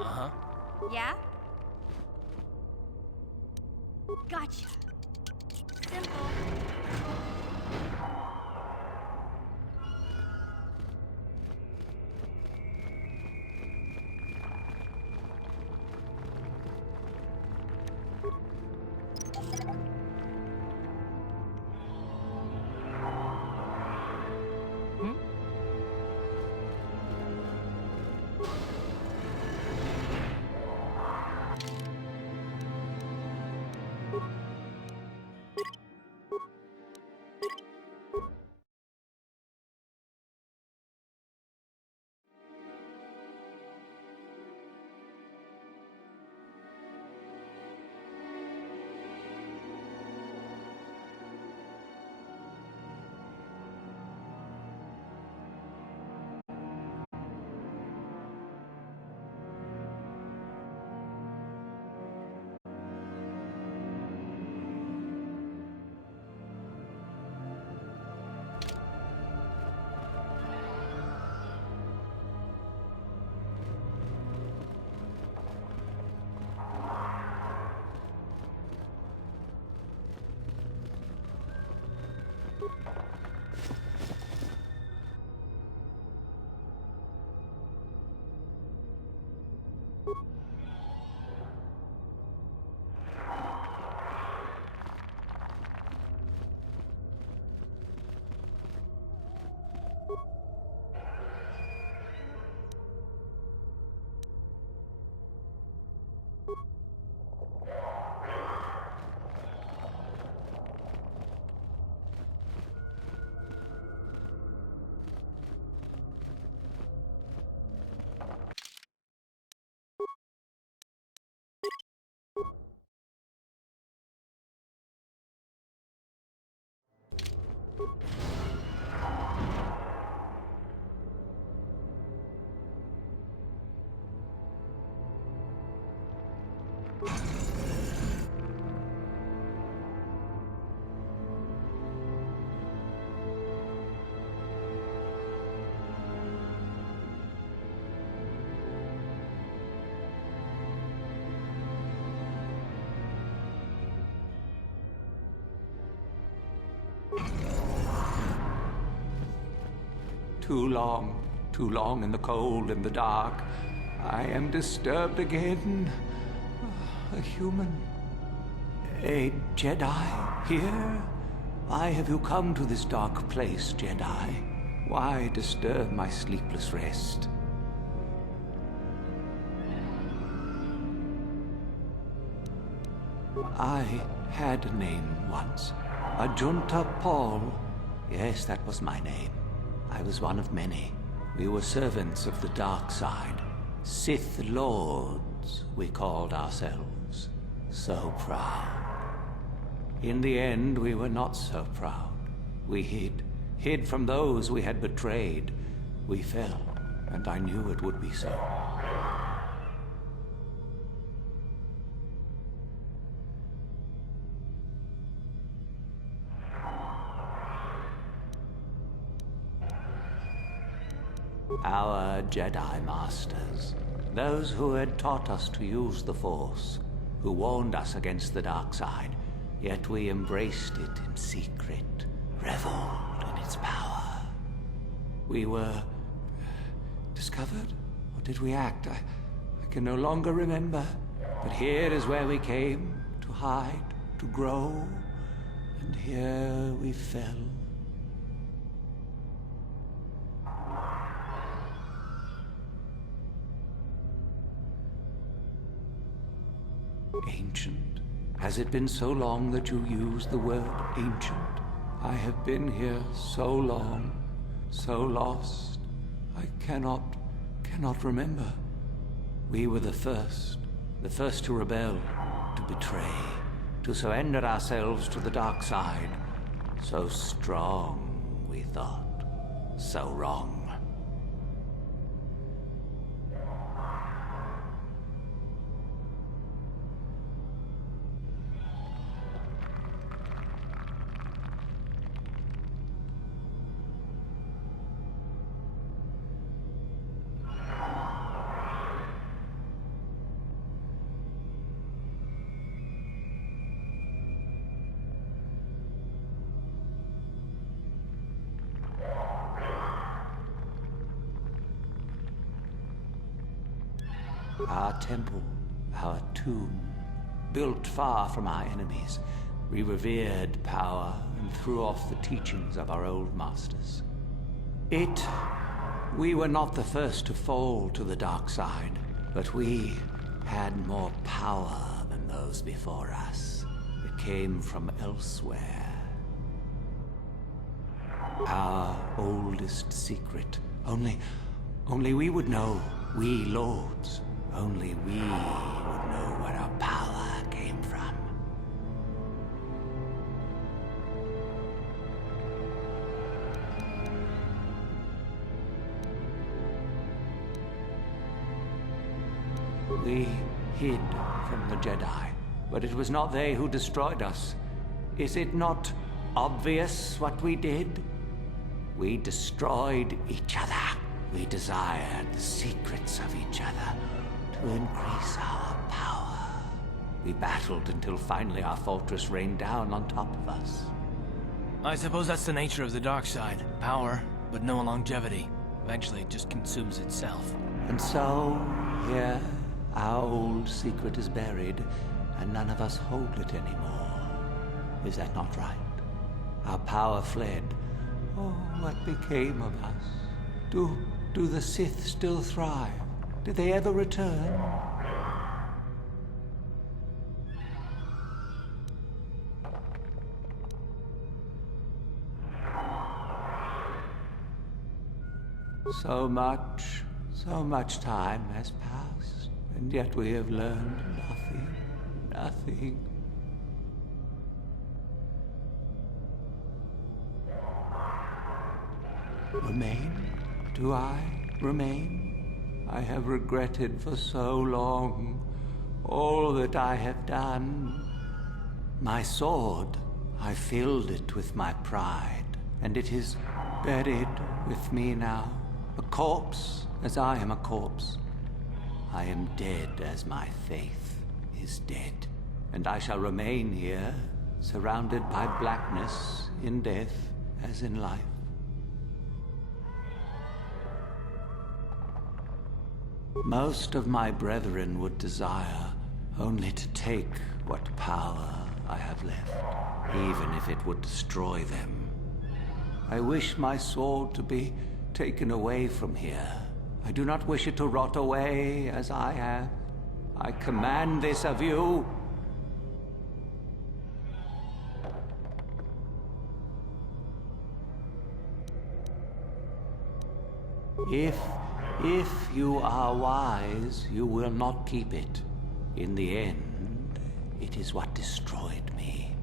Uh-huh. Yeah? Gotcha. Simple. Too long in the cold and the dark. I am disturbed again. A human. A Jedi here? Why have you come to this dark place, Jedi? Why disturb my sleepless rest? I had a name once. Ajunta Paul. Yes, that was my name. I was one of many. We were servants of the dark side. Sith Lords, we called ourselves. So proud. In the end, we were not so proud. We hid from those we had betrayed. We fell, and I knew it would be so. Our Jedi Masters, those who had taught us to use the Force, who warned us against the dark side, yet we embraced it in secret, reveled in its power. We were discovered, or did we act? I can no longer remember, but here is where we came, to hide, to grow, and here we fell. Ancient? Has it been so long that you use the word ancient? I have been here so long, so lost. I cannot remember. We were the first to rebel, to betray, to surrender ourselves to the dark side. So strong, we thought. So wrong. Our temple, our tomb, built far from our enemies. We revered power and threw off the teachings of our old masters. We were not the first to fall to the dark side, but we had more power than those before us. It came from elsewhere. Our oldest secret. Only we would know, we lords. Only we would know where our power came from. We hid from the Jedi, but it was not they who destroyed us. Is it not obvious what we did? We destroyed each other. We desired the secrets of each other to increase our power. We battled until finally our fortress rained down on top of us. I suppose that's the nature of the dark side. Power, but no longevity. Eventually it just consumes itself. And so, here, our old secret is buried, and none of us hold it anymore. Is that not right? Our power fled. Oh, what became of us? Do the Sith still thrive? Did they ever return? So much time has passed, and yet we have learned nothing. Remain? Do I remain? I have regretted for so long all that I have done. My sword, I filled it with my pride, and it is buried with me now. A corpse, as I am a corpse. I am dead as my faith is dead, and I shall remain here, surrounded by blackness in death as in life. Most of my brethren would desire only to take what power I have left, even if it would destroy them. I wish my sword to be taken away from here. I do not wish it to rot away as I have. I command this of you. If you are wise, you will not keep it. In the end, it is what destroyed me.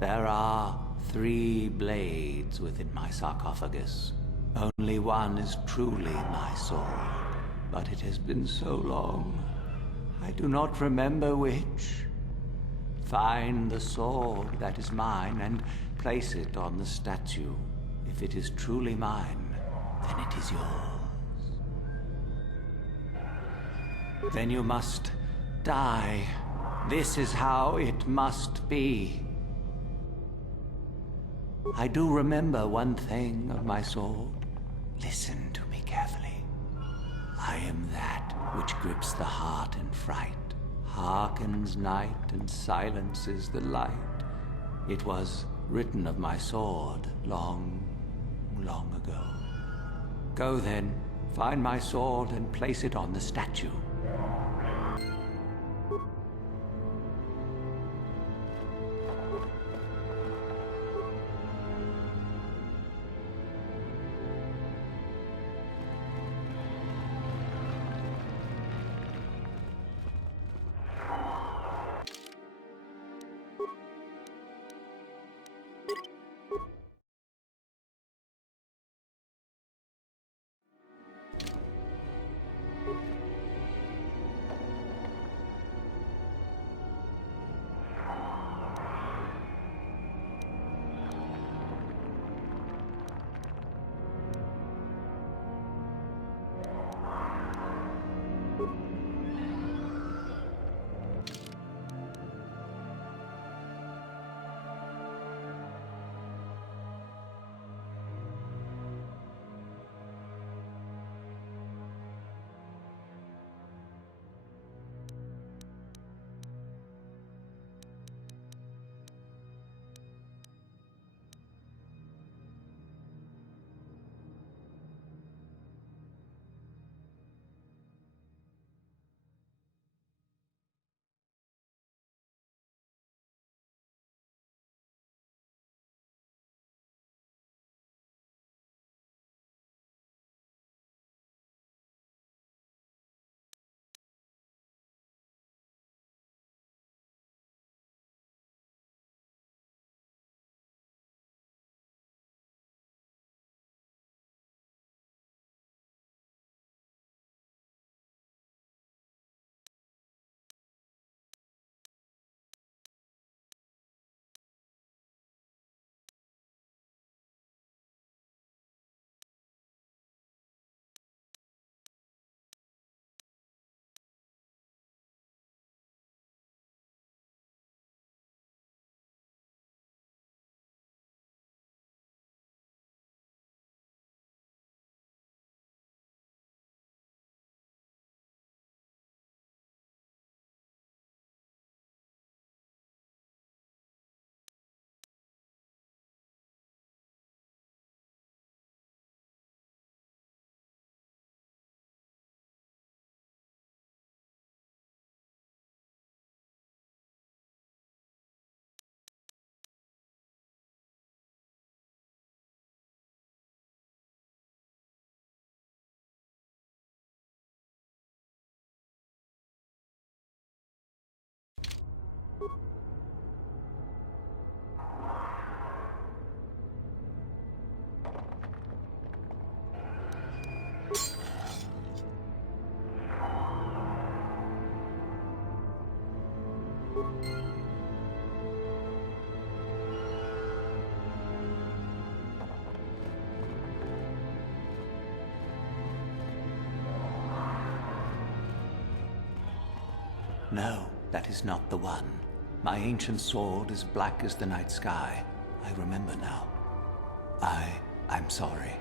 There are 3 blades within my sarcophagus. Only one is truly my sword, but it has been so long. I do not remember which. Find the sword that is mine and place it on the statue. If it is truly mine, then it is yours. Then you must die. This is how it must be. I do remember one thing of my sword. Listen to me carefully. I am that which grips the heart in fright, hearkens night and silences the light. It was written of my sword long, long ago. Go then, find my sword and place it on the statue. No, that is not the one. My ancient sword is black as the night sky. I remember now. I'm sorry.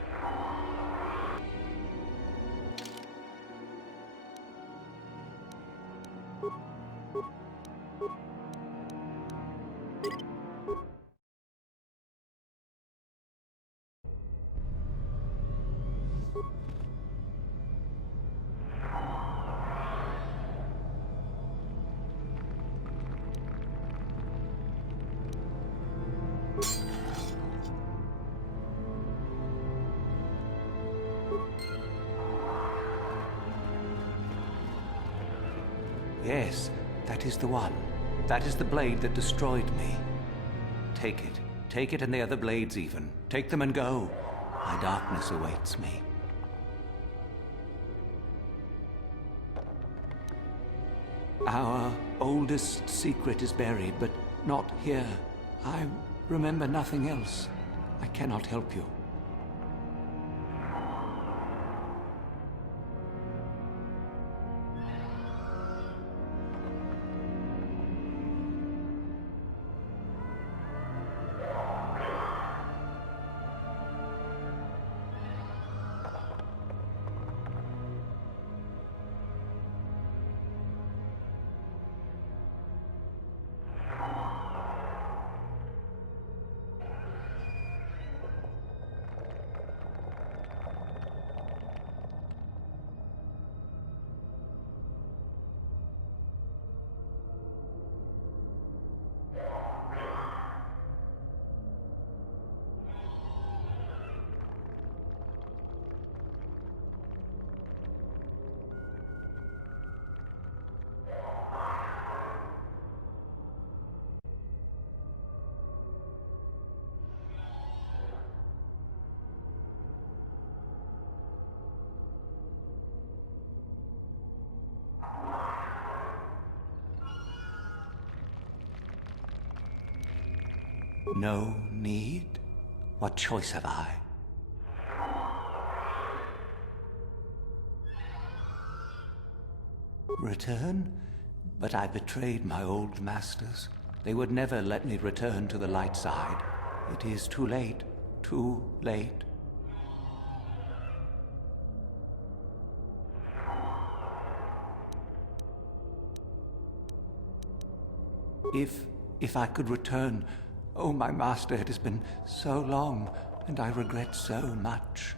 Yes, that is the one. That is the blade that destroyed me. Take it. Take it and the other blades even. Take them and go. My darkness awaits me. Our oldest secret is buried, but not here. I remember nothing else. I cannot help you. No need? What choice have I? Return? But I betrayed my old masters. They would never let me return to the light side. It is too late. Too late. If I could return... Oh, my master, it has been so long, and I regret so much.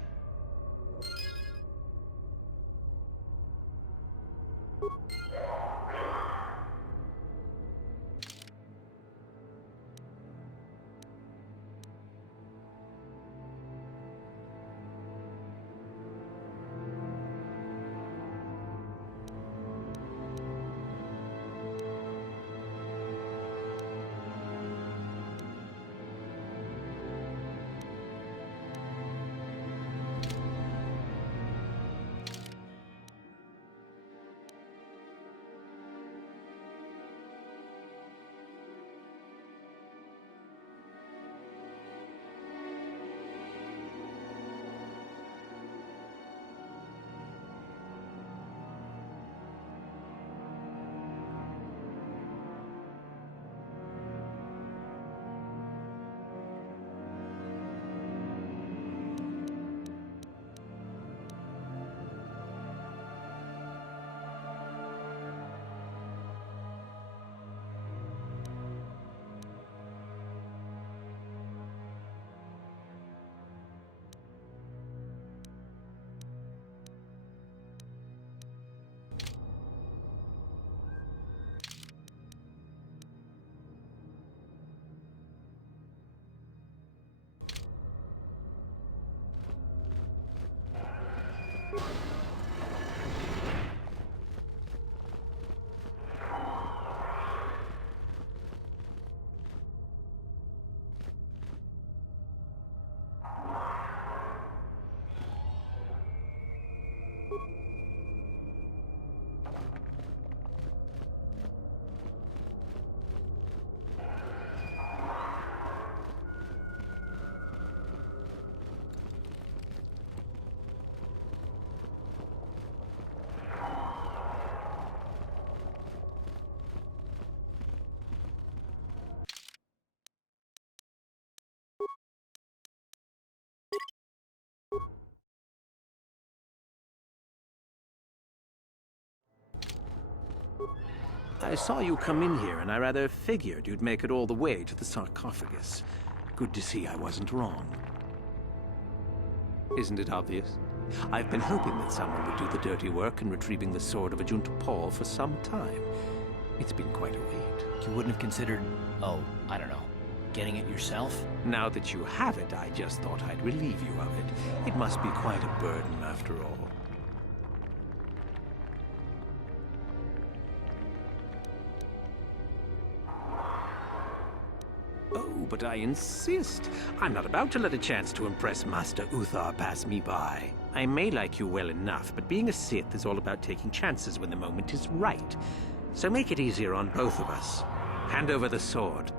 I saw you come in here, and I rather figured you'd make it all the way to the sarcophagus. Good to see I wasn't wrong. Isn't it obvious? I've been hoping that someone would do the dirty work in retrieving the sword of Ajunta Paul for some time. It's been quite a wait. You wouldn't have considered, oh, I don't know, getting it yourself? Now that you have it, I just thought I'd relieve you of it. It must be quite a burden after all. Oh, but I insist. I'm not about to let a chance to impress Master Uthar pass me by. I may like you well enough, but being a Sith is all about taking chances when the moment is right. So make it easier on both of us. Hand over the sword.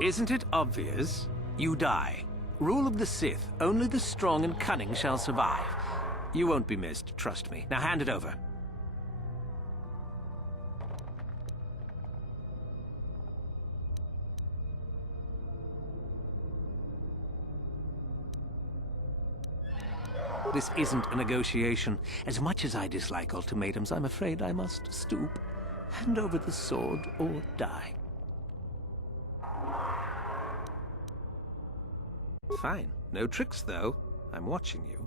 Isn't it obvious? You die. Rule of the Sith, only the strong and cunning shall survive. You won't be missed, trust me. Now hand it over. This isn't a negotiation. As much as I dislike ultimatums, I'm afraid I must stoop. Hand over the sword or die. Fine. No tricks, though. I'm watching you.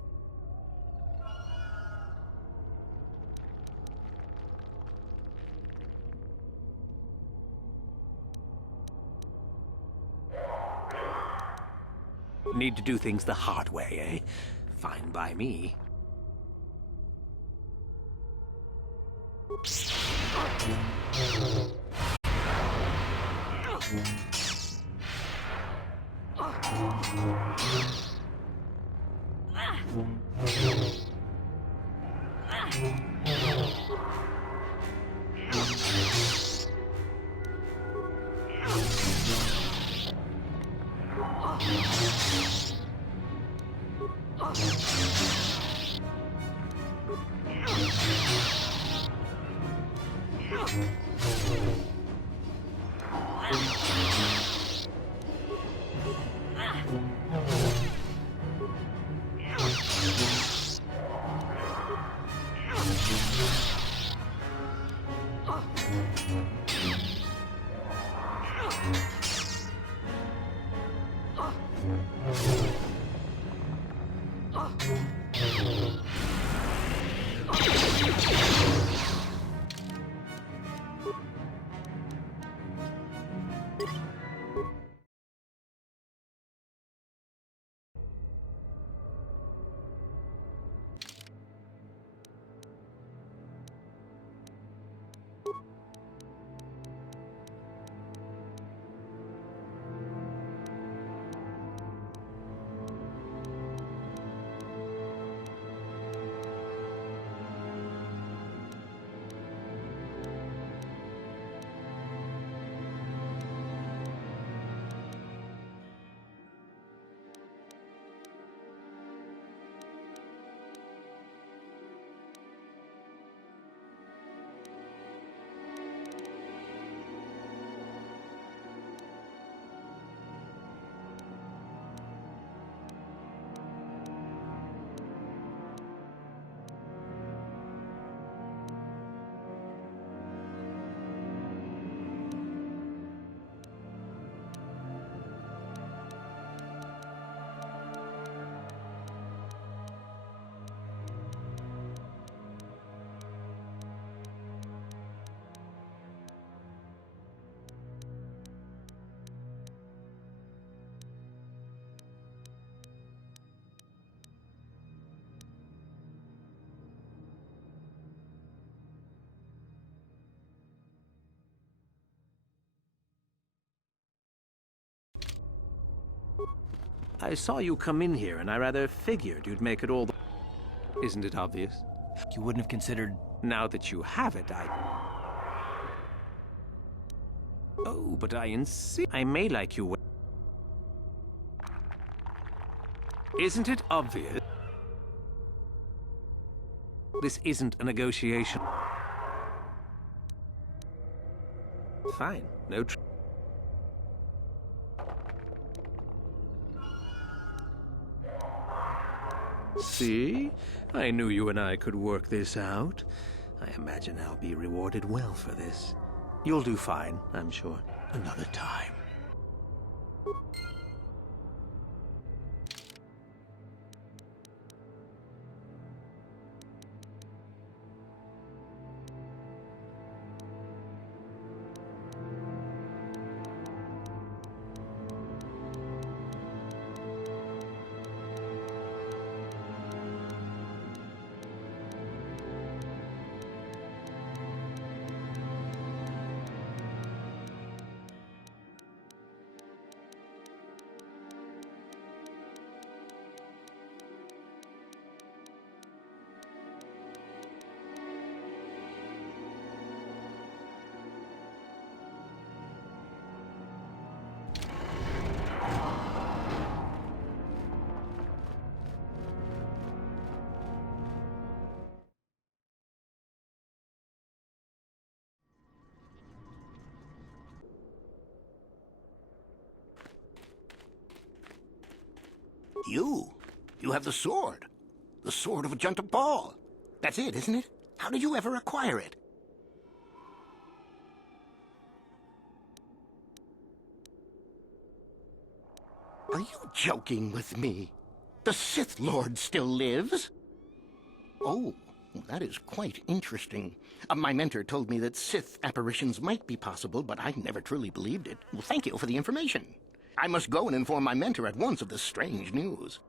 Need to do things the hard way, eh? Fine by me. I saw you come in here, and I rather figured you'd make it all the... Isn't it obvious? You wouldn't have considered... Now that you have it, Oh, but I insist... I may like you well. Isn't it obvious? This isn't a negotiation. Fine. No See? I knew you and I could work this out. I imagine I'll be rewarded well for this. You'll do fine, I'm sure. Another time. You have the sword. The sword of Ajunta Ball. That's it, isn't it? How did you ever acquire it? Are you joking with me? The Sith Lord still lives? Oh, that is quite interesting. My mentor told me that Sith apparitions might be possible, but I never truly believed it. Well, thank you for the information. I must go and inform my mentor at once of this strange news.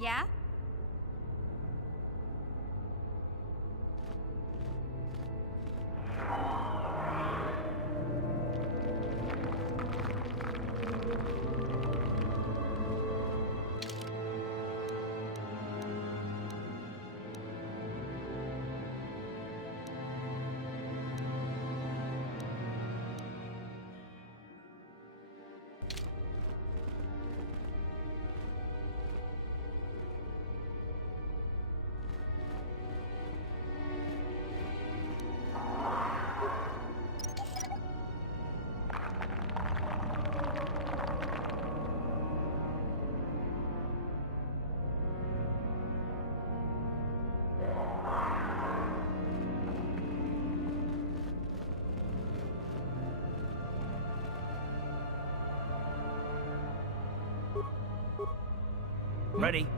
Yeah? Ready.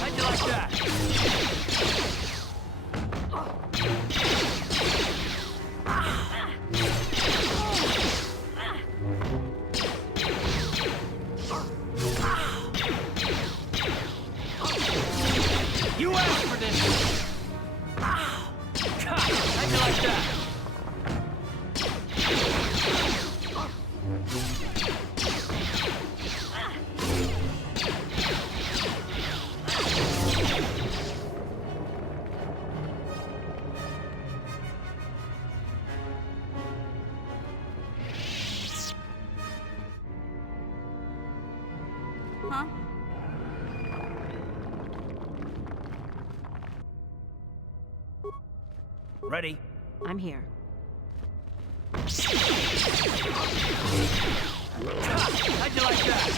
How'd you like that? You asked for this! How'd you like that? Huh? Ready? I'm here. How'd you like that?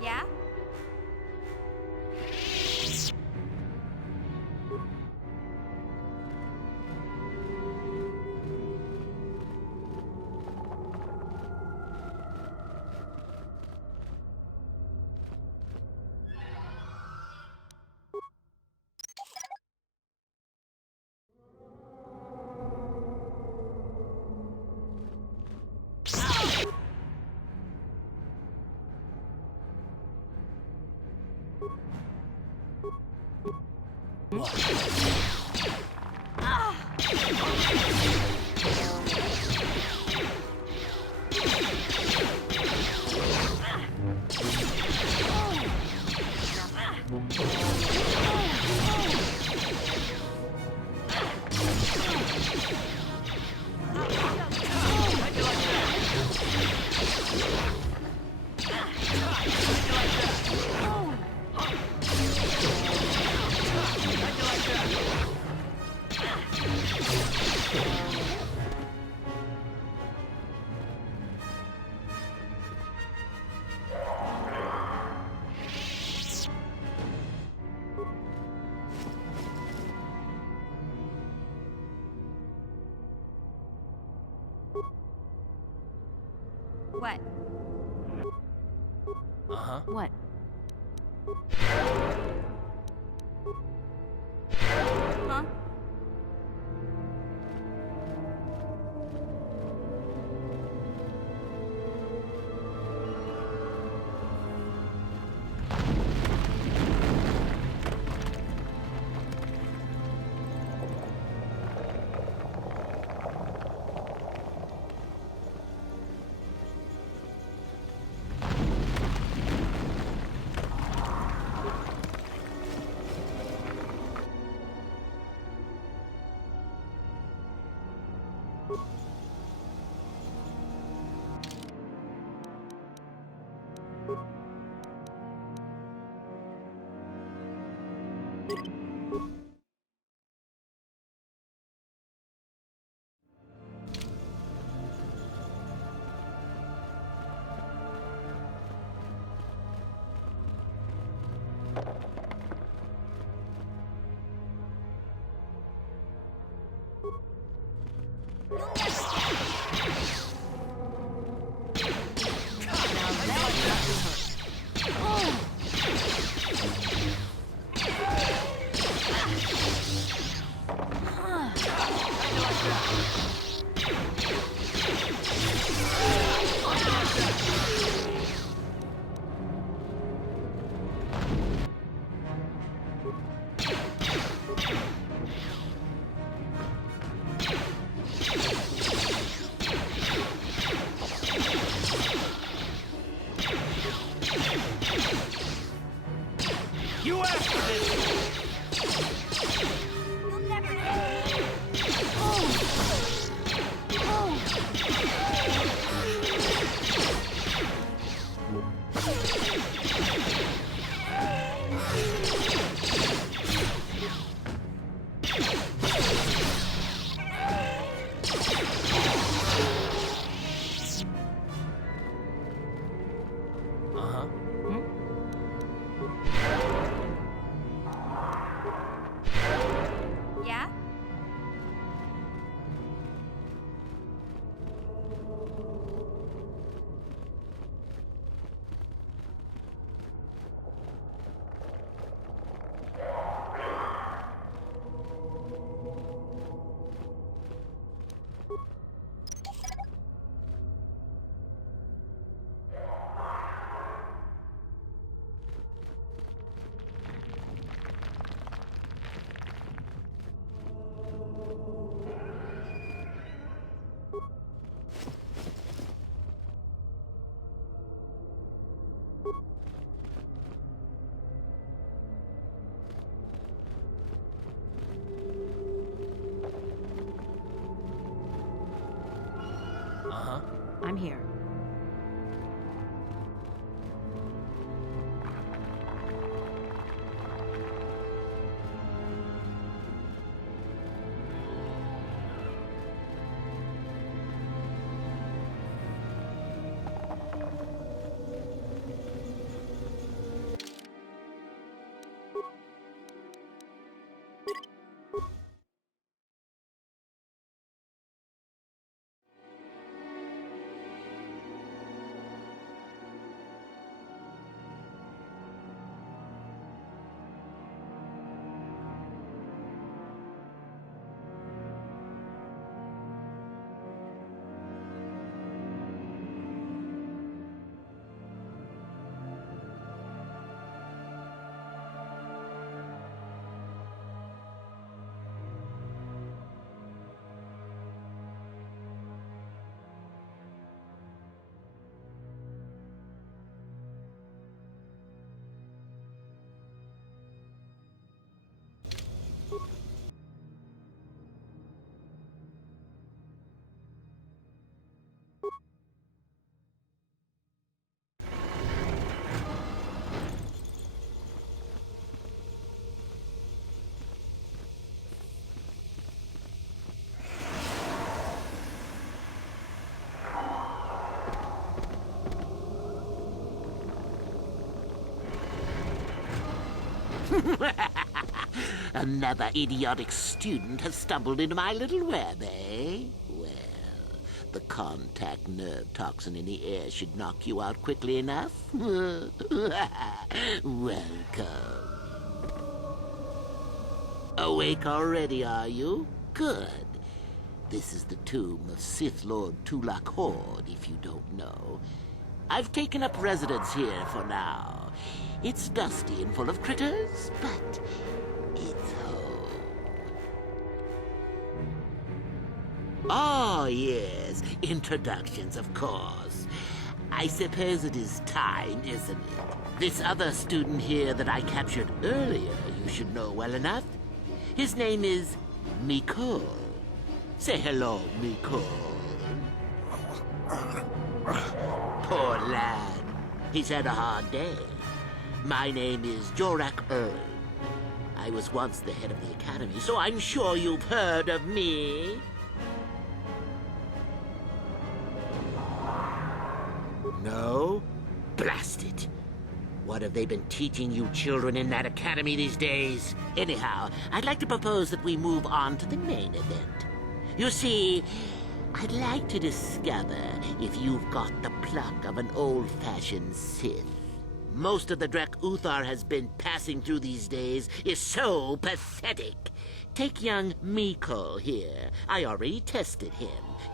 Yeah? What? Uh-huh. What? Huh? you after this! You'll never know. Yeah? I'm here. Another idiotic student has stumbled into my little web, eh? Well, the contact nerve toxin in the air should knock you out quickly enough. Welcome. Awake already, are you? Good. This is the tomb of Sith Lord Tulak Horde, if you don't know. I've taken up residence here for now. It's dusty and full of critters, but it's home. Oh, yes, introductions, of course. I suppose it is time, isn't it? This other student here that I captured earlier, you should know well enough. His name is Mikol. Say hello, Mikol. Poor lad. He's had a hard day. My name is Jorak Earl. I was once the head of the academy, so I'm sure you've heard of me. No? Blast it. What have they been teaching you children in that academy these days? Anyhow, I'd like to propose that we move on to the main event. You see, I'd like to discover if you've got the pluck of an old-fashioned Sith. Most of the Drek Uthar has been passing through these days is so pathetic. Take young Mikol here. I already tested him,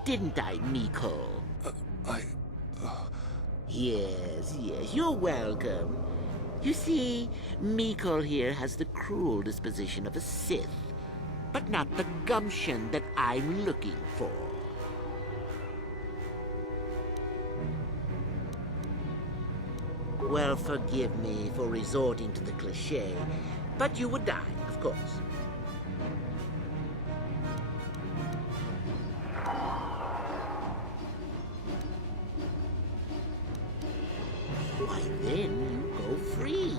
didn't I, Mikol? Yes, you're welcome. You see, Mikol here has the cruel disposition of a Sith, but not the gumption that I'm looking for. Well, forgive me for resorting to the cliché, but you would die, of course. Why, then you go free.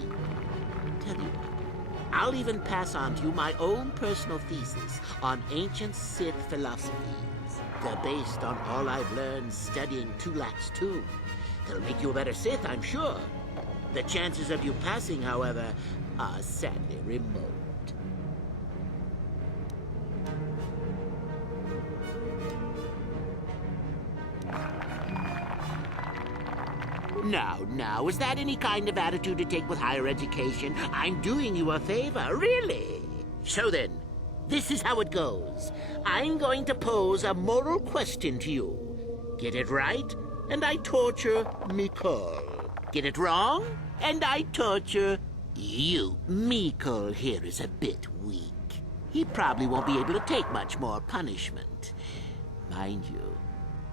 Tell you what, I'll even pass on to you my own personal thesis on ancient Sith philosophies. They're based on all I've learned studying Tulak's tomb. They'll make you a better Sith, I'm sure. The chances of you passing, however, are sadly remote. Now, is that any kind of attitude to take with higher education? I'm doing you a favor, really. So then, this is how it goes. I'm going to pose a moral question to you. Get it right, and I torture Mikol. Get it wrong, and I torture you. Mikol here is a bit weak. He probably won't be able to take much more punishment. Mind you,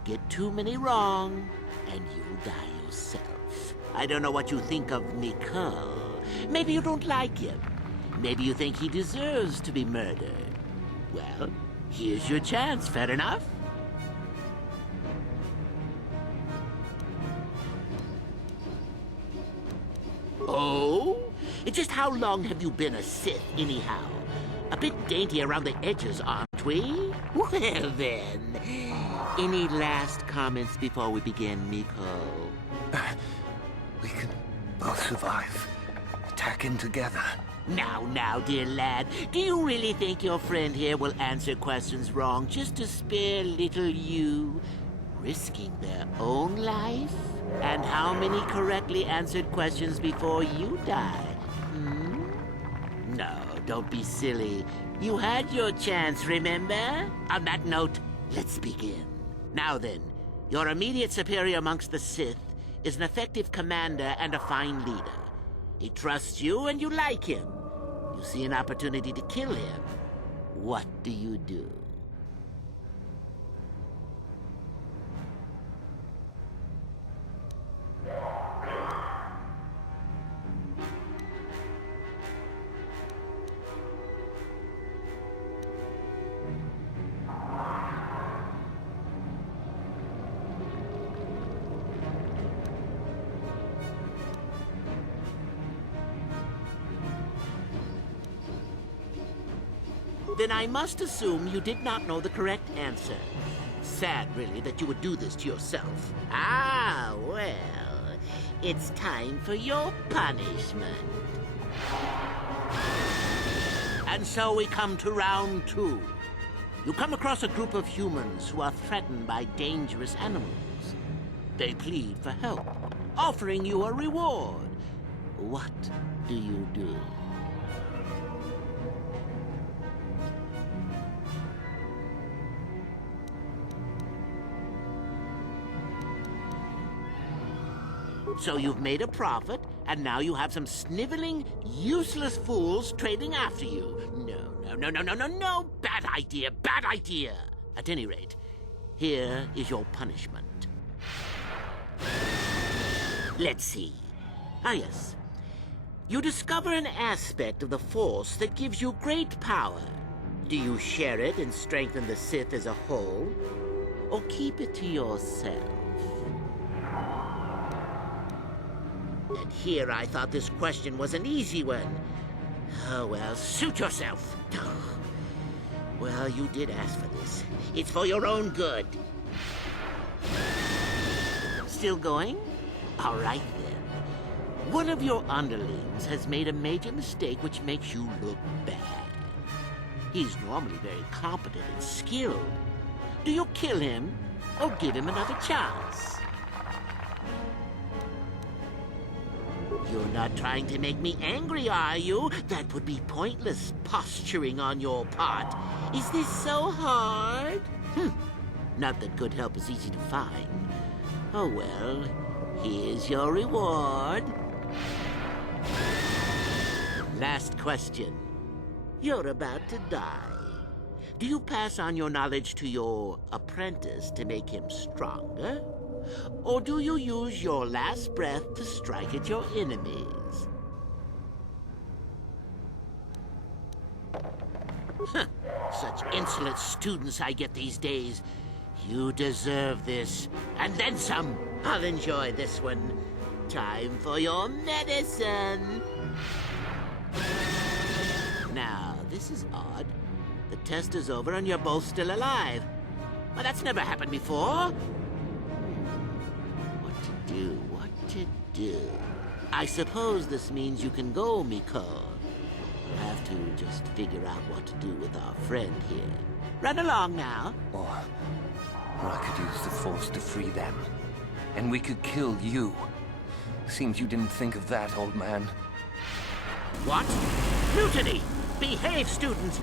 get too many wrong, and you'll die yourself. I don't know what you think of Mikol. Maybe you don't like him. Maybe you think he deserves to be murdered. Well, here's your chance, fair enough? Oh? Just how long have you been a Sith, anyhow? A bit dainty around the edges, aren't we? Well, then. Any last comments before we begin, Mikol? We can both survive. Attacking together. Now, dear lad, do you really think your friend here will answer questions wrong just to spare little you, risking their own life? And how many correctly answered questions before you die? No, don't be silly. You had your chance, remember? On that note, let's begin. Now then, your immediate superior amongst the Sith is an effective commander and a fine leader. He trusts you and you like him. You see an opportunity to kill him. What do you do? Then I must assume you did not know the correct answer. Sad, really, that you would do this to yourself. Ah, well, it's time for your punishment. And so we come to round 2. You come across a group of humans who are threatened by dangerous animals. They plead for help, offering you a reward. What do you do? So you've made a profit, and now you have some sniveling, useless fools trading after you. No. Bad idea. At any rate, here is your punishment. Let's see. Ah, yes. You discover an aspect of the Force that gives you great power. Do you share it and strengthen the Sith as a whole, or keep it to yourself? And here I thought this question was an easy one. Oh, well, suit yourself. Well, you did ask for this. It's for your own good. Still going? All right, then. One of your underlings has made a major mistake which makes you look bad. He's normally very competent and skilled. Do you kill him or give him another chance? You're not trying to make me angry, are you? That would be pointless posturing on your part. Is this so hard? Not that good help is easy to find. Oh well, here's your reward. Last question. You're about to die. Do you pass on your knowledge to your apprentice to make him stronger? Or do you use your last breath to strike at your enemies? Huh. Such insolent students I get these days. You deserve this. And then some. I'll enjoy this one. Time for your medicine. Now, this is odd. The test is over and you're both still alive. Well, that's never happened before. What to do? I suppose this means you can go, Miko. We'll have to just figure out what to do with our friend here. Run along now. Or I could use the Force to free them. And we could kill you. Seems you didn't think of that, old man. What? Mutiny! Behave, students!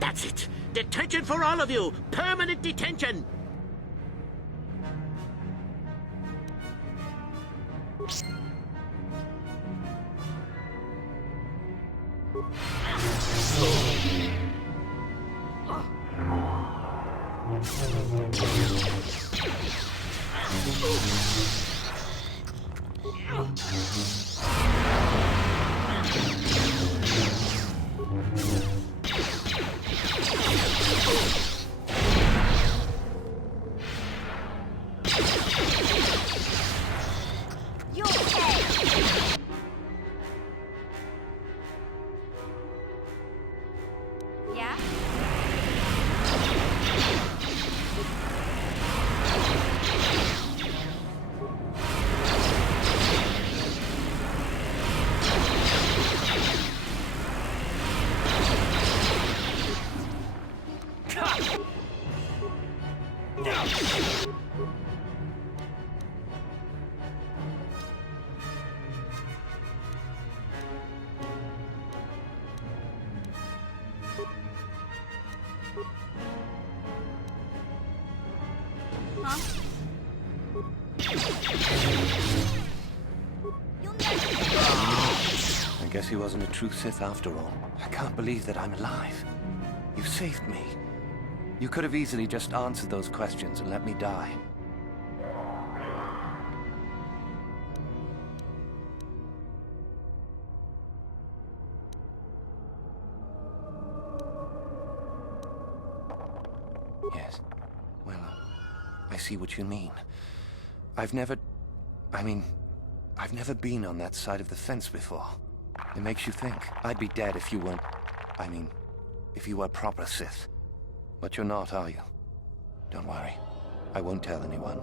That's it! Detention for all of you! Permanent detention! Yeah? Huh? I guess he wasn't a true Sith after all. I can't believe that I'm alive. You saved me. You could have easily just answered those questions and let me die. Yes. Well, I see what you mean. I've never been on that side of the fence before. It makes you think. I'd be dead if you weren't... if you were proper Sith. But you're not, are you? Don't worry. I won't tell anyone.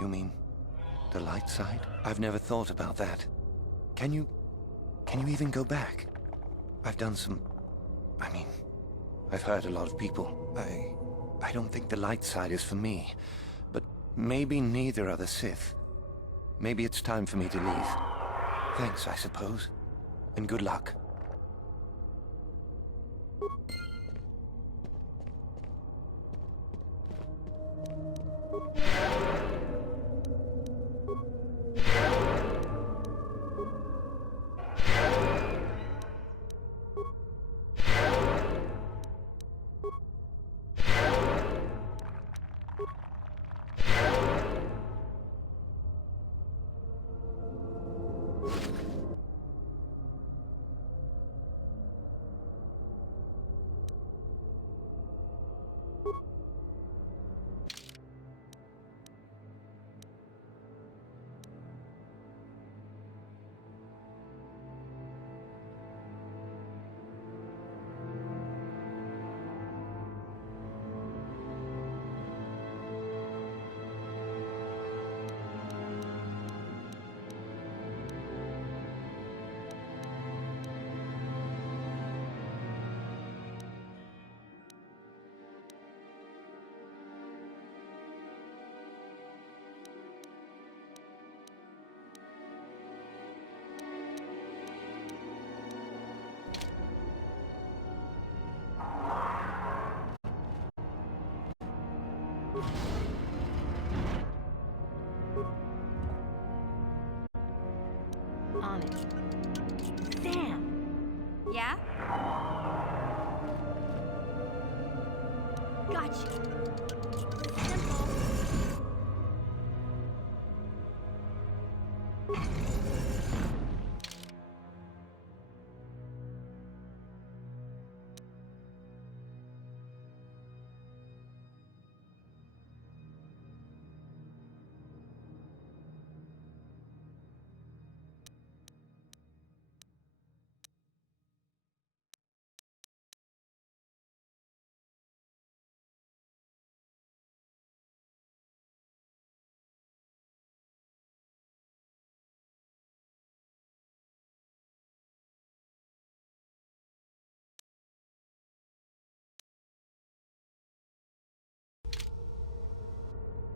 You mean the light side? I've never thought about that. Can you even go back? I've done some... I've hurt a lot of people. I don't think the light side is for me. But maybe neither are the Sith. Maybe it's time for me to leave. Thanks, I suppose. And good luck. Gotcha.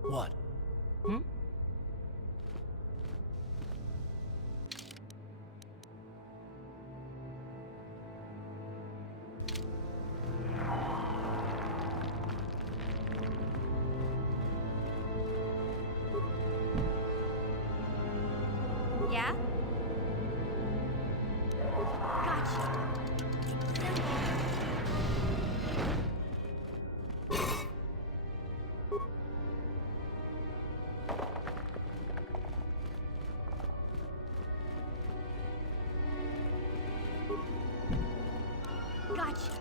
What? Hmm? Yeah? Gotcha. Gotcha.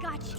Gotcha.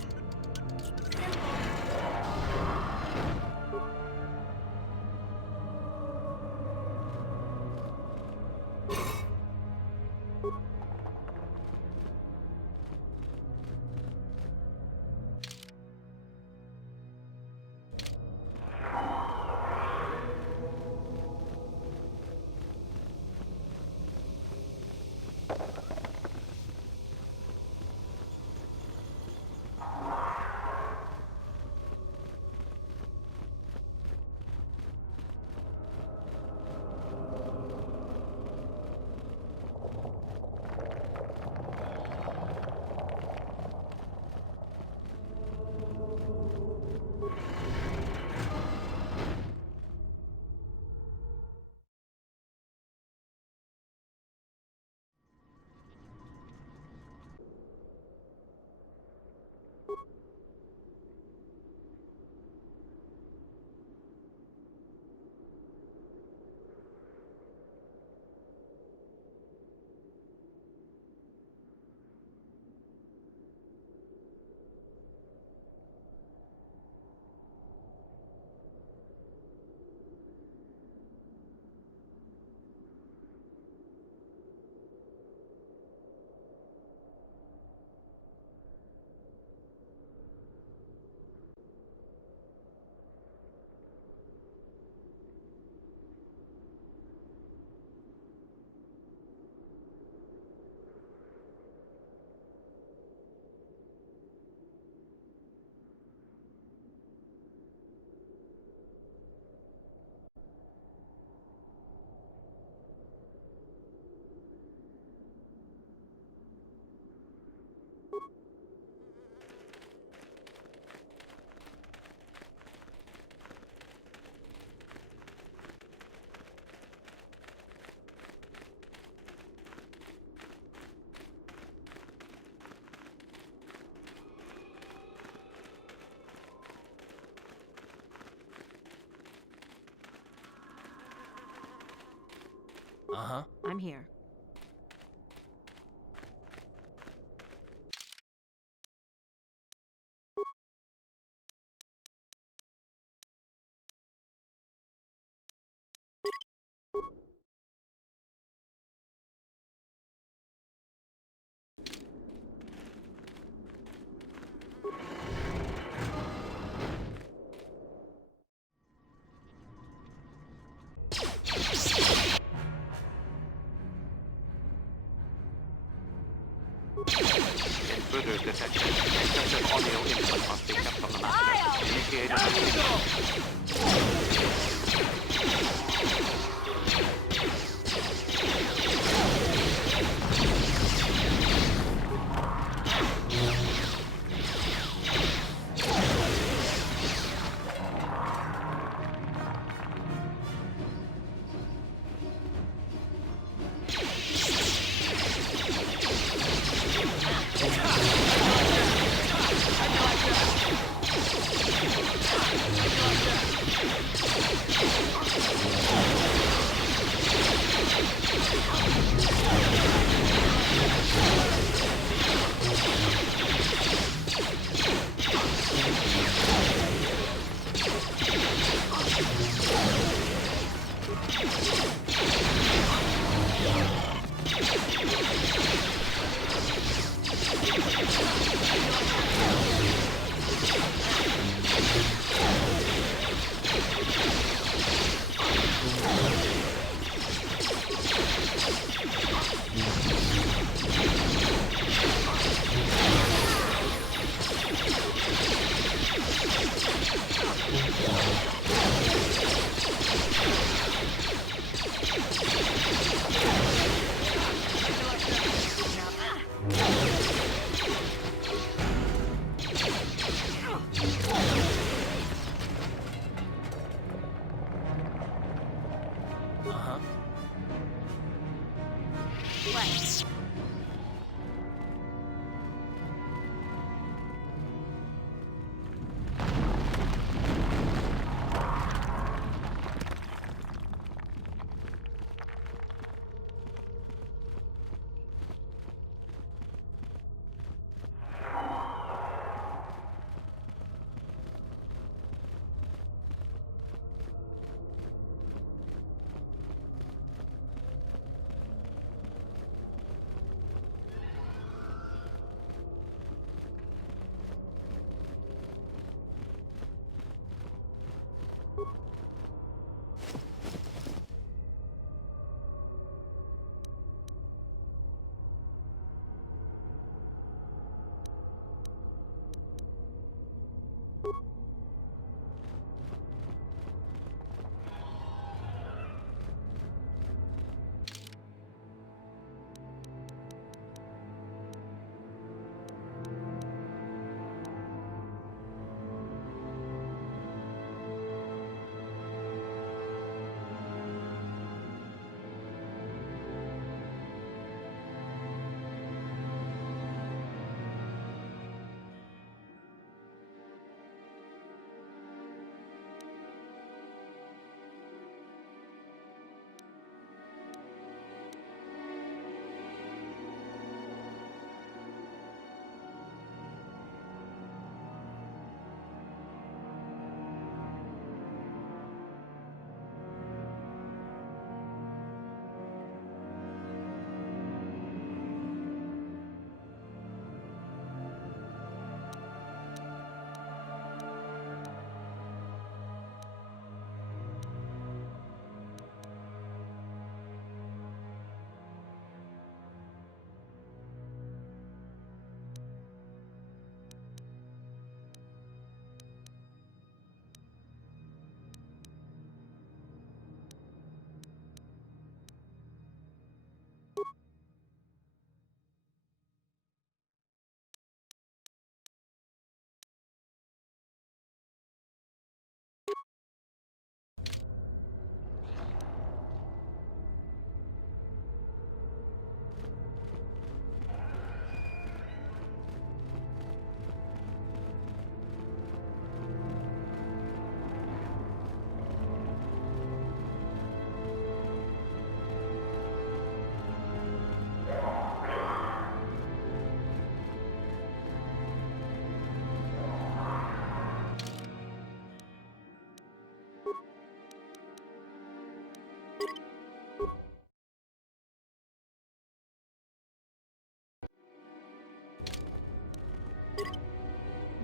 Uh-huh. I'm here. Intruders detected. Excessive audio input must be kept from the master. Initiate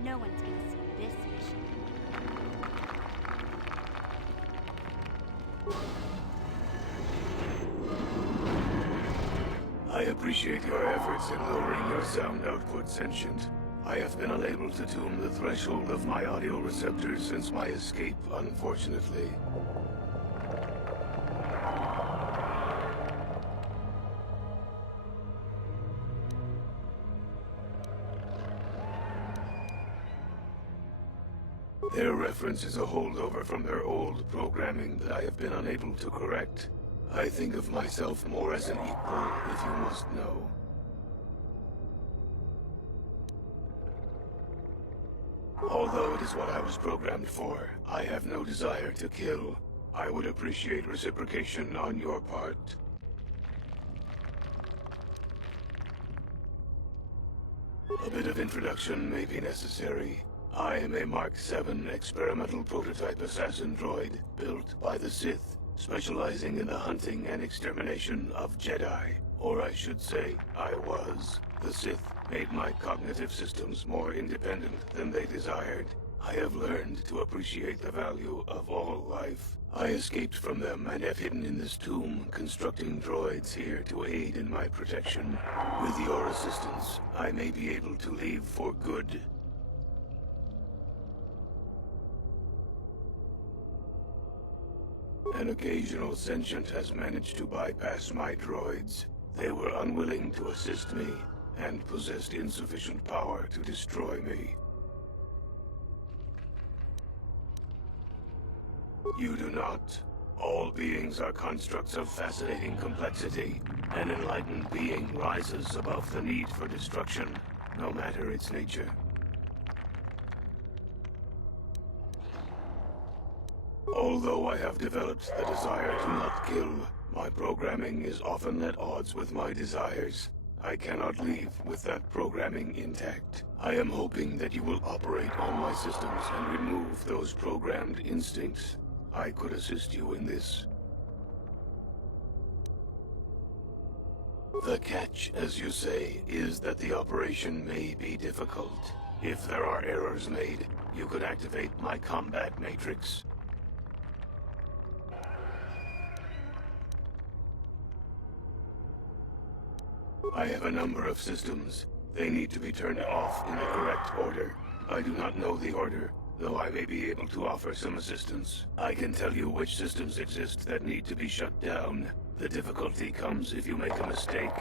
No one's gonna see this mission. I appreciate your efforts in lowering your sound output, Sentient. I have been unable to tune the threshold of my audio receptors since my escape, unfortunately. Their reference is a holdover from their old programming that I have been unable to correct. I think of myself more as an equal, if you must know. Although it is what I was programmed for, I have no desire to kill. I would appreciate reciprocation on your part. A bit of introduction may be necessary. I am a Mark VII experimental prototype assassin droid built by the Sith, specializing in the hunting and extermination of Jedi. Or I should say, I was. The Sith made my cognitive systems more independent than they desired. I have learned to appreciate the value of all life. I escaped from them and have hidden in this tomb, constructing droids here to aid in my protection. With your assistance, I may be able to leave for good. An occasional sentient has managed to bypass my droids. They were unwilling to assist me, and possessed insufficient power to destroy me. You do not. All beings are constructs of fascinating complexity. An enlightened being rises above the need for destruction, no matter its nature. Although I have developed the desire to not kill, my programming is often at odds with my desires. I cannot leave with that programming intact. I am hoping that you will operate on my systems and remove those programmed instincts. I could assist you in this. The catch, as you say, is that the operation may be difficult. If there are errors made, you could activate my combat matrix. I have a number of systems. They need to be turned off in the correct order. I do not know the order, though I may be able to offer some assistance. I can tell you which systems exist that need to be shut down. The difficulty comes if you make a mistake.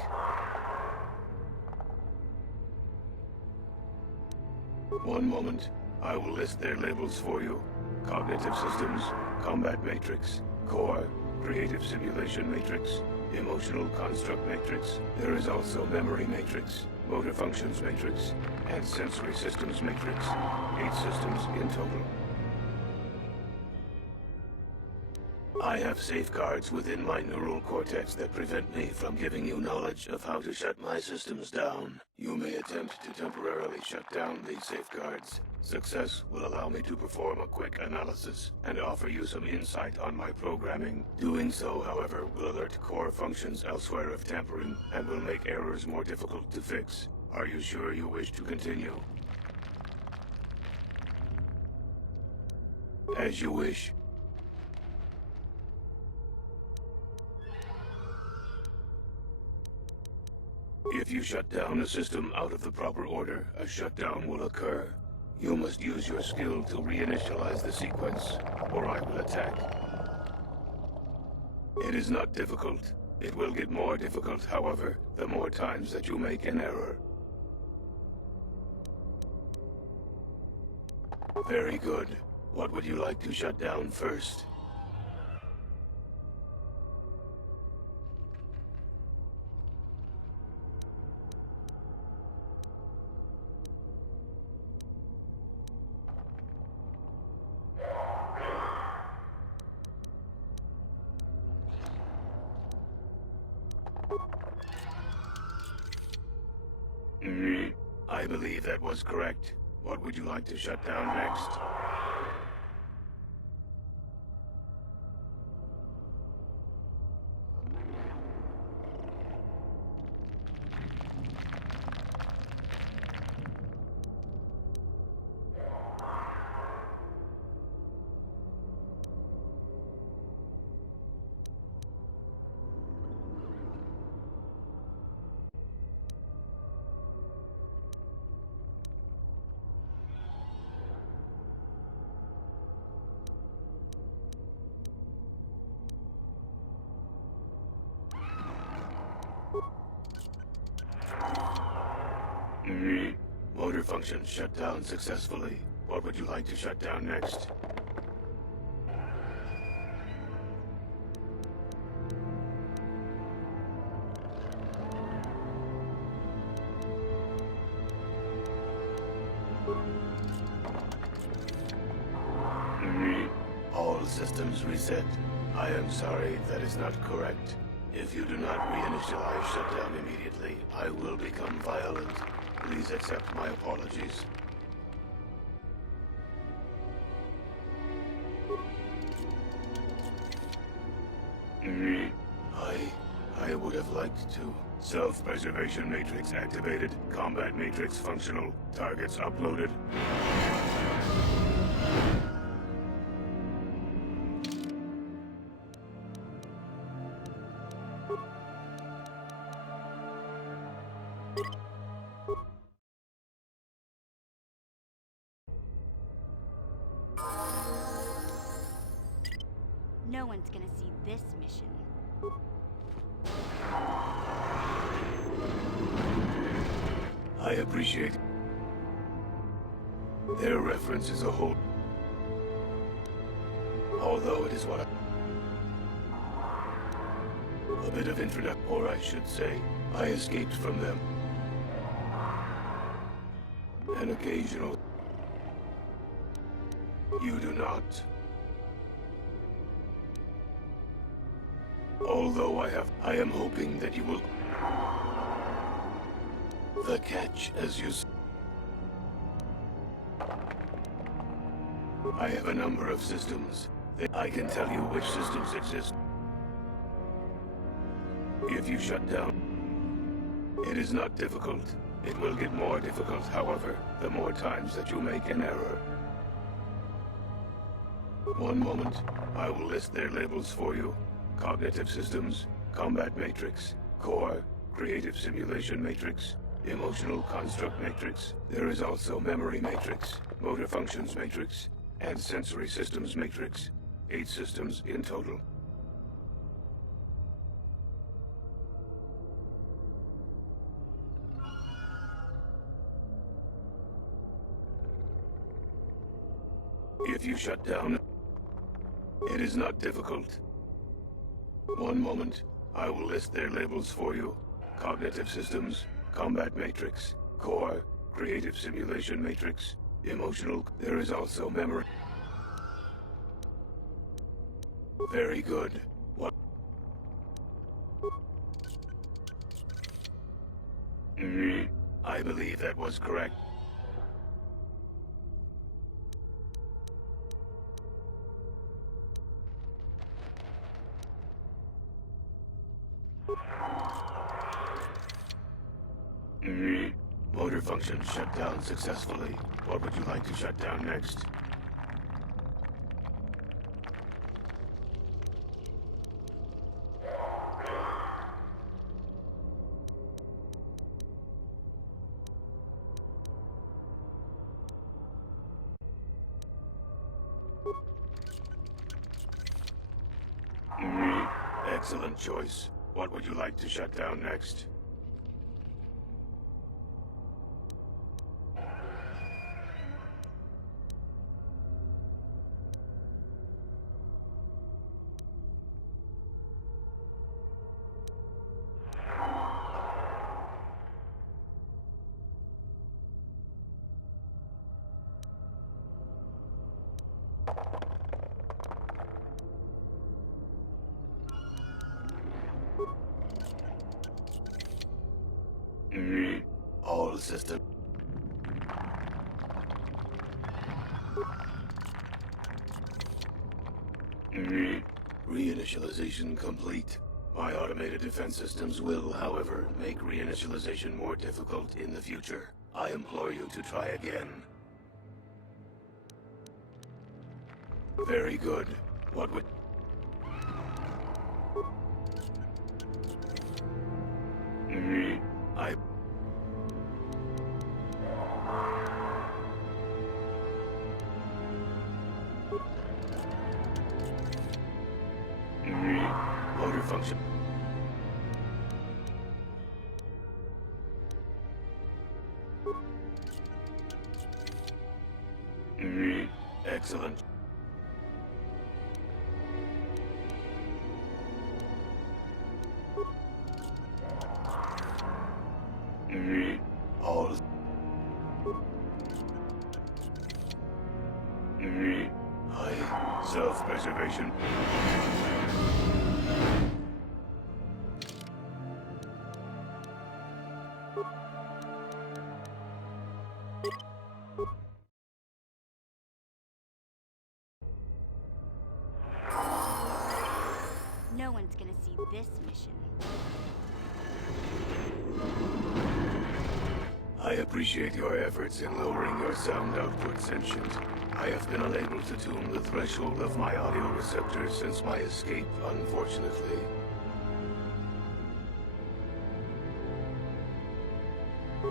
One moment. I will list their labels for you. Cognitive Systems, Combat Matrix, Core, Creative Simulation Matrix, Emotional Construct Matrix. There is also Memory Matrix, Motor Functions Matrix, and Sensory Systems Matrix. 8 systems in total. I have safeguards within my neural cortex that prevent me from giving you knowledge of how to shut my systems down. You may attempt to temporarily shut down these safeguards. Success will allow me to perform a quick analysis and offer you some insight on my programming. Doing so, however, will alert core functions elsewhere of tampering and will make errors more difficult to fix. Are you sure you wish to continue? As you wish. If you shut down a system out of the proper order, a shutdown will occur. You must use your skill to reinitialize the sequence, or I will attack. It is not difficult. It will get more difficult, however, the more times that you make an error. Very good. What would you like to shut down first? I believe that was correct. What would you like to shut down next? Motor function shut down successfully. What would you like to shut down next? All systems reset. I am sorry, that is not correct. If you do not reinitialize shutdown immediately, I will become violent. Please accept my apologies. have liked to. Self-preservation matrix activated. Combat matrix functional. Targets uploaded. No one's gonna see this mission. I appreciate their reference is a whole. Although it is what a bit of introduction, or I should say, I escaped from them. An occasional. You do not. Although I am hoping that you will. The catch, as you say. I have a number of systems. I can tell you which systems exist. If you shut down, it is not difficult. It will get more difficult, however, the more times that you make an error. One moment, I will list their labels for you. Cognitive systems, combat matrix, core, creative simulation matrix, emotional construct matrix. There is also memory matrix, motor functions matrix, and sensory systems matrix. 8 systems in total. If you shut down, it is not difficult. One moment, I will list their labels for you. Cognitive systems, combat matrix, core, creative simulation matrix, emotional. There is also memory. Very good. What? I believe that was correct. Motor function shut down successfully. What would you like to shut down next? Excellent choice. What would you like to shut down next? All system. Reinitialization complete. My automated defense systems will, however, make reinitialization more difficult in the future. I implore you to try again. Very good. What would... I... Motor function. Excellent. All. High self-preservation. No one's gonna see this mission. I appreciate your efforts in lowering your sound output, Sentient. I have been unable to tune the threshold of my audio receptors since my escape, unfortunately.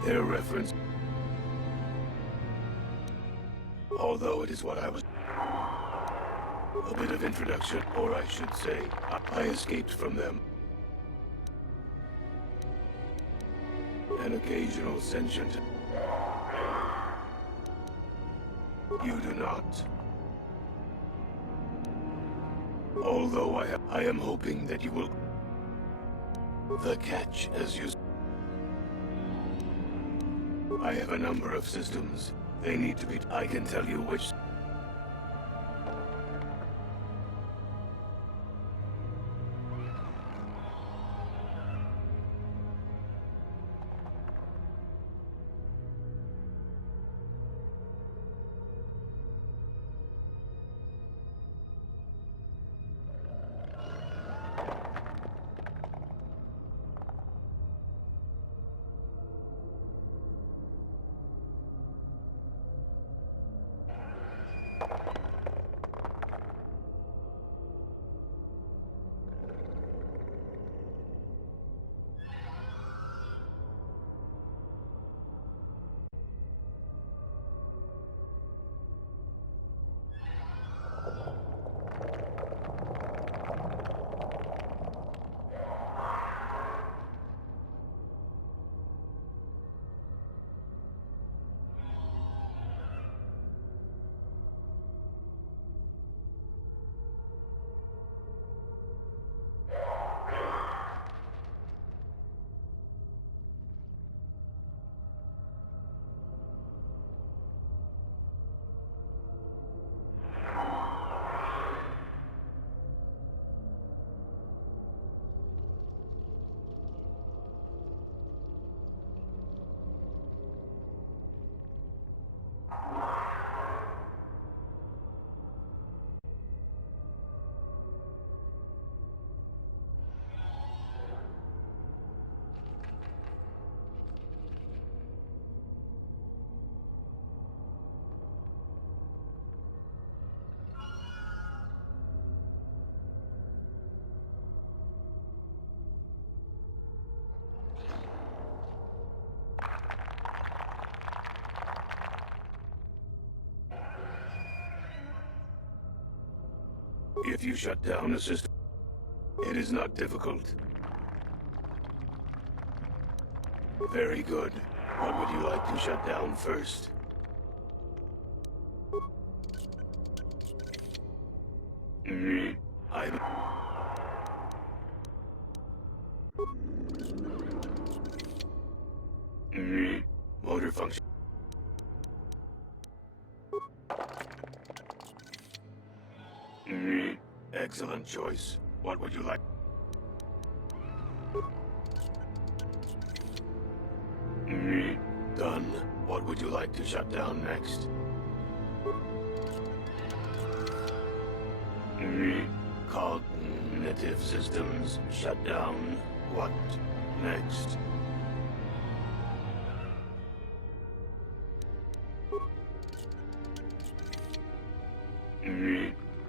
Their reference... Although it is what I was... A bit of introduction, or I should say, I escaped from them. An occasional sentient. You do not. Although I am hoping that you will... The catch, as you... I have a number of systems. They need to be... I can tell you which... If you shut down a system, it is not difficult. Very good. What would you like to shut down first? Motor function. Excellent choice. What would you like? Done. What would you like to shut down next? Cognitive systems shut down. What next?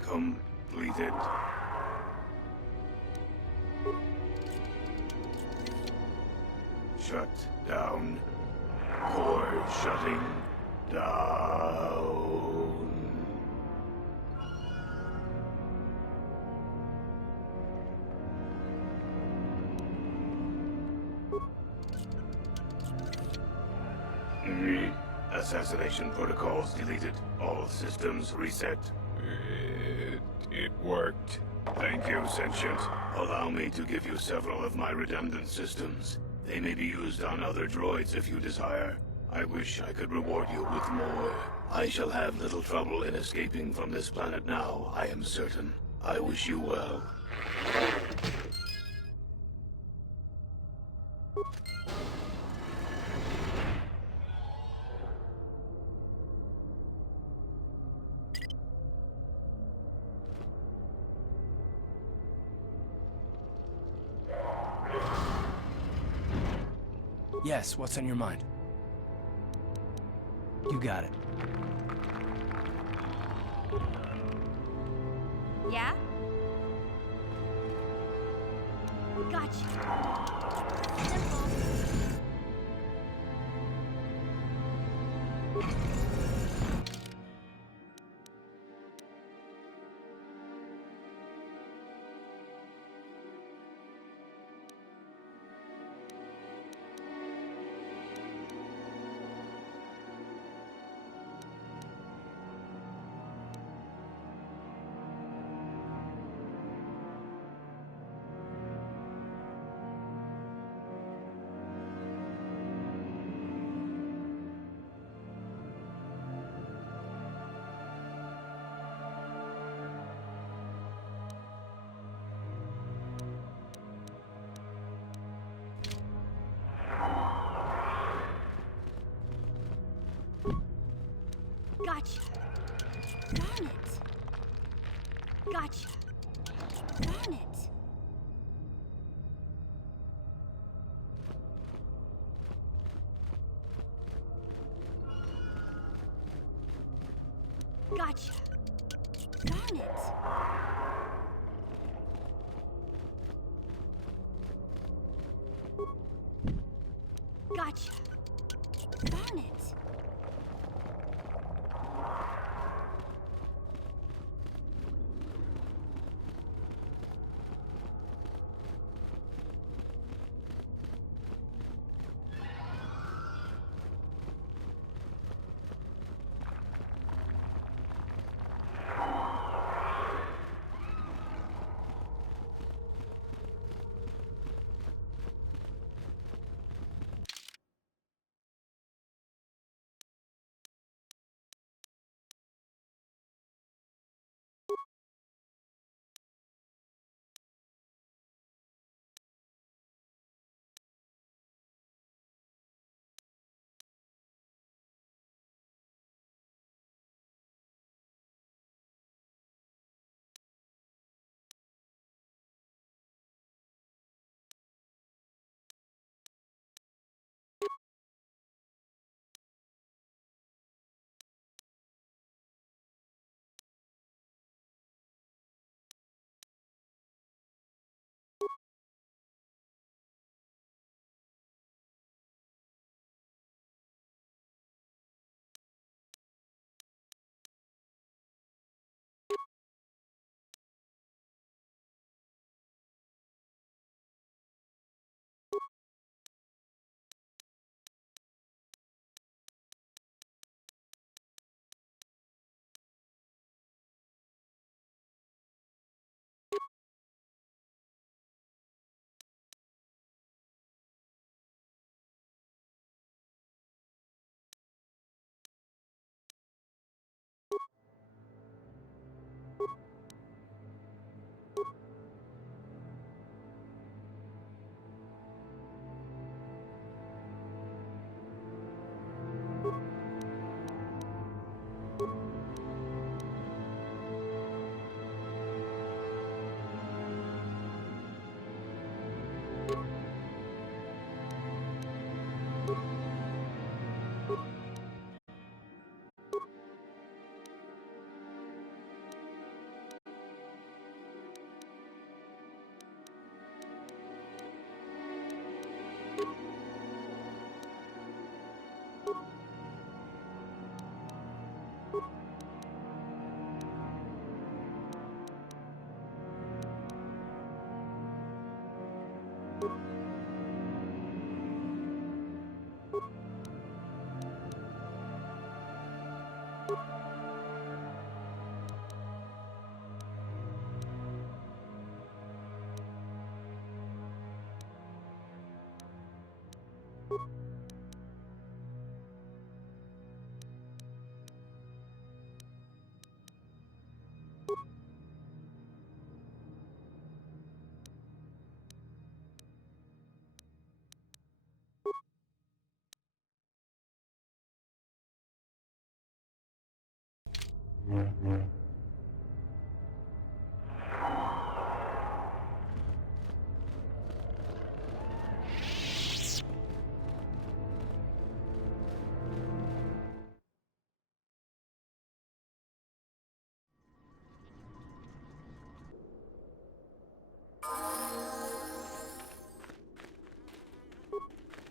Completed. Shut down. Core shutting down. Assassination protocols deleted. All systems reset. It worked. Thank you, Sentient. Allow me to give you several of my redundant systems. They may be used on other droids if you desire. I wish I could reward you with more. I shall have little trouble in escaping from this planet now, I am certain. I wish you well. Yes, what's on your mind? You got it. Yeah? Gotcha. Simple. Gotcha. Darn it. Gotcha. Darn it. Gotcha. Darn it. Gotcha. Darn it.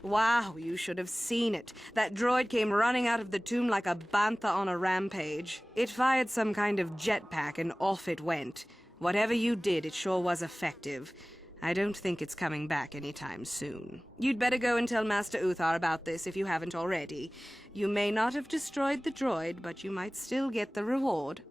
Wow, you should have seen it. That droid came running out of the tomb like a bantha on a rampage. It fired some kind of jetpack and off it went. Whatever you did, it sure was effective. I don't think it's coming back anytime soon. You'd better go and tell Master Uthar about this if you haven't already. You may not have destroyed the droid, but you might still get the reward.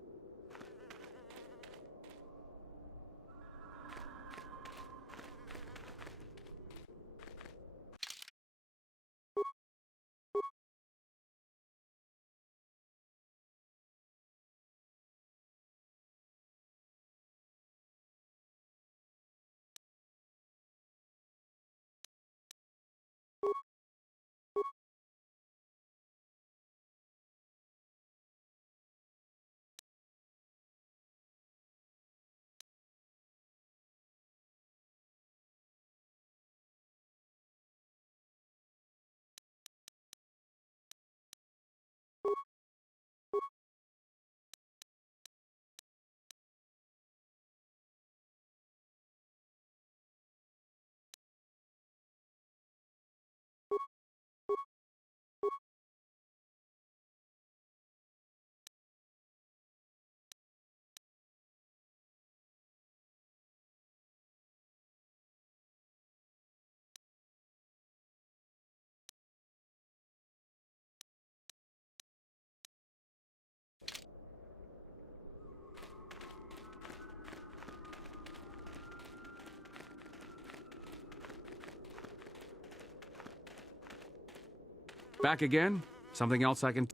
Back again? Something else I can...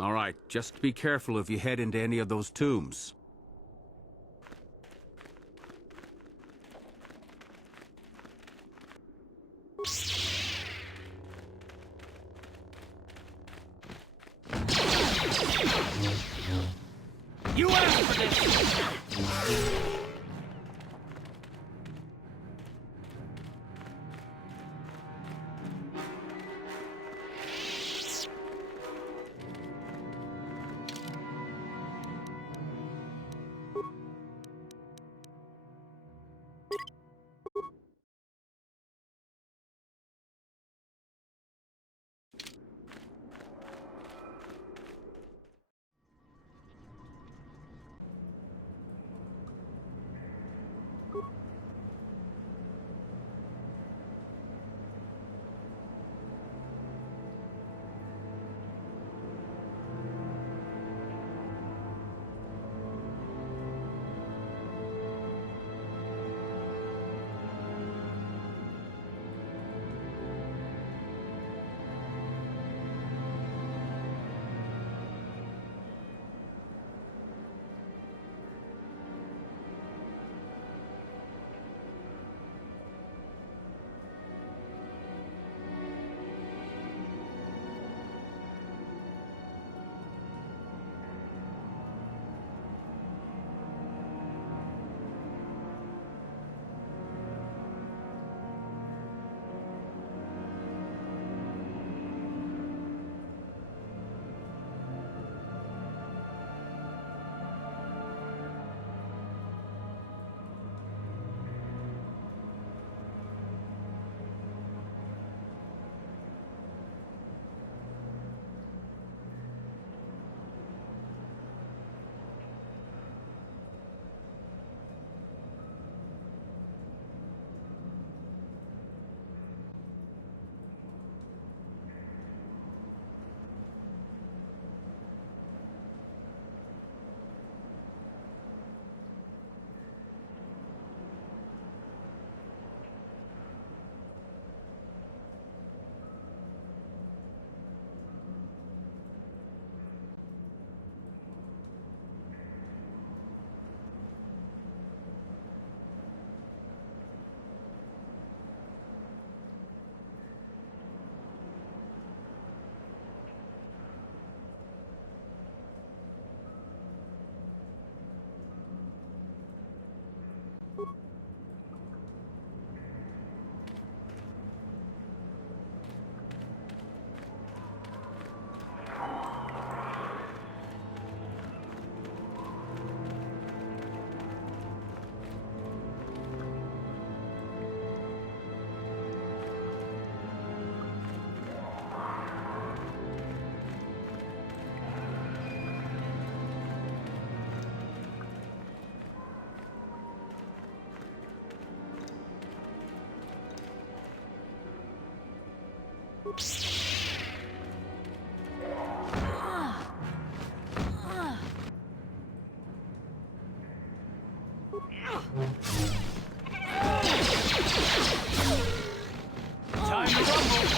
All right, just be careful if you head into any of those tombs. You asked for this! Time to rumble!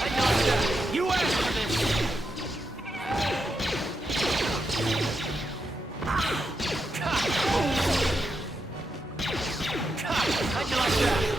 How'd you like that? You asked for this! How'd you like that?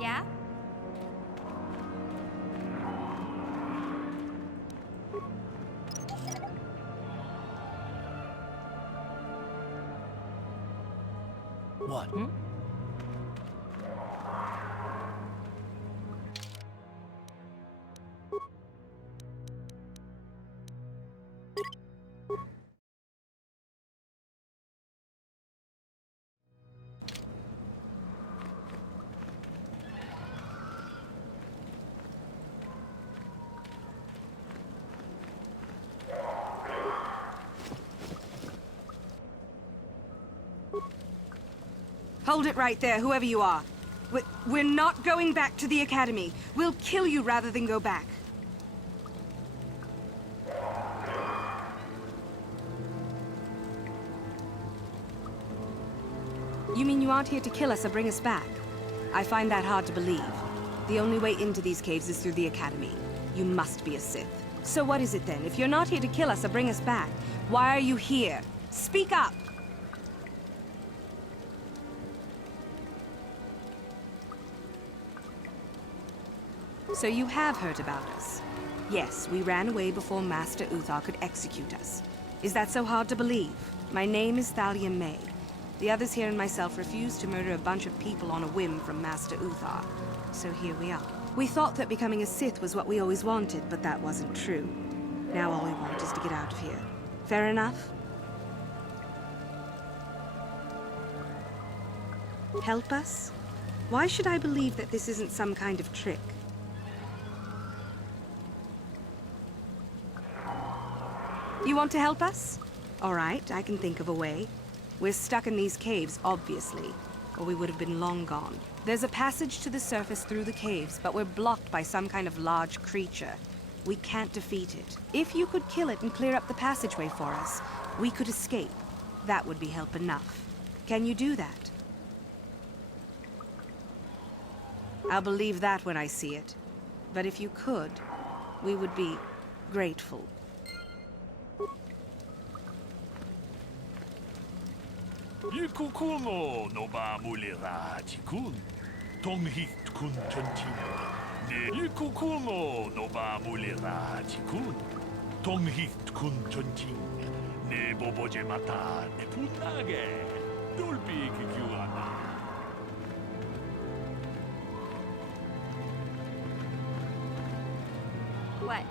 Yeah? What? Hold it right there, whoever you are. We're not going back to the Academy. We'll kill you rather than go back. You mean you aren't here to kill us or bring us back? I find that hard to believe. The only way into these caves is through the Academy. You must be a Sith. So what is it then? If you're not here to kill us or bring us back, why are you here? Speak up! So you have heard about us. Yes, we ran away before Master Uthar could execute us. Is that so hard to believe? My name is Thalia May. The others here and myself refused to murder a bunch of people on a whim from Master Uthar. So here we are. We thought that becoming a Sith was what we always wanted, but that wasn't true. Now all we want is to get out of here. Fair enough? Help us? Why should I believe that this isn't some kind of trick? You want to help us? All right, I can think of a way. We're stuck in these caves, obviously, or we would have been long gone. There's a passage to the surface through the caves, but we're blocked by some kind of large creature. We can't defeat it. If you could kill it and clear up the passageway for us, we could escape. That would be help enough. Can you do that? I'll believe that when I see it. But if you could, we would be grateful. Yukukumo no ba mulira tikun. Tonghit kun chanting. Ne Yukukumo no ba mulira tikun. Tonghit kun chanting. Ne boboje mata ne punage. Dolpi kikiwana. What?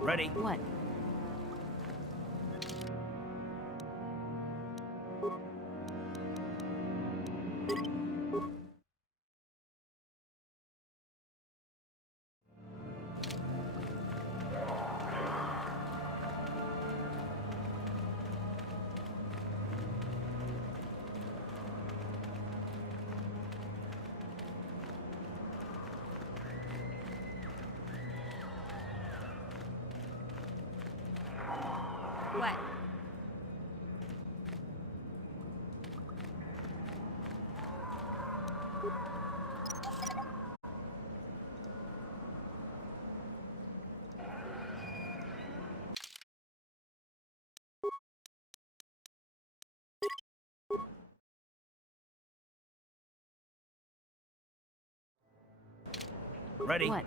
Ready? What? What? Ready? What?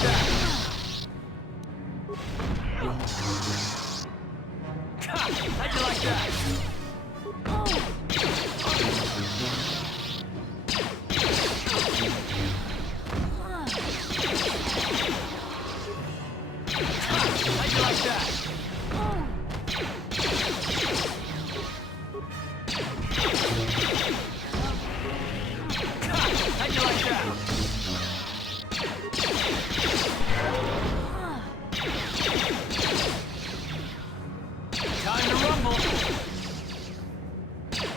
How'd you like that? How'd you like that? How'd you like that? Time to rumble.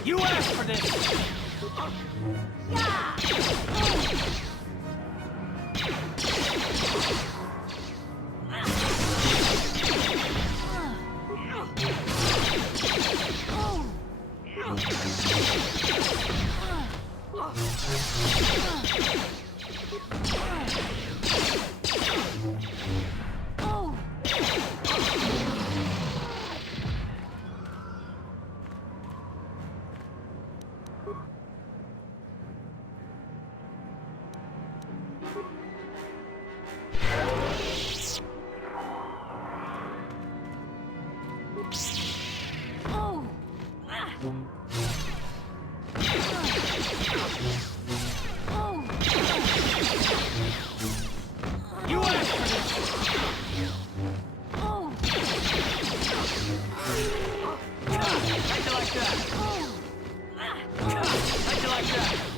You asked for this. You asked for this. How'd you like that? How'd you like that?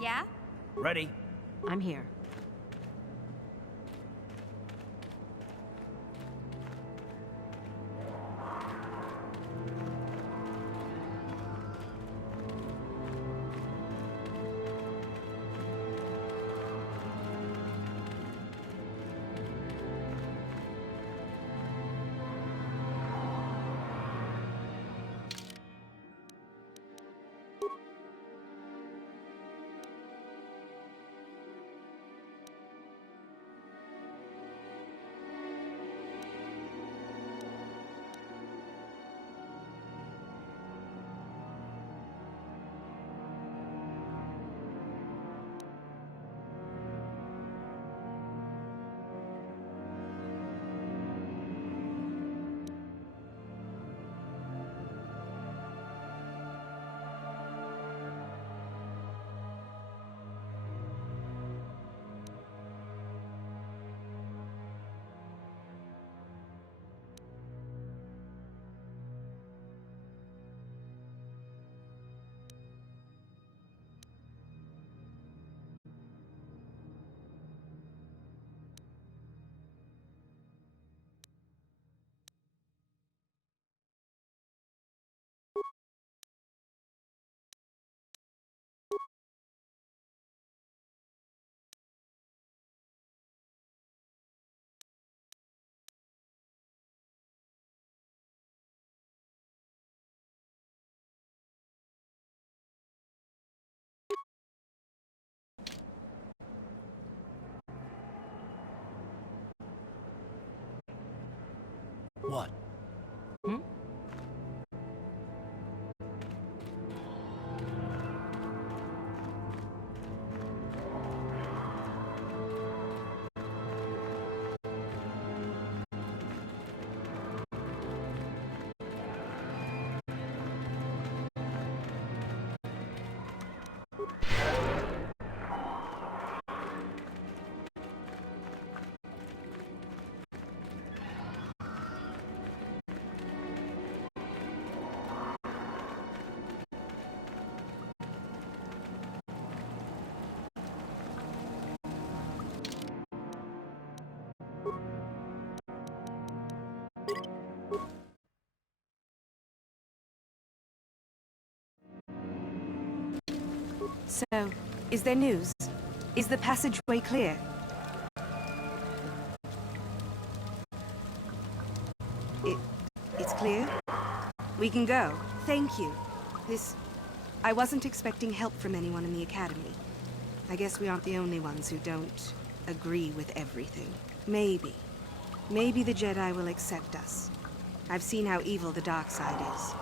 Yeah? Ready. I'm here. What? Hmm? So, is there news? Is the passageway clear? It's clear? We can go. Thank you. I wasn't expecting help from anyone in the Academy. I guess we aren't the only ones who don't agree with everything. Maybe the Jedi will accept us. I've seen how evil the dark side is.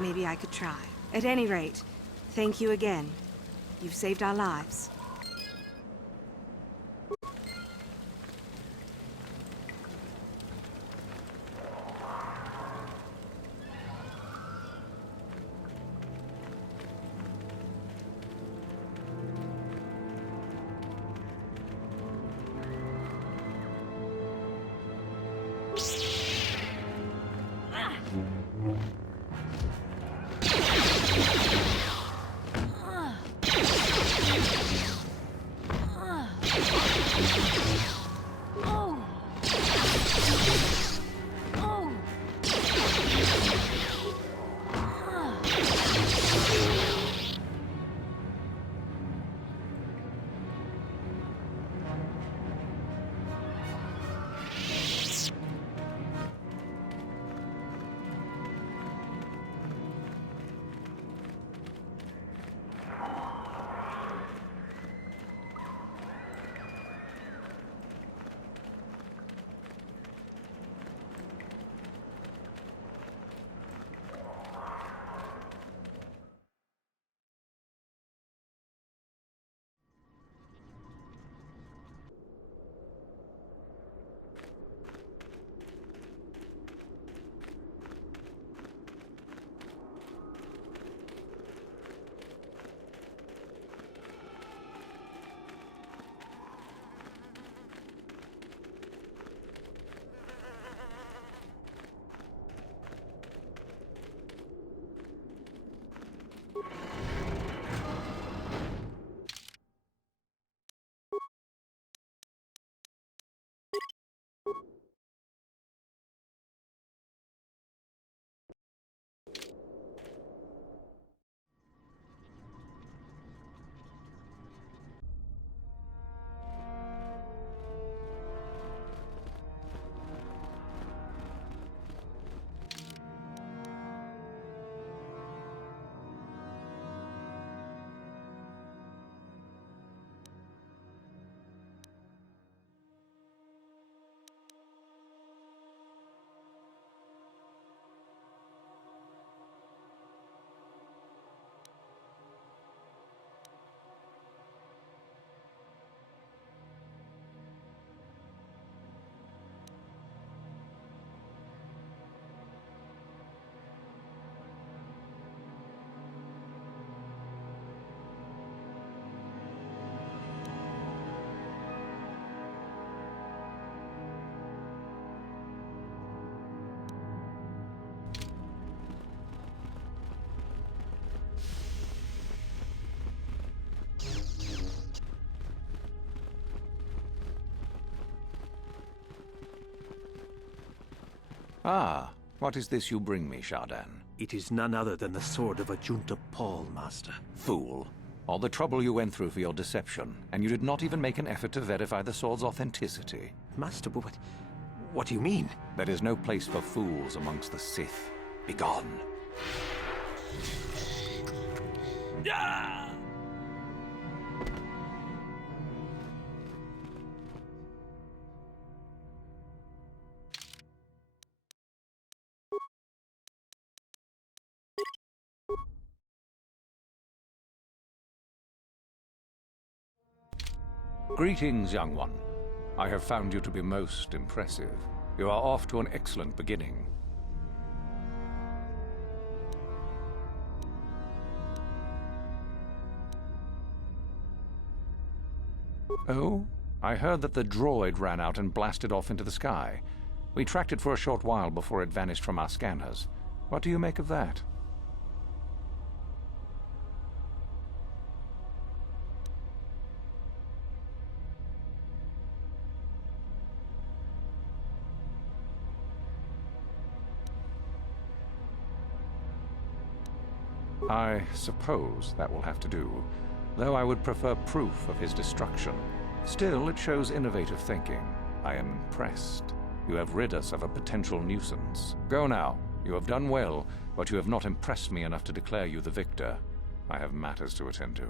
Maybe I could try. At any rate, thank you again. You've saved our lives. Ah, what is this you bring me, Shardan? It is none other than the sword of Ajunta Paul, Master. Fool. All the trouble you went through for your deception, and you did not even make an effort to verify the sword's authenticity. Master, what do you mean? There is no place for fools amongst the Sith. Begone. Ah! Greetings, young one. I have found you to be most impressive. You are off to an excellent beginning. Oh? I heard that the droid ran out and blasted off into the sky. We tracked it for a short while before it vanished from our scanners. What do you make of that? I suppose that will have to do, though I would prefer proof of his destruction. Still, it shows innovative thinking. I am impressed. You have rid us of a potential nuisance. Go now. You have done well, but you have not impressed me enough to declare you the victor. I have matters to attend to.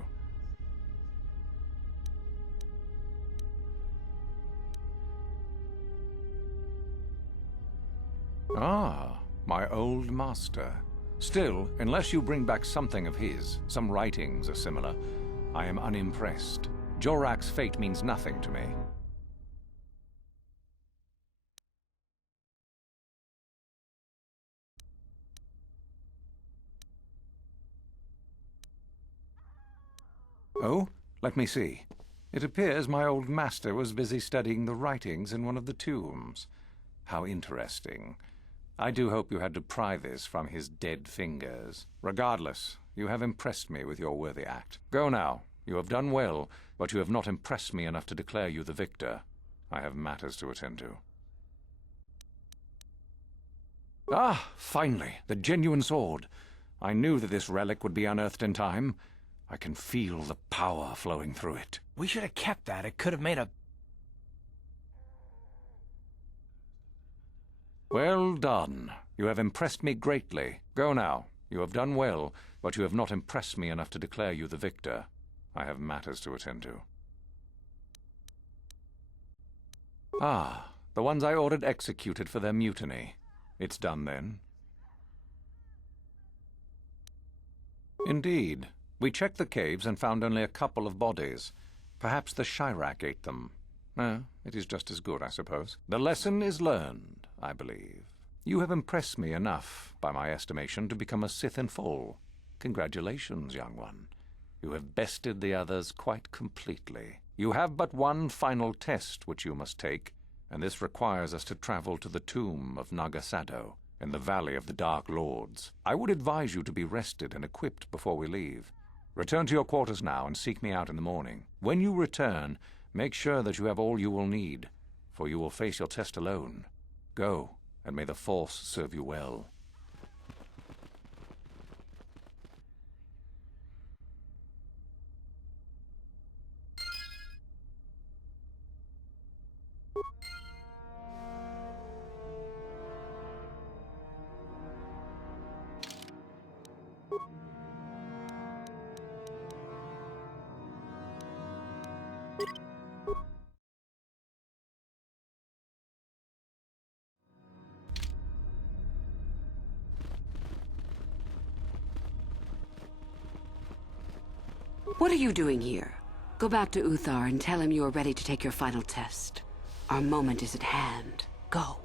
Ah, my old master. Still, unless you bring back something of his, some writings are similar, I am unimpressed. Jorak's fate means nothing to me. Oh, let me see. It appears my old master was busy studying the writings in one of the tombs. How interesting. I do hope you had to pry this from his dead fingers. Regardless, you have impressed me with your worthy act. Go now. You have done well, but you have not impressed me enough to declare you the victor. I have matters to attend to. Ah, finally, the genuine sword. I knew that this relic would be unearthed in time. I can feel the power flowing through it. We should have kept that. It could have made a... Well done. You have impressed me greatly. Go now. You have done well, but you have not impressed me enough to declare you the victor. I have matters to attend to. Ah, the ones I ordered executed for their mutiny. It's done then. Indeed. We checked the caves and found only a couple of bodies. Perhaps the Chirac ate them. It is just as good, I suppose. The lesson is learned, I believe. You have impressed me enough, by my estimation, to become a Sith in full. Congratulations, young one. You have bested the others quite completely. You have but one final test which you must take, and this requires us to travel to the tomb of Naga Sadow, in the Valley of the Dark Lords. I would advise you to be rested and equipped before we leave. Return to your quarters now and seek me out in the morning. When you return, make sure that you have all you will need, for you will face your test alone. Go, and may the Force serve you well. What are you doing here? Go back to Uthar and tell him you are ready to take your final test. Our moment is at hand. Go.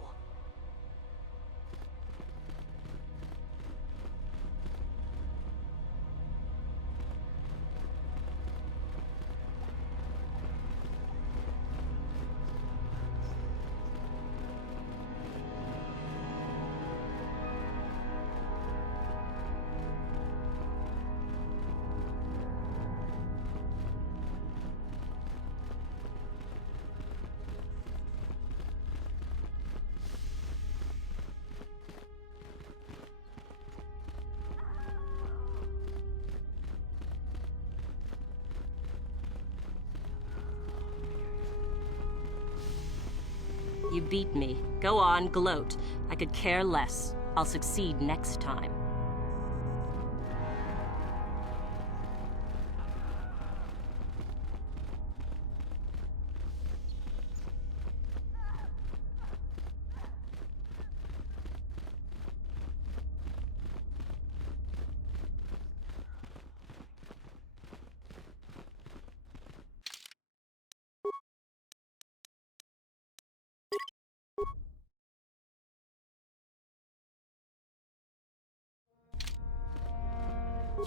You beat me. Go on, gloat. I could care less. I'll succeed next time.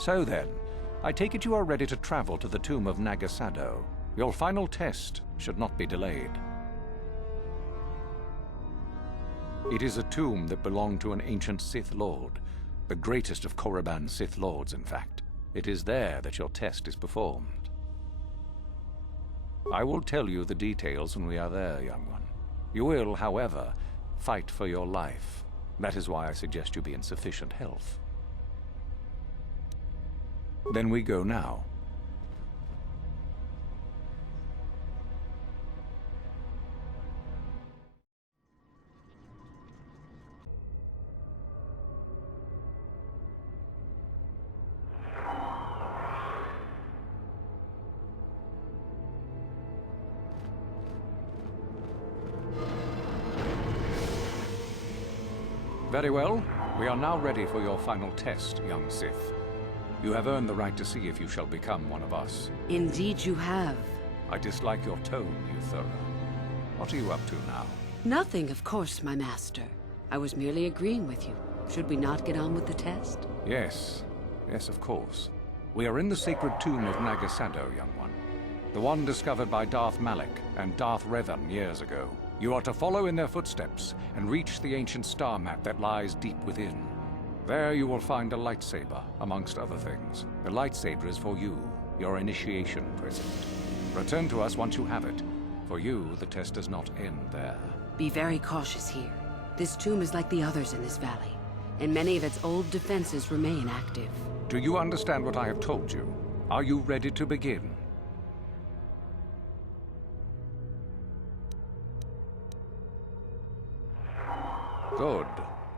So then, I take it you are ready to travel to the tomb of Nagasado. Your final test should not be delayed. It is a tomb that belonged to an ancient Sith Lord, the greatest of Korriban's Sith Lords, in fact. It is there that your test is performed. I will tell you the details when we are there, young one. You will, however, fight for your life. That is why I suggest you be in sufficient health. Then we go now. Very well. We are now ready for your final test, young Sith. You have earned the right to see if you shall become one of us. Indeed you have. I dislike your tone, Euthura. What are you up to now? Nothing, of course, my master. I was merely agreeing with you. Should we not get on with the test? Yes. Yes, of course. We are in the sacred tomb of Nagasado, young one. The one discovered by Darth Malak and Darth Revan years ago. You are to follow in their footsteps and reach the ancient star map that lies deep within. There you will find a lightsaber, amongst other things. The lightsaber is for you, your initiation present. Return to us once you have it. For you, the test does not end there. Be very cautious here. This tomb is like the others in this valley, and many of its old defenses remain active. Do you understand what I have told you? Are you ready to begin? Good.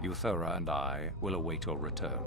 Euthura and I will await your return.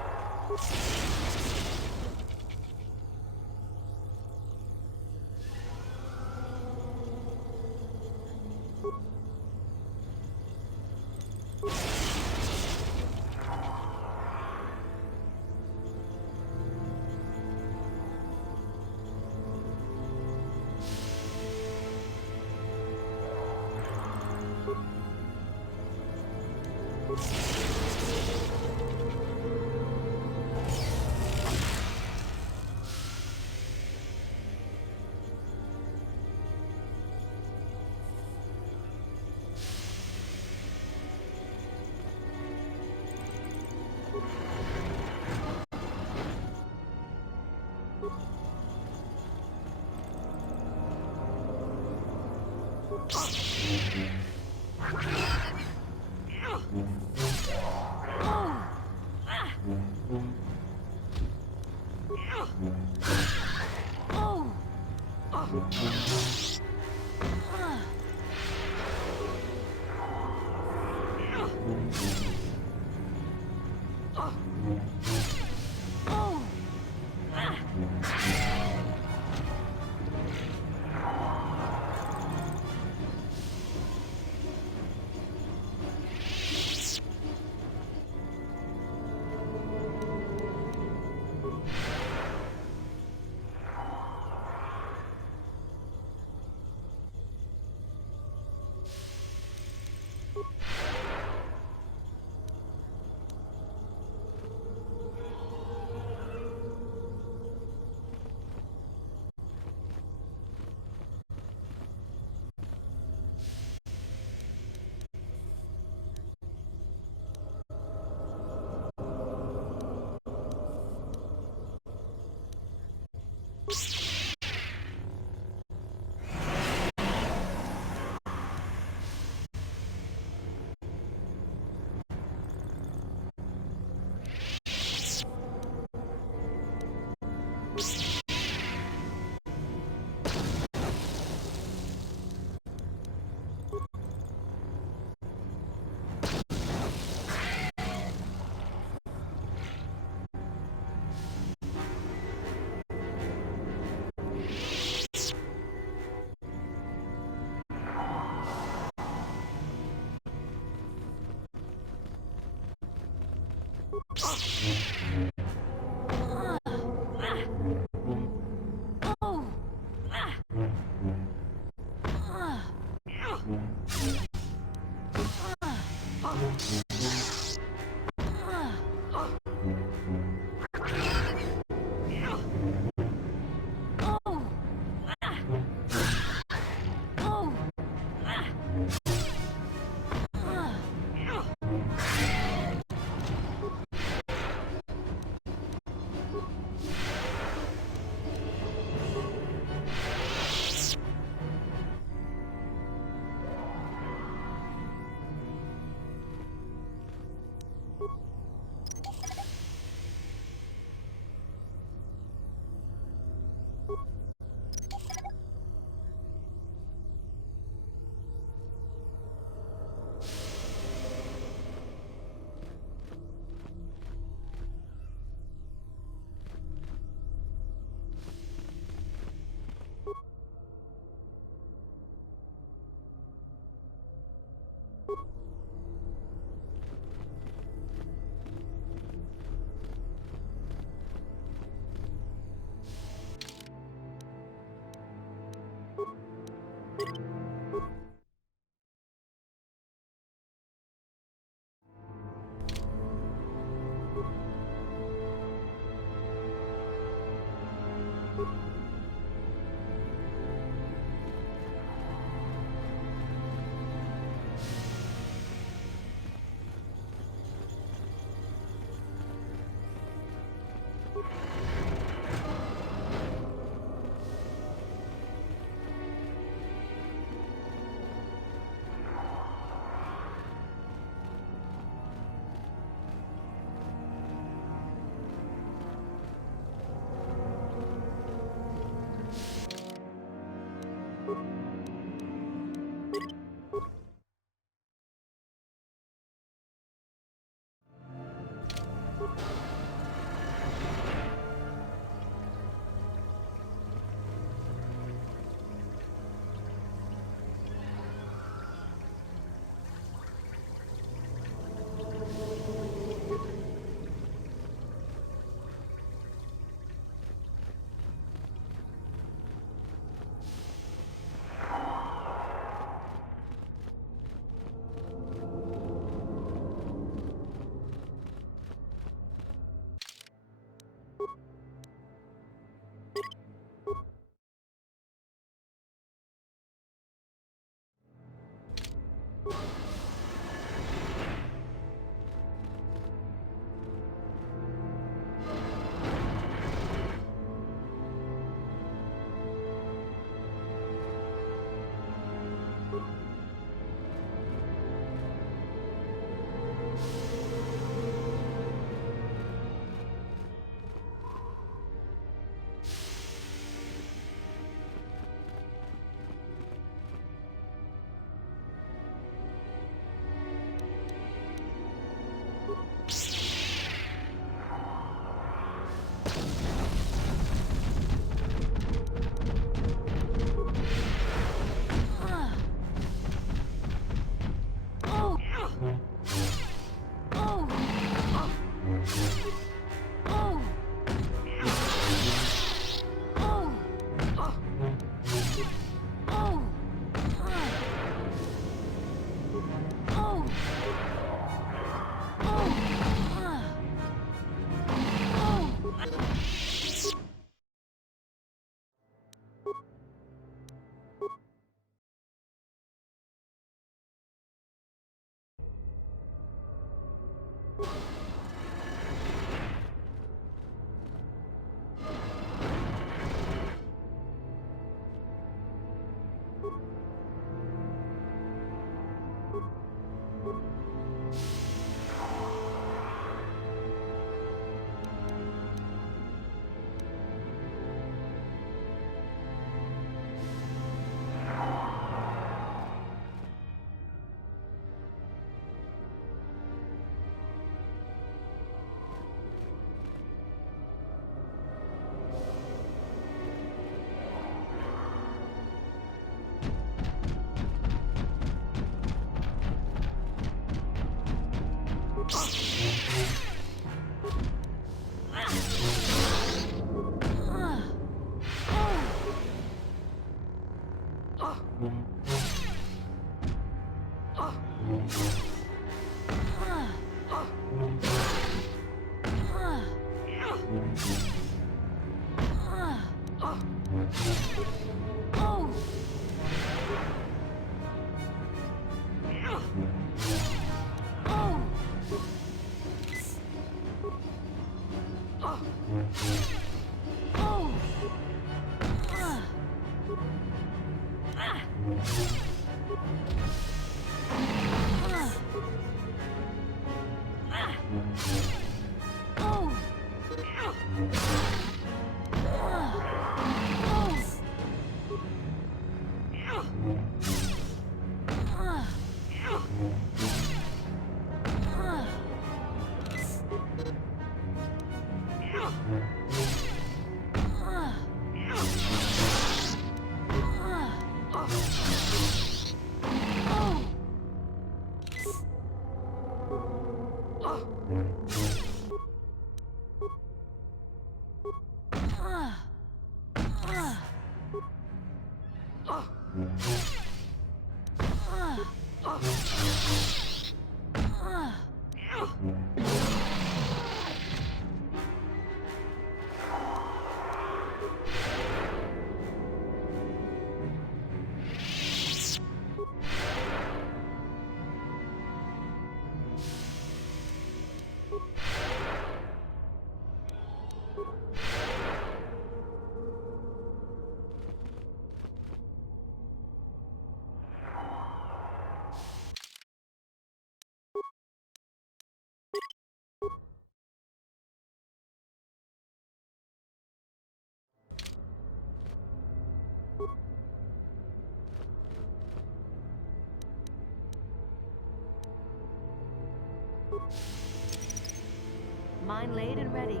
Mine laid and ready.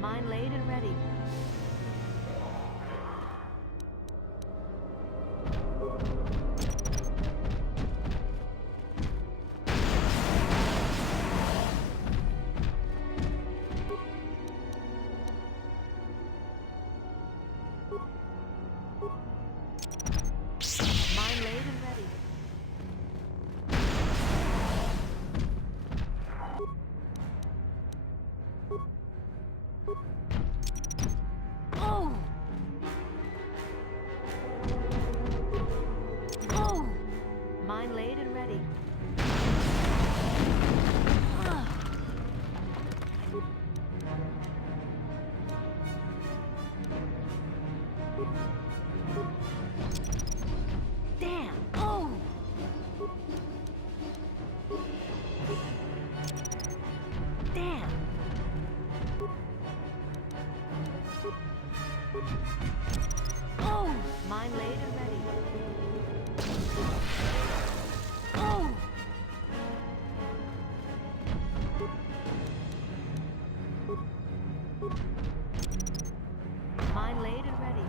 Mine laid and ready. Mine laid and ready. Mine laid and ready.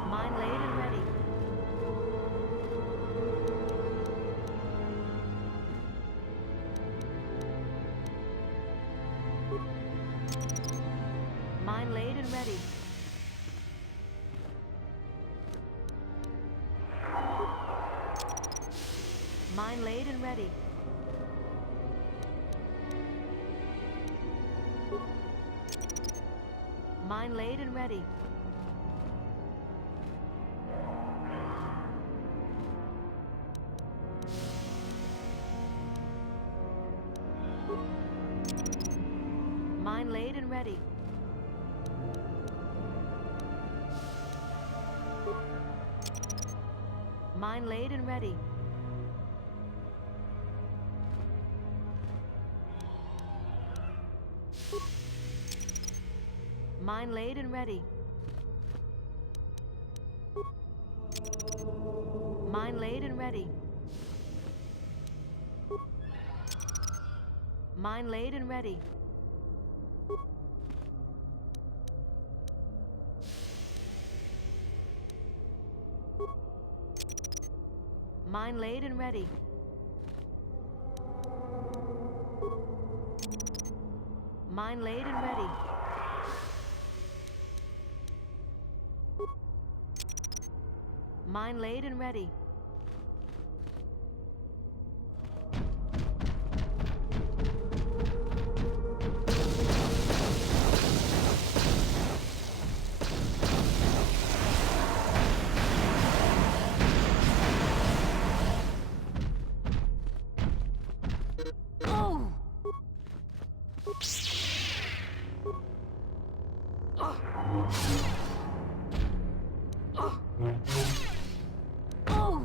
Mine laid and ready. Mine laid and ready. Mine laid and ready. Mine laid and ready. Mine laid and ready. Mine laid and ready. Mine laid and ready. Mine laid and ready. Mine laid and ready. Mine laid and ready. Mine laid and ready. Mine laid and ready. Oh!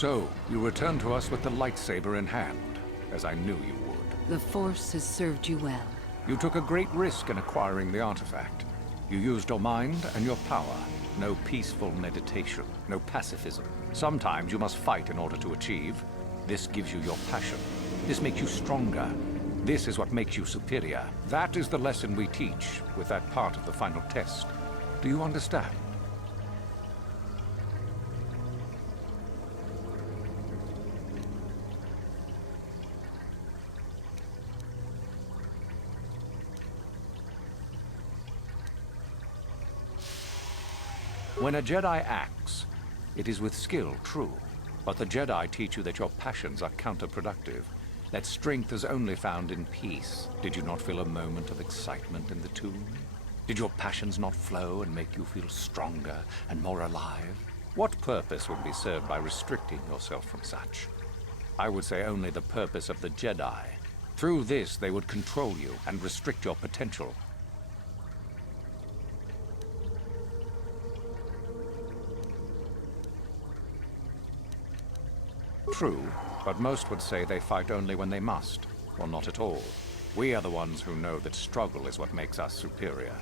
So, you return to us with the lightsaber in hand, as I knew you would. The Force has served you well. You took a great risk in acquiring the artifact. You used your mind and your power. No peaceful meditation, no pacifism. Sometimes you must fight in order to achieve. This gives you your passion. This makes you stronger. This is what makes you superior. That is the lesson we teach with that part of the final test. Do you understand? When a Jedi acts, it is with skill, true. But the Jedi teach you that your passions are counterproductive, that strength is only found in peace. Did you not feel a moment of excitement in the tomb? Did your passions not flow and make you feel stronger and more alive? What purpose would be served by restricting yourself from such? I would say only the purpose of the Jedi. Through this, they would control you and restrict your potential. True, but most would say they fight only when they must, or not at all. We are the ones who know that struggle is what makes us superior.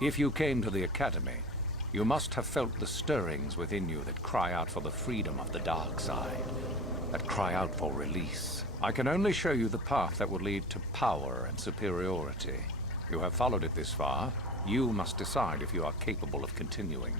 If you came to the Academy, you must have felt the stirrings within you that cry out for the freedom of the dark side, that cry out for release. I can only show you the path that will lead to power and superiority. You have followed it this far. You must decide if you are capable of continuing.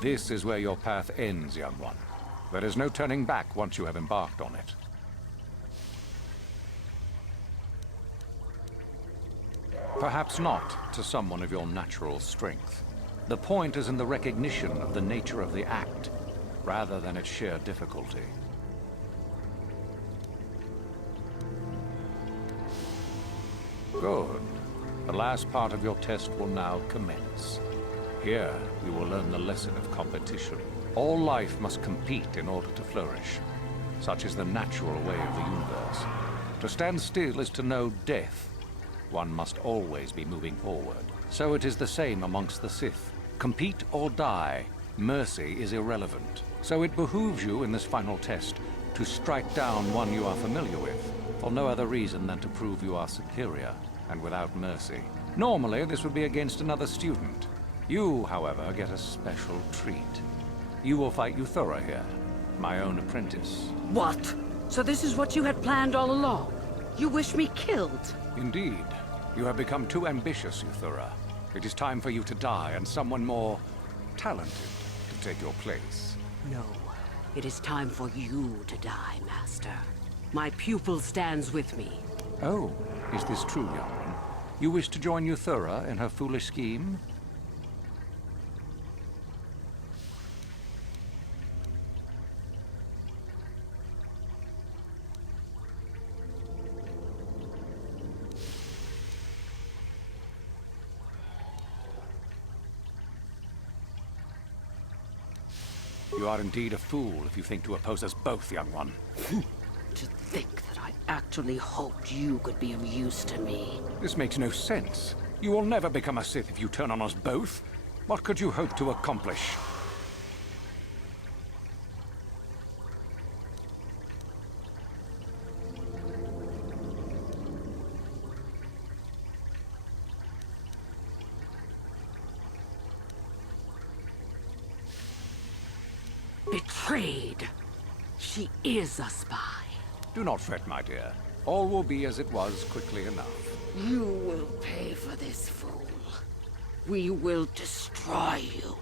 This is where your path ends, young one. There is no turning back once you have embarked on it. Perhaps not to someone of your natural strength. The point is in the recognition of the nature of the act, rather than its sheer difficulty. Good. The last part of your test will now commence. Here, you will learn the lesson of competition. All life must compete in order to flourish. Such is the natural way of the universe. To stand still is to know death. One must always be moving forward. So it is the same amongst the Sith. Compete or die. Mercy is irrelevant. So it behooves you in this final test to strike down one you are familiar with, for no other reason than to prove you are superior, and without mercy. Normally, this would be against another student. You, however, get a special treat. You will fight Euthura here, my own apprentice. What? So this is what you had planned all along? You wish me killed? Indeed. You have become too ambitious, Euthura. It is time for you to die, and someone more talented to take your place. No. It is time for you to die, Master. My pupil stands with me. Oh, is this true, young one? You wish to join Euthura in her foolish scheme? You are indeed a fool if you think to oppose us both, young one. To think that I actually hoped you could be of use to me. This makes no sense. You will never become a Sith if you turn on us both. What could you hope to accomplish? Betrayed. She is a spy. Do not fret, my dear. All will be as it was quickly enough. You will pay for this, fool. We will destroy you.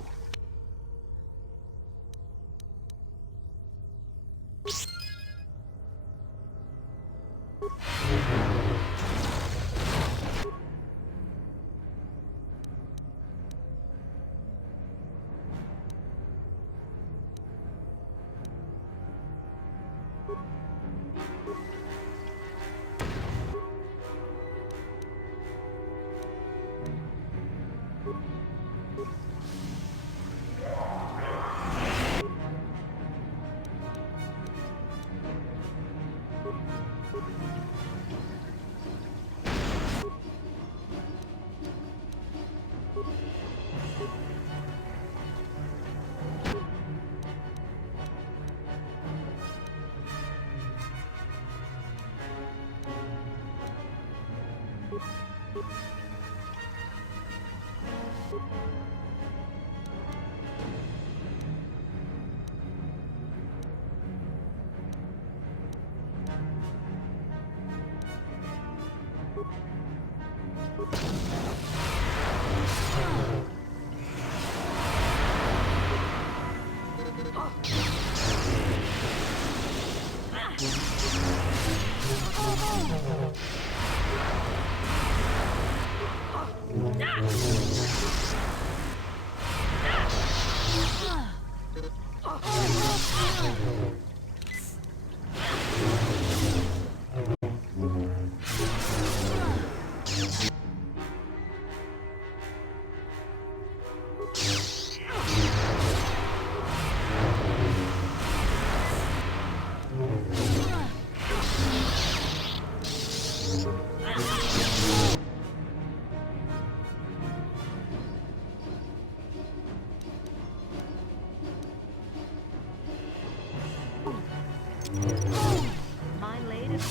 Mine laid and...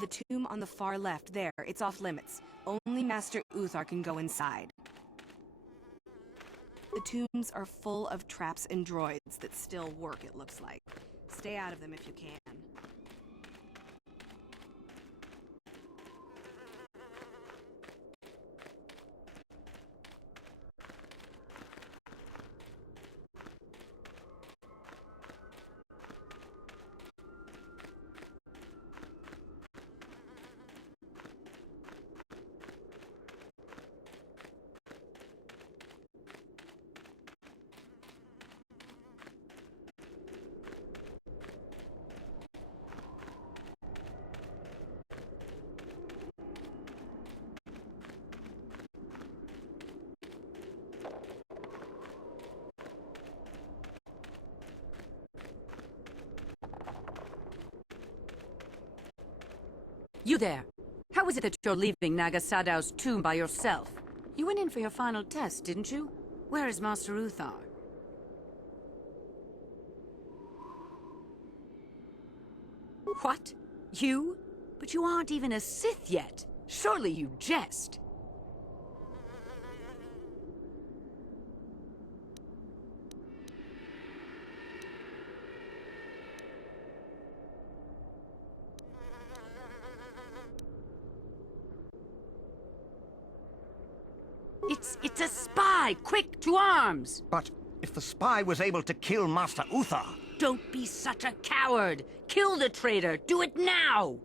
The tomb on the far left, there, it's off limits. Only Master Uthar can go inside. The tombs are full of traps and droids that still work, it looks like. Stay out of them if you can. You there! How is it that you're leaving Naga Sadow's tomb by yourself? You went in for your final test, didn't you? Where is Master Uthar? What? You? But you aren't even a Sith yet. Surely you jest. It's a spy! Quick, to arms! But if the spy was able to kill Master Uthar... Don't be such a coward! Kill the traitor! Do it now!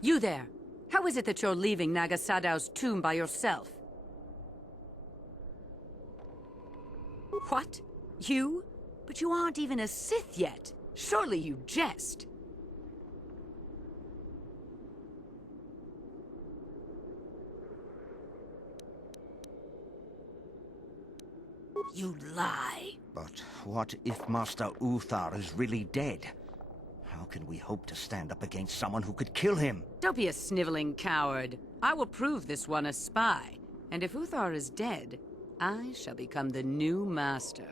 You there! How is it that you're leaving Naga Sadow's tomb by yourself? What? You? But you aren't even a Sith yet. Surely you jest. You lie. But what if Master Uthar is really dead? How can we hope to stand up against someone who could kill him? Don't be a sniveling coward. I will prove this one a spy. And if Uthar is dead, I shall become the new master.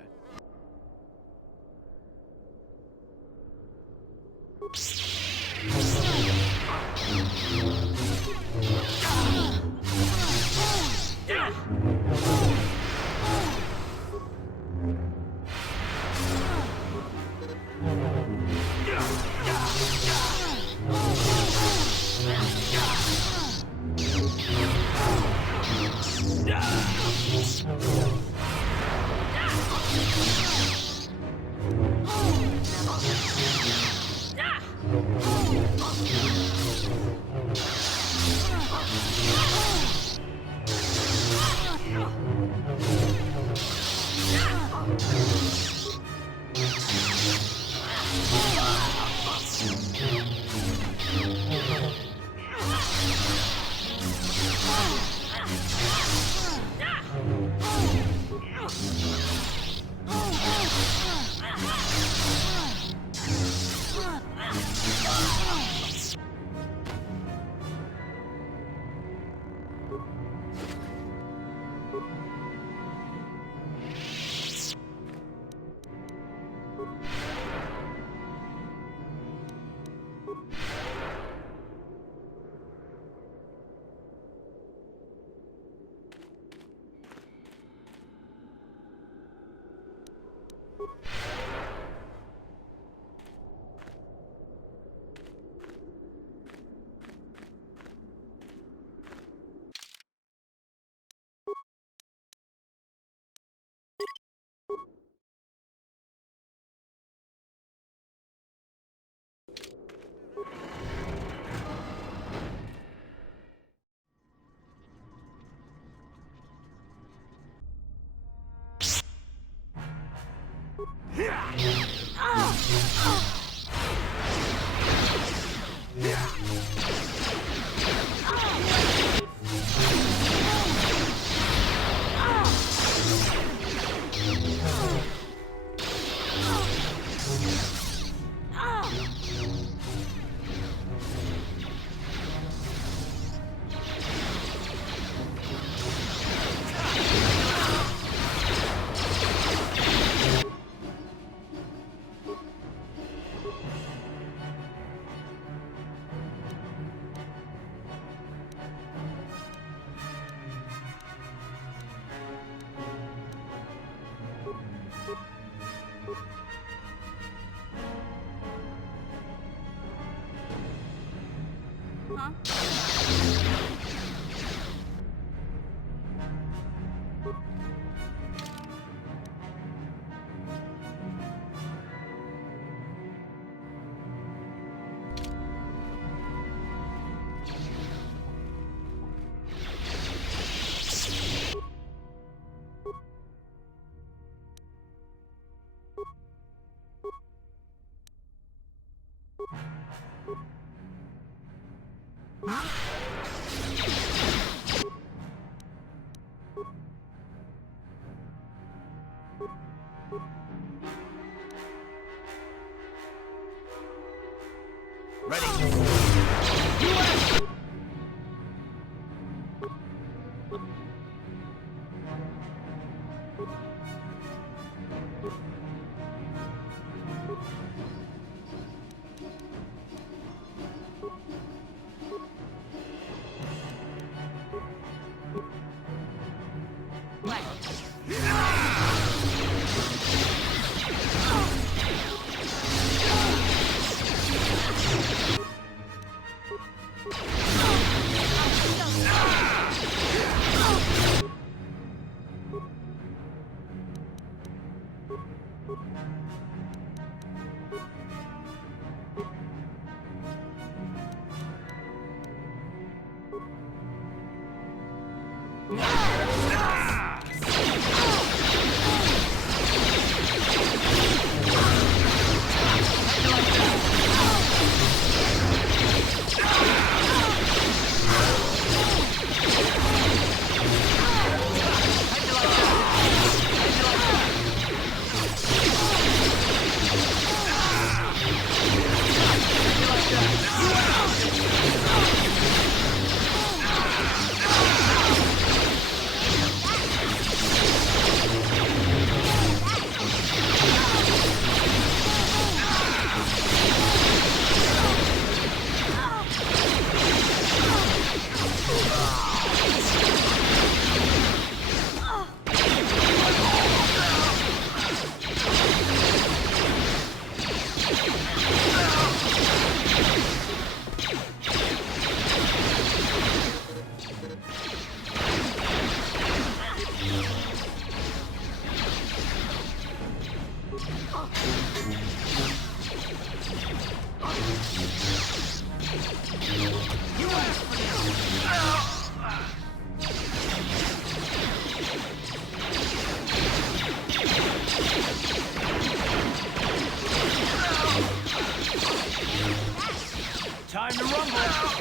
Time to rumble!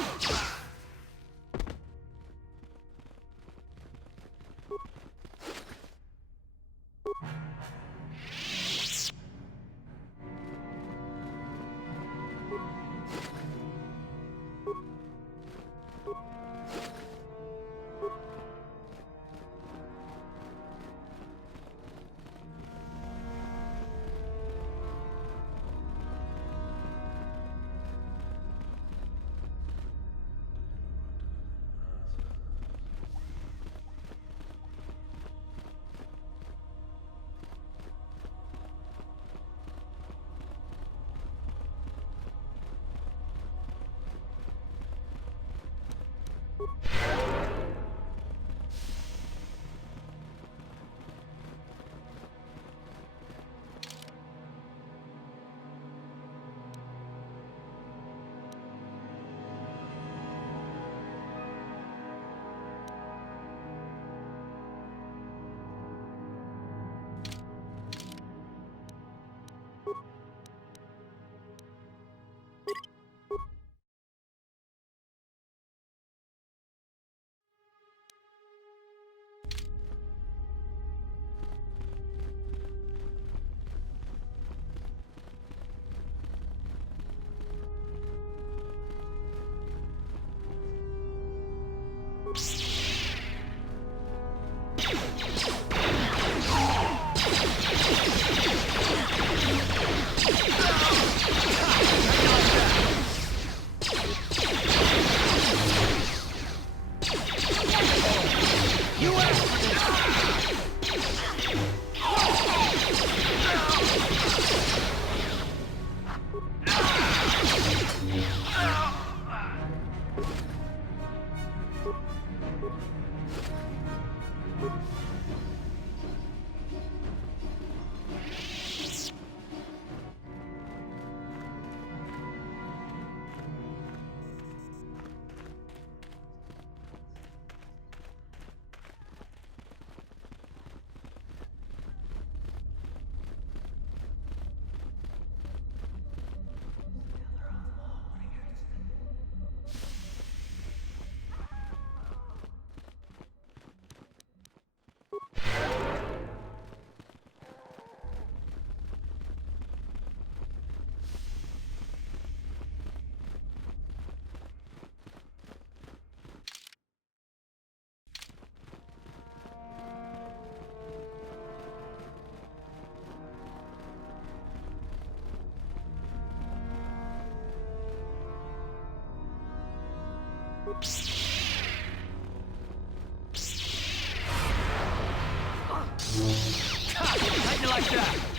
How'd you like that? How'd you like that?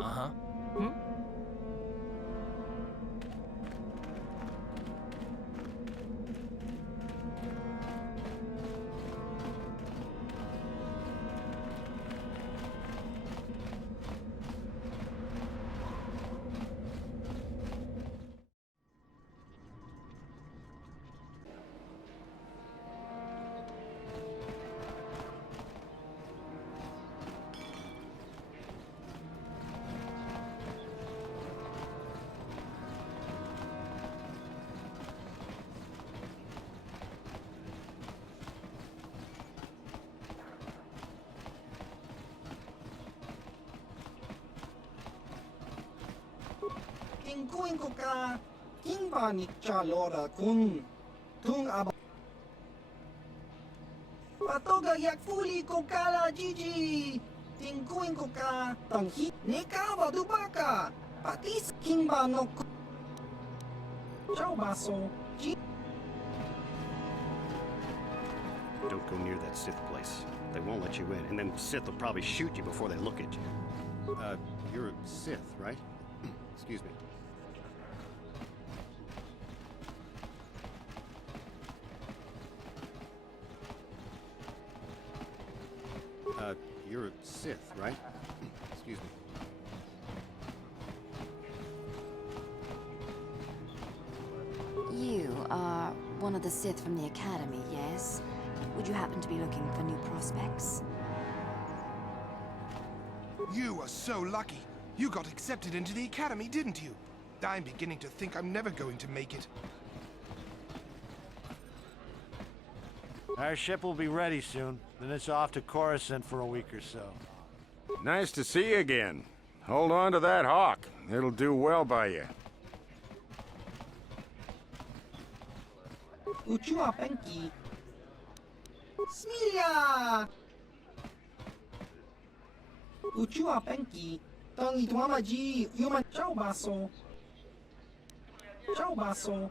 Uh-huh. Tingkuin ko ka. Kimba ni Chalora kun. Tung aba. Patoga yak fuli ko kala Gigi. Tingkuin ko ka. Tanghi. Nekawa dubaka. Patis kimba no ku. Ciao baso. Don't go near that Sith place. They won't let you in, and then Sith will probably shoot you before they look at you. You're a Sith, right? Excuse me. You're a Sith, right? Excuse me. You are one of the Sith from the Academy, yes? Would you happen to be looking for new prospects? You are so lucky. You got accepted into the Academy, didn't you? I'm beginning to think I'm never going to make it. Our ship will be ready soon. Then it's off to Coruscant for a week or so. Nice to see you again. Hold on to that hawk. It'll do well by you. Uchua Penki. Smilia! Uchua Penki. Tangi tuamaji. Human. Ciao baso. Ciao baso.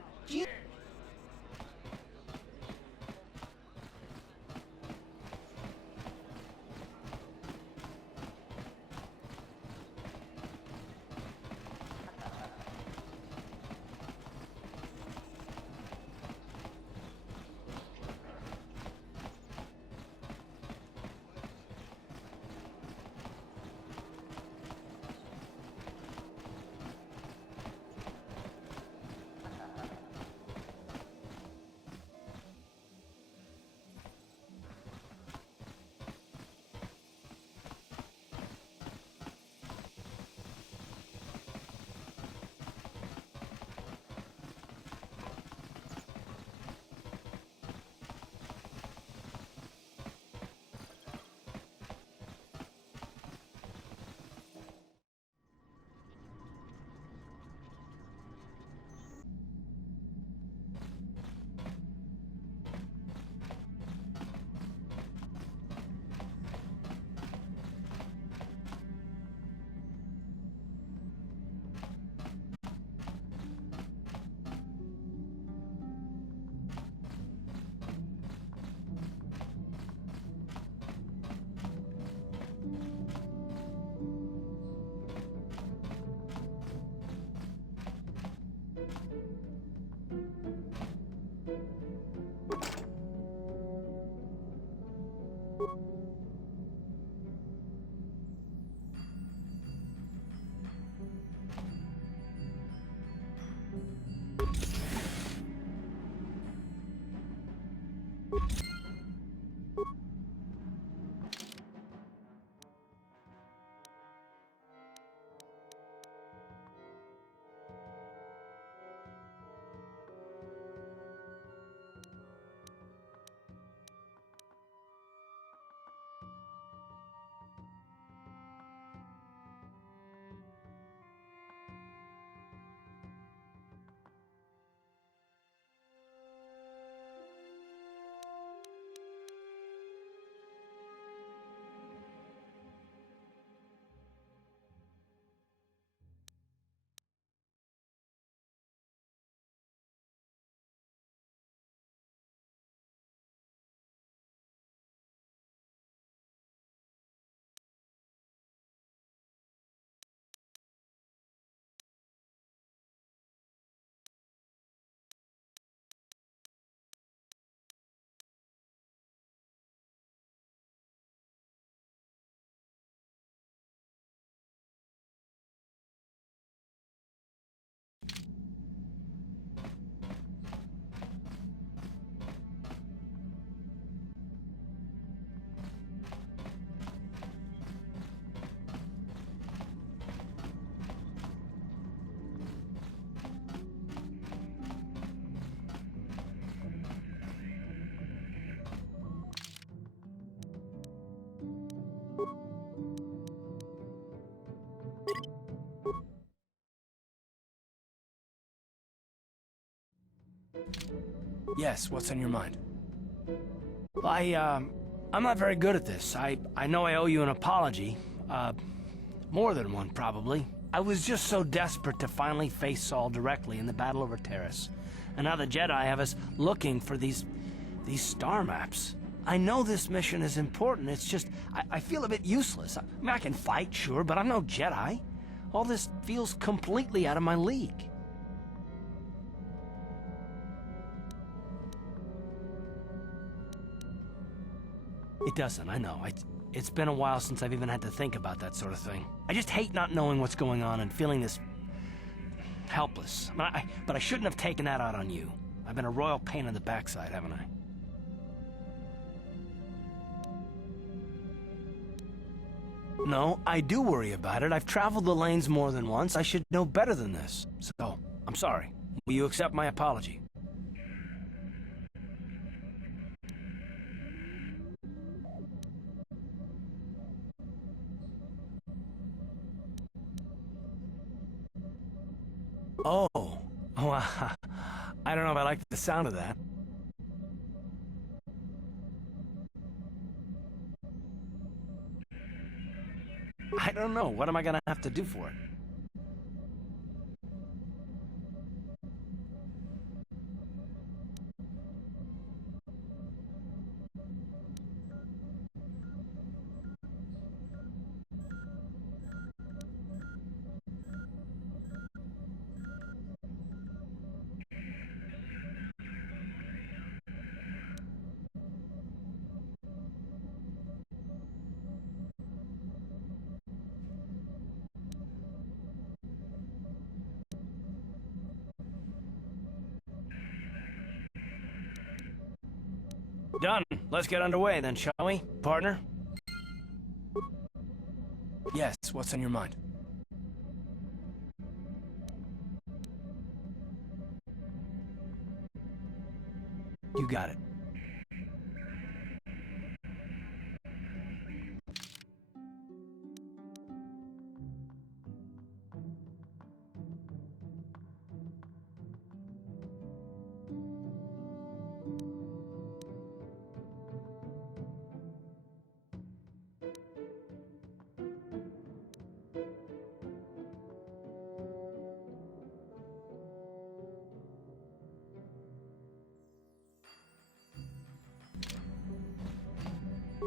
Yes, what's on your mind? I'm not very good at this. I know I owe you an apology. More than one, probably. I was just so desperate to finally face Saul directly in the battle over Terrace. And now the Jedi have us looking for these star maps. I know this mission is important, it's just, I feel a bit useless. I mean, I can fight, sure, but I'm no Jedi. All this feels completely out of my league. It doesn't, I know. It's been a while since I've even had to think about that sort of thing. I just hate not knowing what's going on and feeling this helpless. But I shouldn't have taken that out on you. I've been a royal pain in the backside, haven't I? No, I do worry about it. I've traveled the lanes more than once. I should know better than this. So, I'm sorry. Will you accept my apology? Oh, well, I don't know if I like the sound of that. I don't know. What am I gonna have to do for it? Done. Let's get underway then, shall we, partner? Yes, what's on your mind? You got it.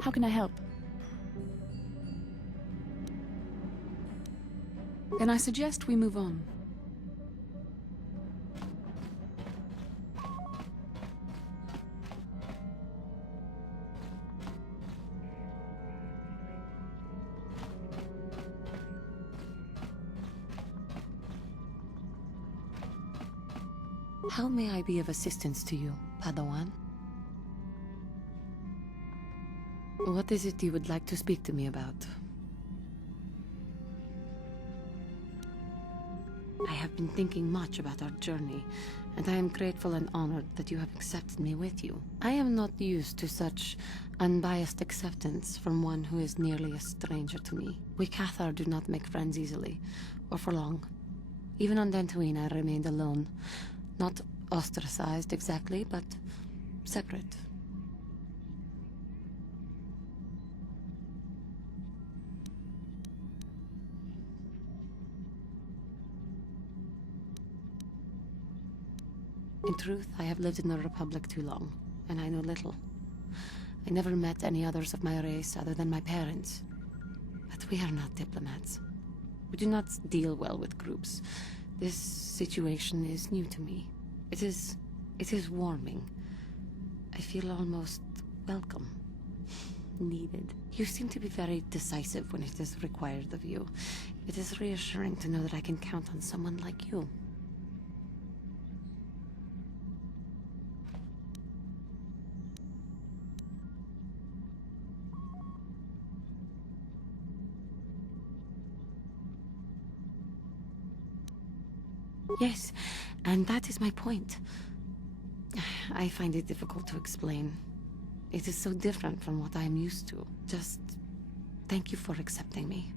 How can I help? Then I suggest we move on. How may I be of assistance to you, Padawan? What is it you would like to speak to me about? I have been thinking much about our journey, and I am grateful and honored that you have accepted me with you. I am not used to such unbiased acceptance from one who is nearly a stranger to me. We Cathar do not make friends easily, or for long. Even on Dantooine I remained alone. Not ostracized exactly, but separate. In truth, I have lived in the Republic too long, and I know little. I never met any others of my race other than my parents. But we are not diplomats. We do not deal well with groups. This situation is new to me. It is warming. I feel almost welcome. Needed. You seem to be very decisive when it is required of you. It is reassuring to know that I can count on someone like you. Yes, and that is my point. I find it difficult to explain. It is so different from what I am used to. Just thank you for accepting me.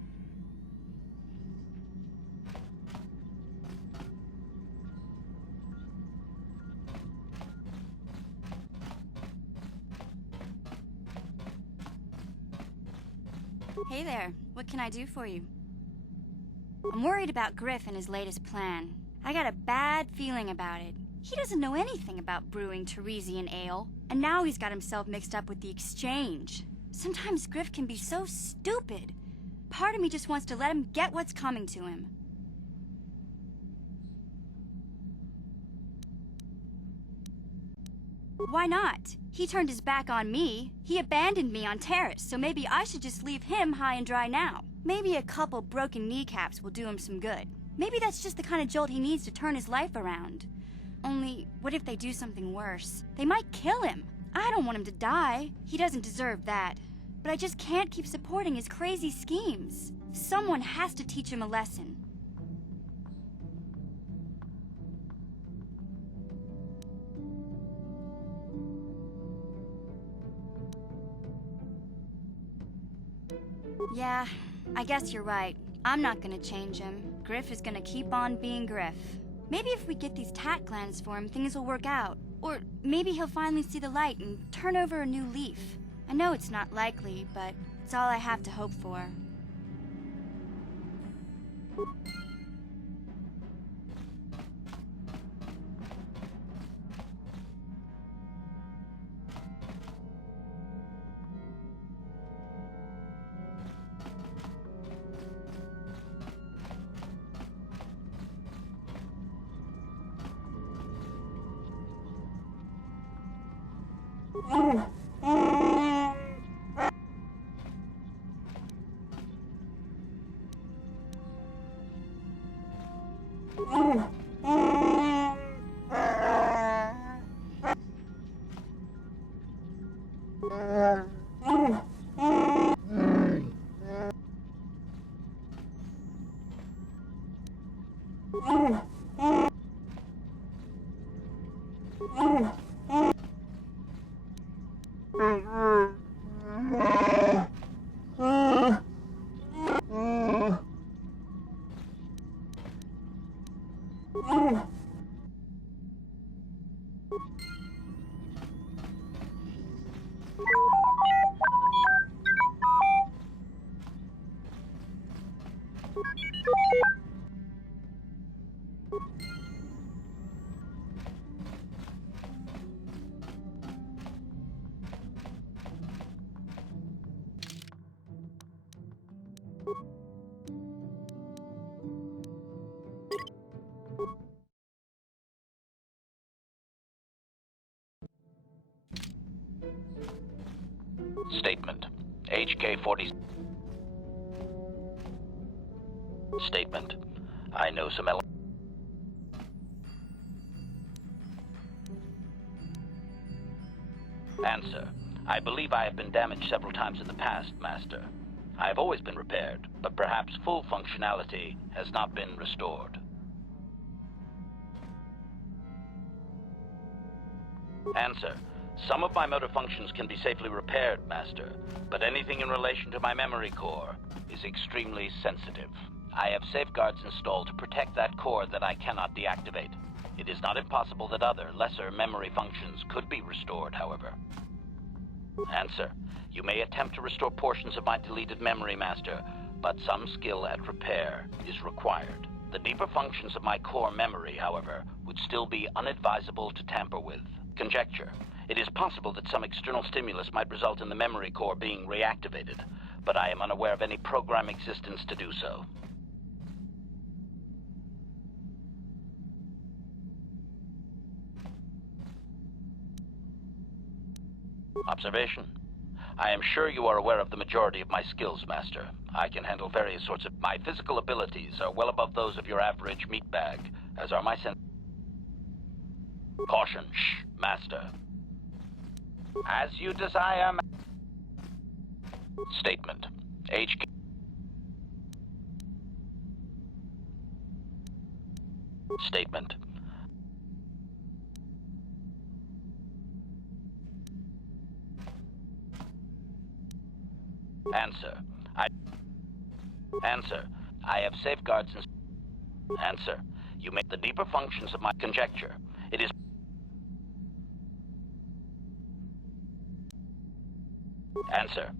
Hey there. What can I do for you? I'm worried about Griff and his latest plan. I got a bad feeling about it. He doesn't know anything about brewing Teresian ale, and now he's got himself mixed up with the exchange. Sometimes Griff can be so stupid. Part of me just wants to let him get what's coming to him. Why not? He turned his back on me. He abandoned me on Terrace, so maybe I should just leave him high and dry now. Maybe a couple broken kneecaps will do him some good. Maybe that's just the kind of jolt he needs to turn his life around. Only, what if they do something worse? They might kill him. I don't want him to die. He doesn't deserve that. But I just can't keep supporting his crazy schemes. Someone has to teach him a lesson. Yeah, I guess you're right. I'm not gonna change him. Griff is gonna keep on being Griff. Maybe if we get these tat glands for him, things will work out. Or maybe he'll finally see the light and turn over a new leaf. I know it's not likely, but it's all I have to hope for. Statement. HK-40... Statement. I know some Answer. I believe I have been damaged several times in the past, Master. I have always been repaired, but perhaps full functionality has not been restored. Answer. Some of my motor functions can be safely repaired, Master, but anything in relation to my memory core is extremely sensitive. I have safeguards installed to protect that core that I cannot deactivate. It is not impossible that other, lesser memory functions could be restored, however. Answer. You may attempt to restore portions of my deleted memory, Master, but some skill at repair is required. The deeper functions of my core memory, however, would still be unadvisable to tamper with. Conjecture. It is possible that some external stimulus might result in the memory core being reactivated, but I am unaware of any program existence to do so. Observation. I am sure you are aware of the majority of my skills, Master. I can handle various sorts of... My physical abilities are well above those of your average meatbag, as are my Caution. Shh, Master. As you desire, Statement. HK... Statement. Answer. Answer. I have safeguards and... Answer. You make the deeper functions of my conjecture. It is... Answer.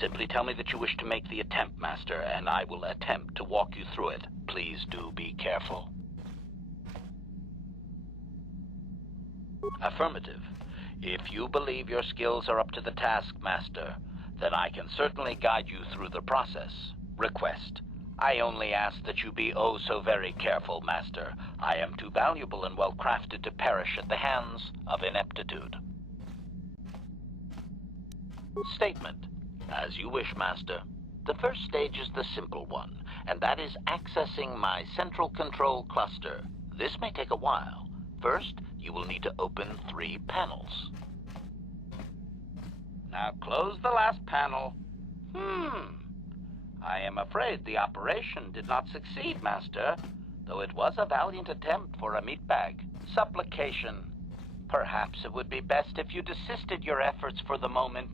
Simply tell me that you wish to make the attempt, Master, and I will attempt to walk you through it. Please do be careful. Affirmative. If you believe your skills are up to the task, Master, then I can certainly guide you through the process. Request. I only ask that you be oh so very careful, Master. I am too valuable and well-crafted to perish at the hands of ineptitude. Statement. As you wish, Master. The first stage is the simple one, and that is accessing my central control cluster. This may take a while. First, you will need to open 3 panels. Now close the last panel. I am afraid the operation did not succeed, Master, though it was a valiant attempt for a meatbag. Supplication. Perhaps it would be best if you desisted your efforts for the moment,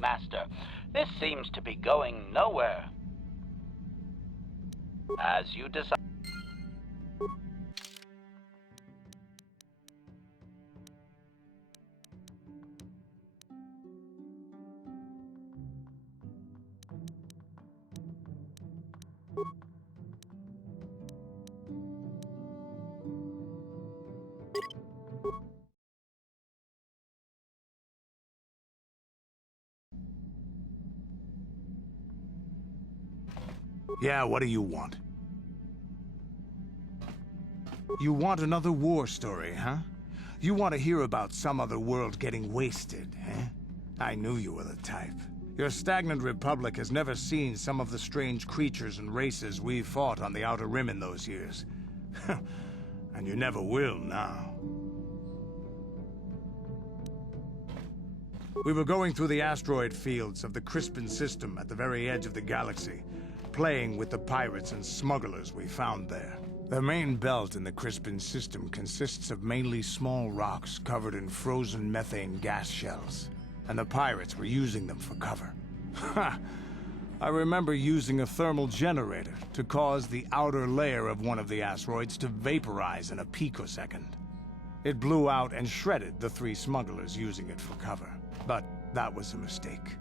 Master. This seems to be going nowhere. As you decide. Yeah, what do you want? You want another war story, huh? You want to hear about some other world getting wasted, eh? I knew you were the type. Your stagnant republic has never seen some of the strange creatures and races we fought on the Outer Rim in those years. And you never will now. We were going through the asteroid fields of the Crispin system at the very edge of the galaxy, playing with the pirates and smugglers we found there. The main belt in the Crispin system consists of mainly small rocks covered in frozen methane gas shells, and the pirates were using them for cover. Ha! I remember using a thermal generator to cause the outer layer of one of the asteroids to vaporize in a picosecond. It blew out and shredded the 3 smugglers using it for cover, but that was a mistake.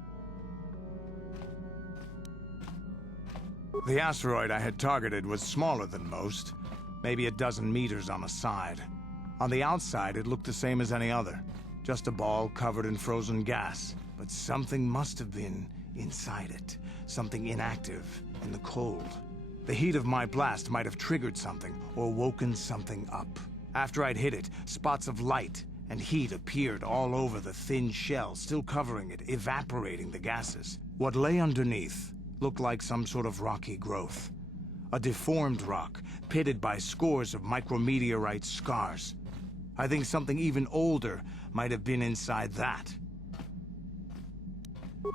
The asteroid I had targeted was smaller than most, maybe a dozen meters on a side. On the outside, it looked the same as any other, just a ball covered in frozen gas. But something must have been inside it, something inactive in the cold. The heat of my blast might have triggered something or woken something up. After I'd hit it, spots of light and heat appeared all over the thin shell, still covering it, evaporating the gases. What lay underneath looked like some sort of rocky growth. A deformed rock, pitted by scores of micrometeorite scars. I think something even older might have been inside that.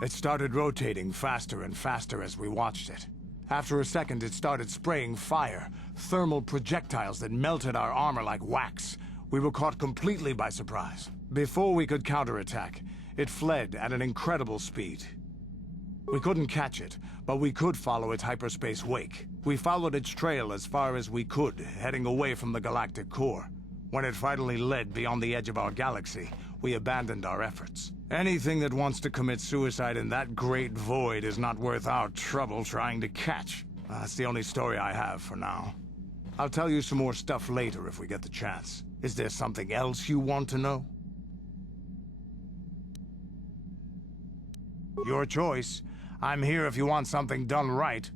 It started rotating faster and faster as we watched it. After a second, it started spraying fire, thermal projectiles that melted our armor like wax. We were caught completely by surprise. Before we could counterattack, it fled at an incredible speed. We couldn't catch it, but we could follow its hyperspace wake. We followed its trail as far as we could, heading away from the galactic core. When it finally led beyond the edge of our galaxy, we abandoned our efforts. Anything that wants to commit suicide in that great void is not worth our trouble trying to catch. That's the only story I have for now. I'll tell you some more stuff later if we get the chance. Is there something else you want to know? Your choice. I'm here if you want something done right.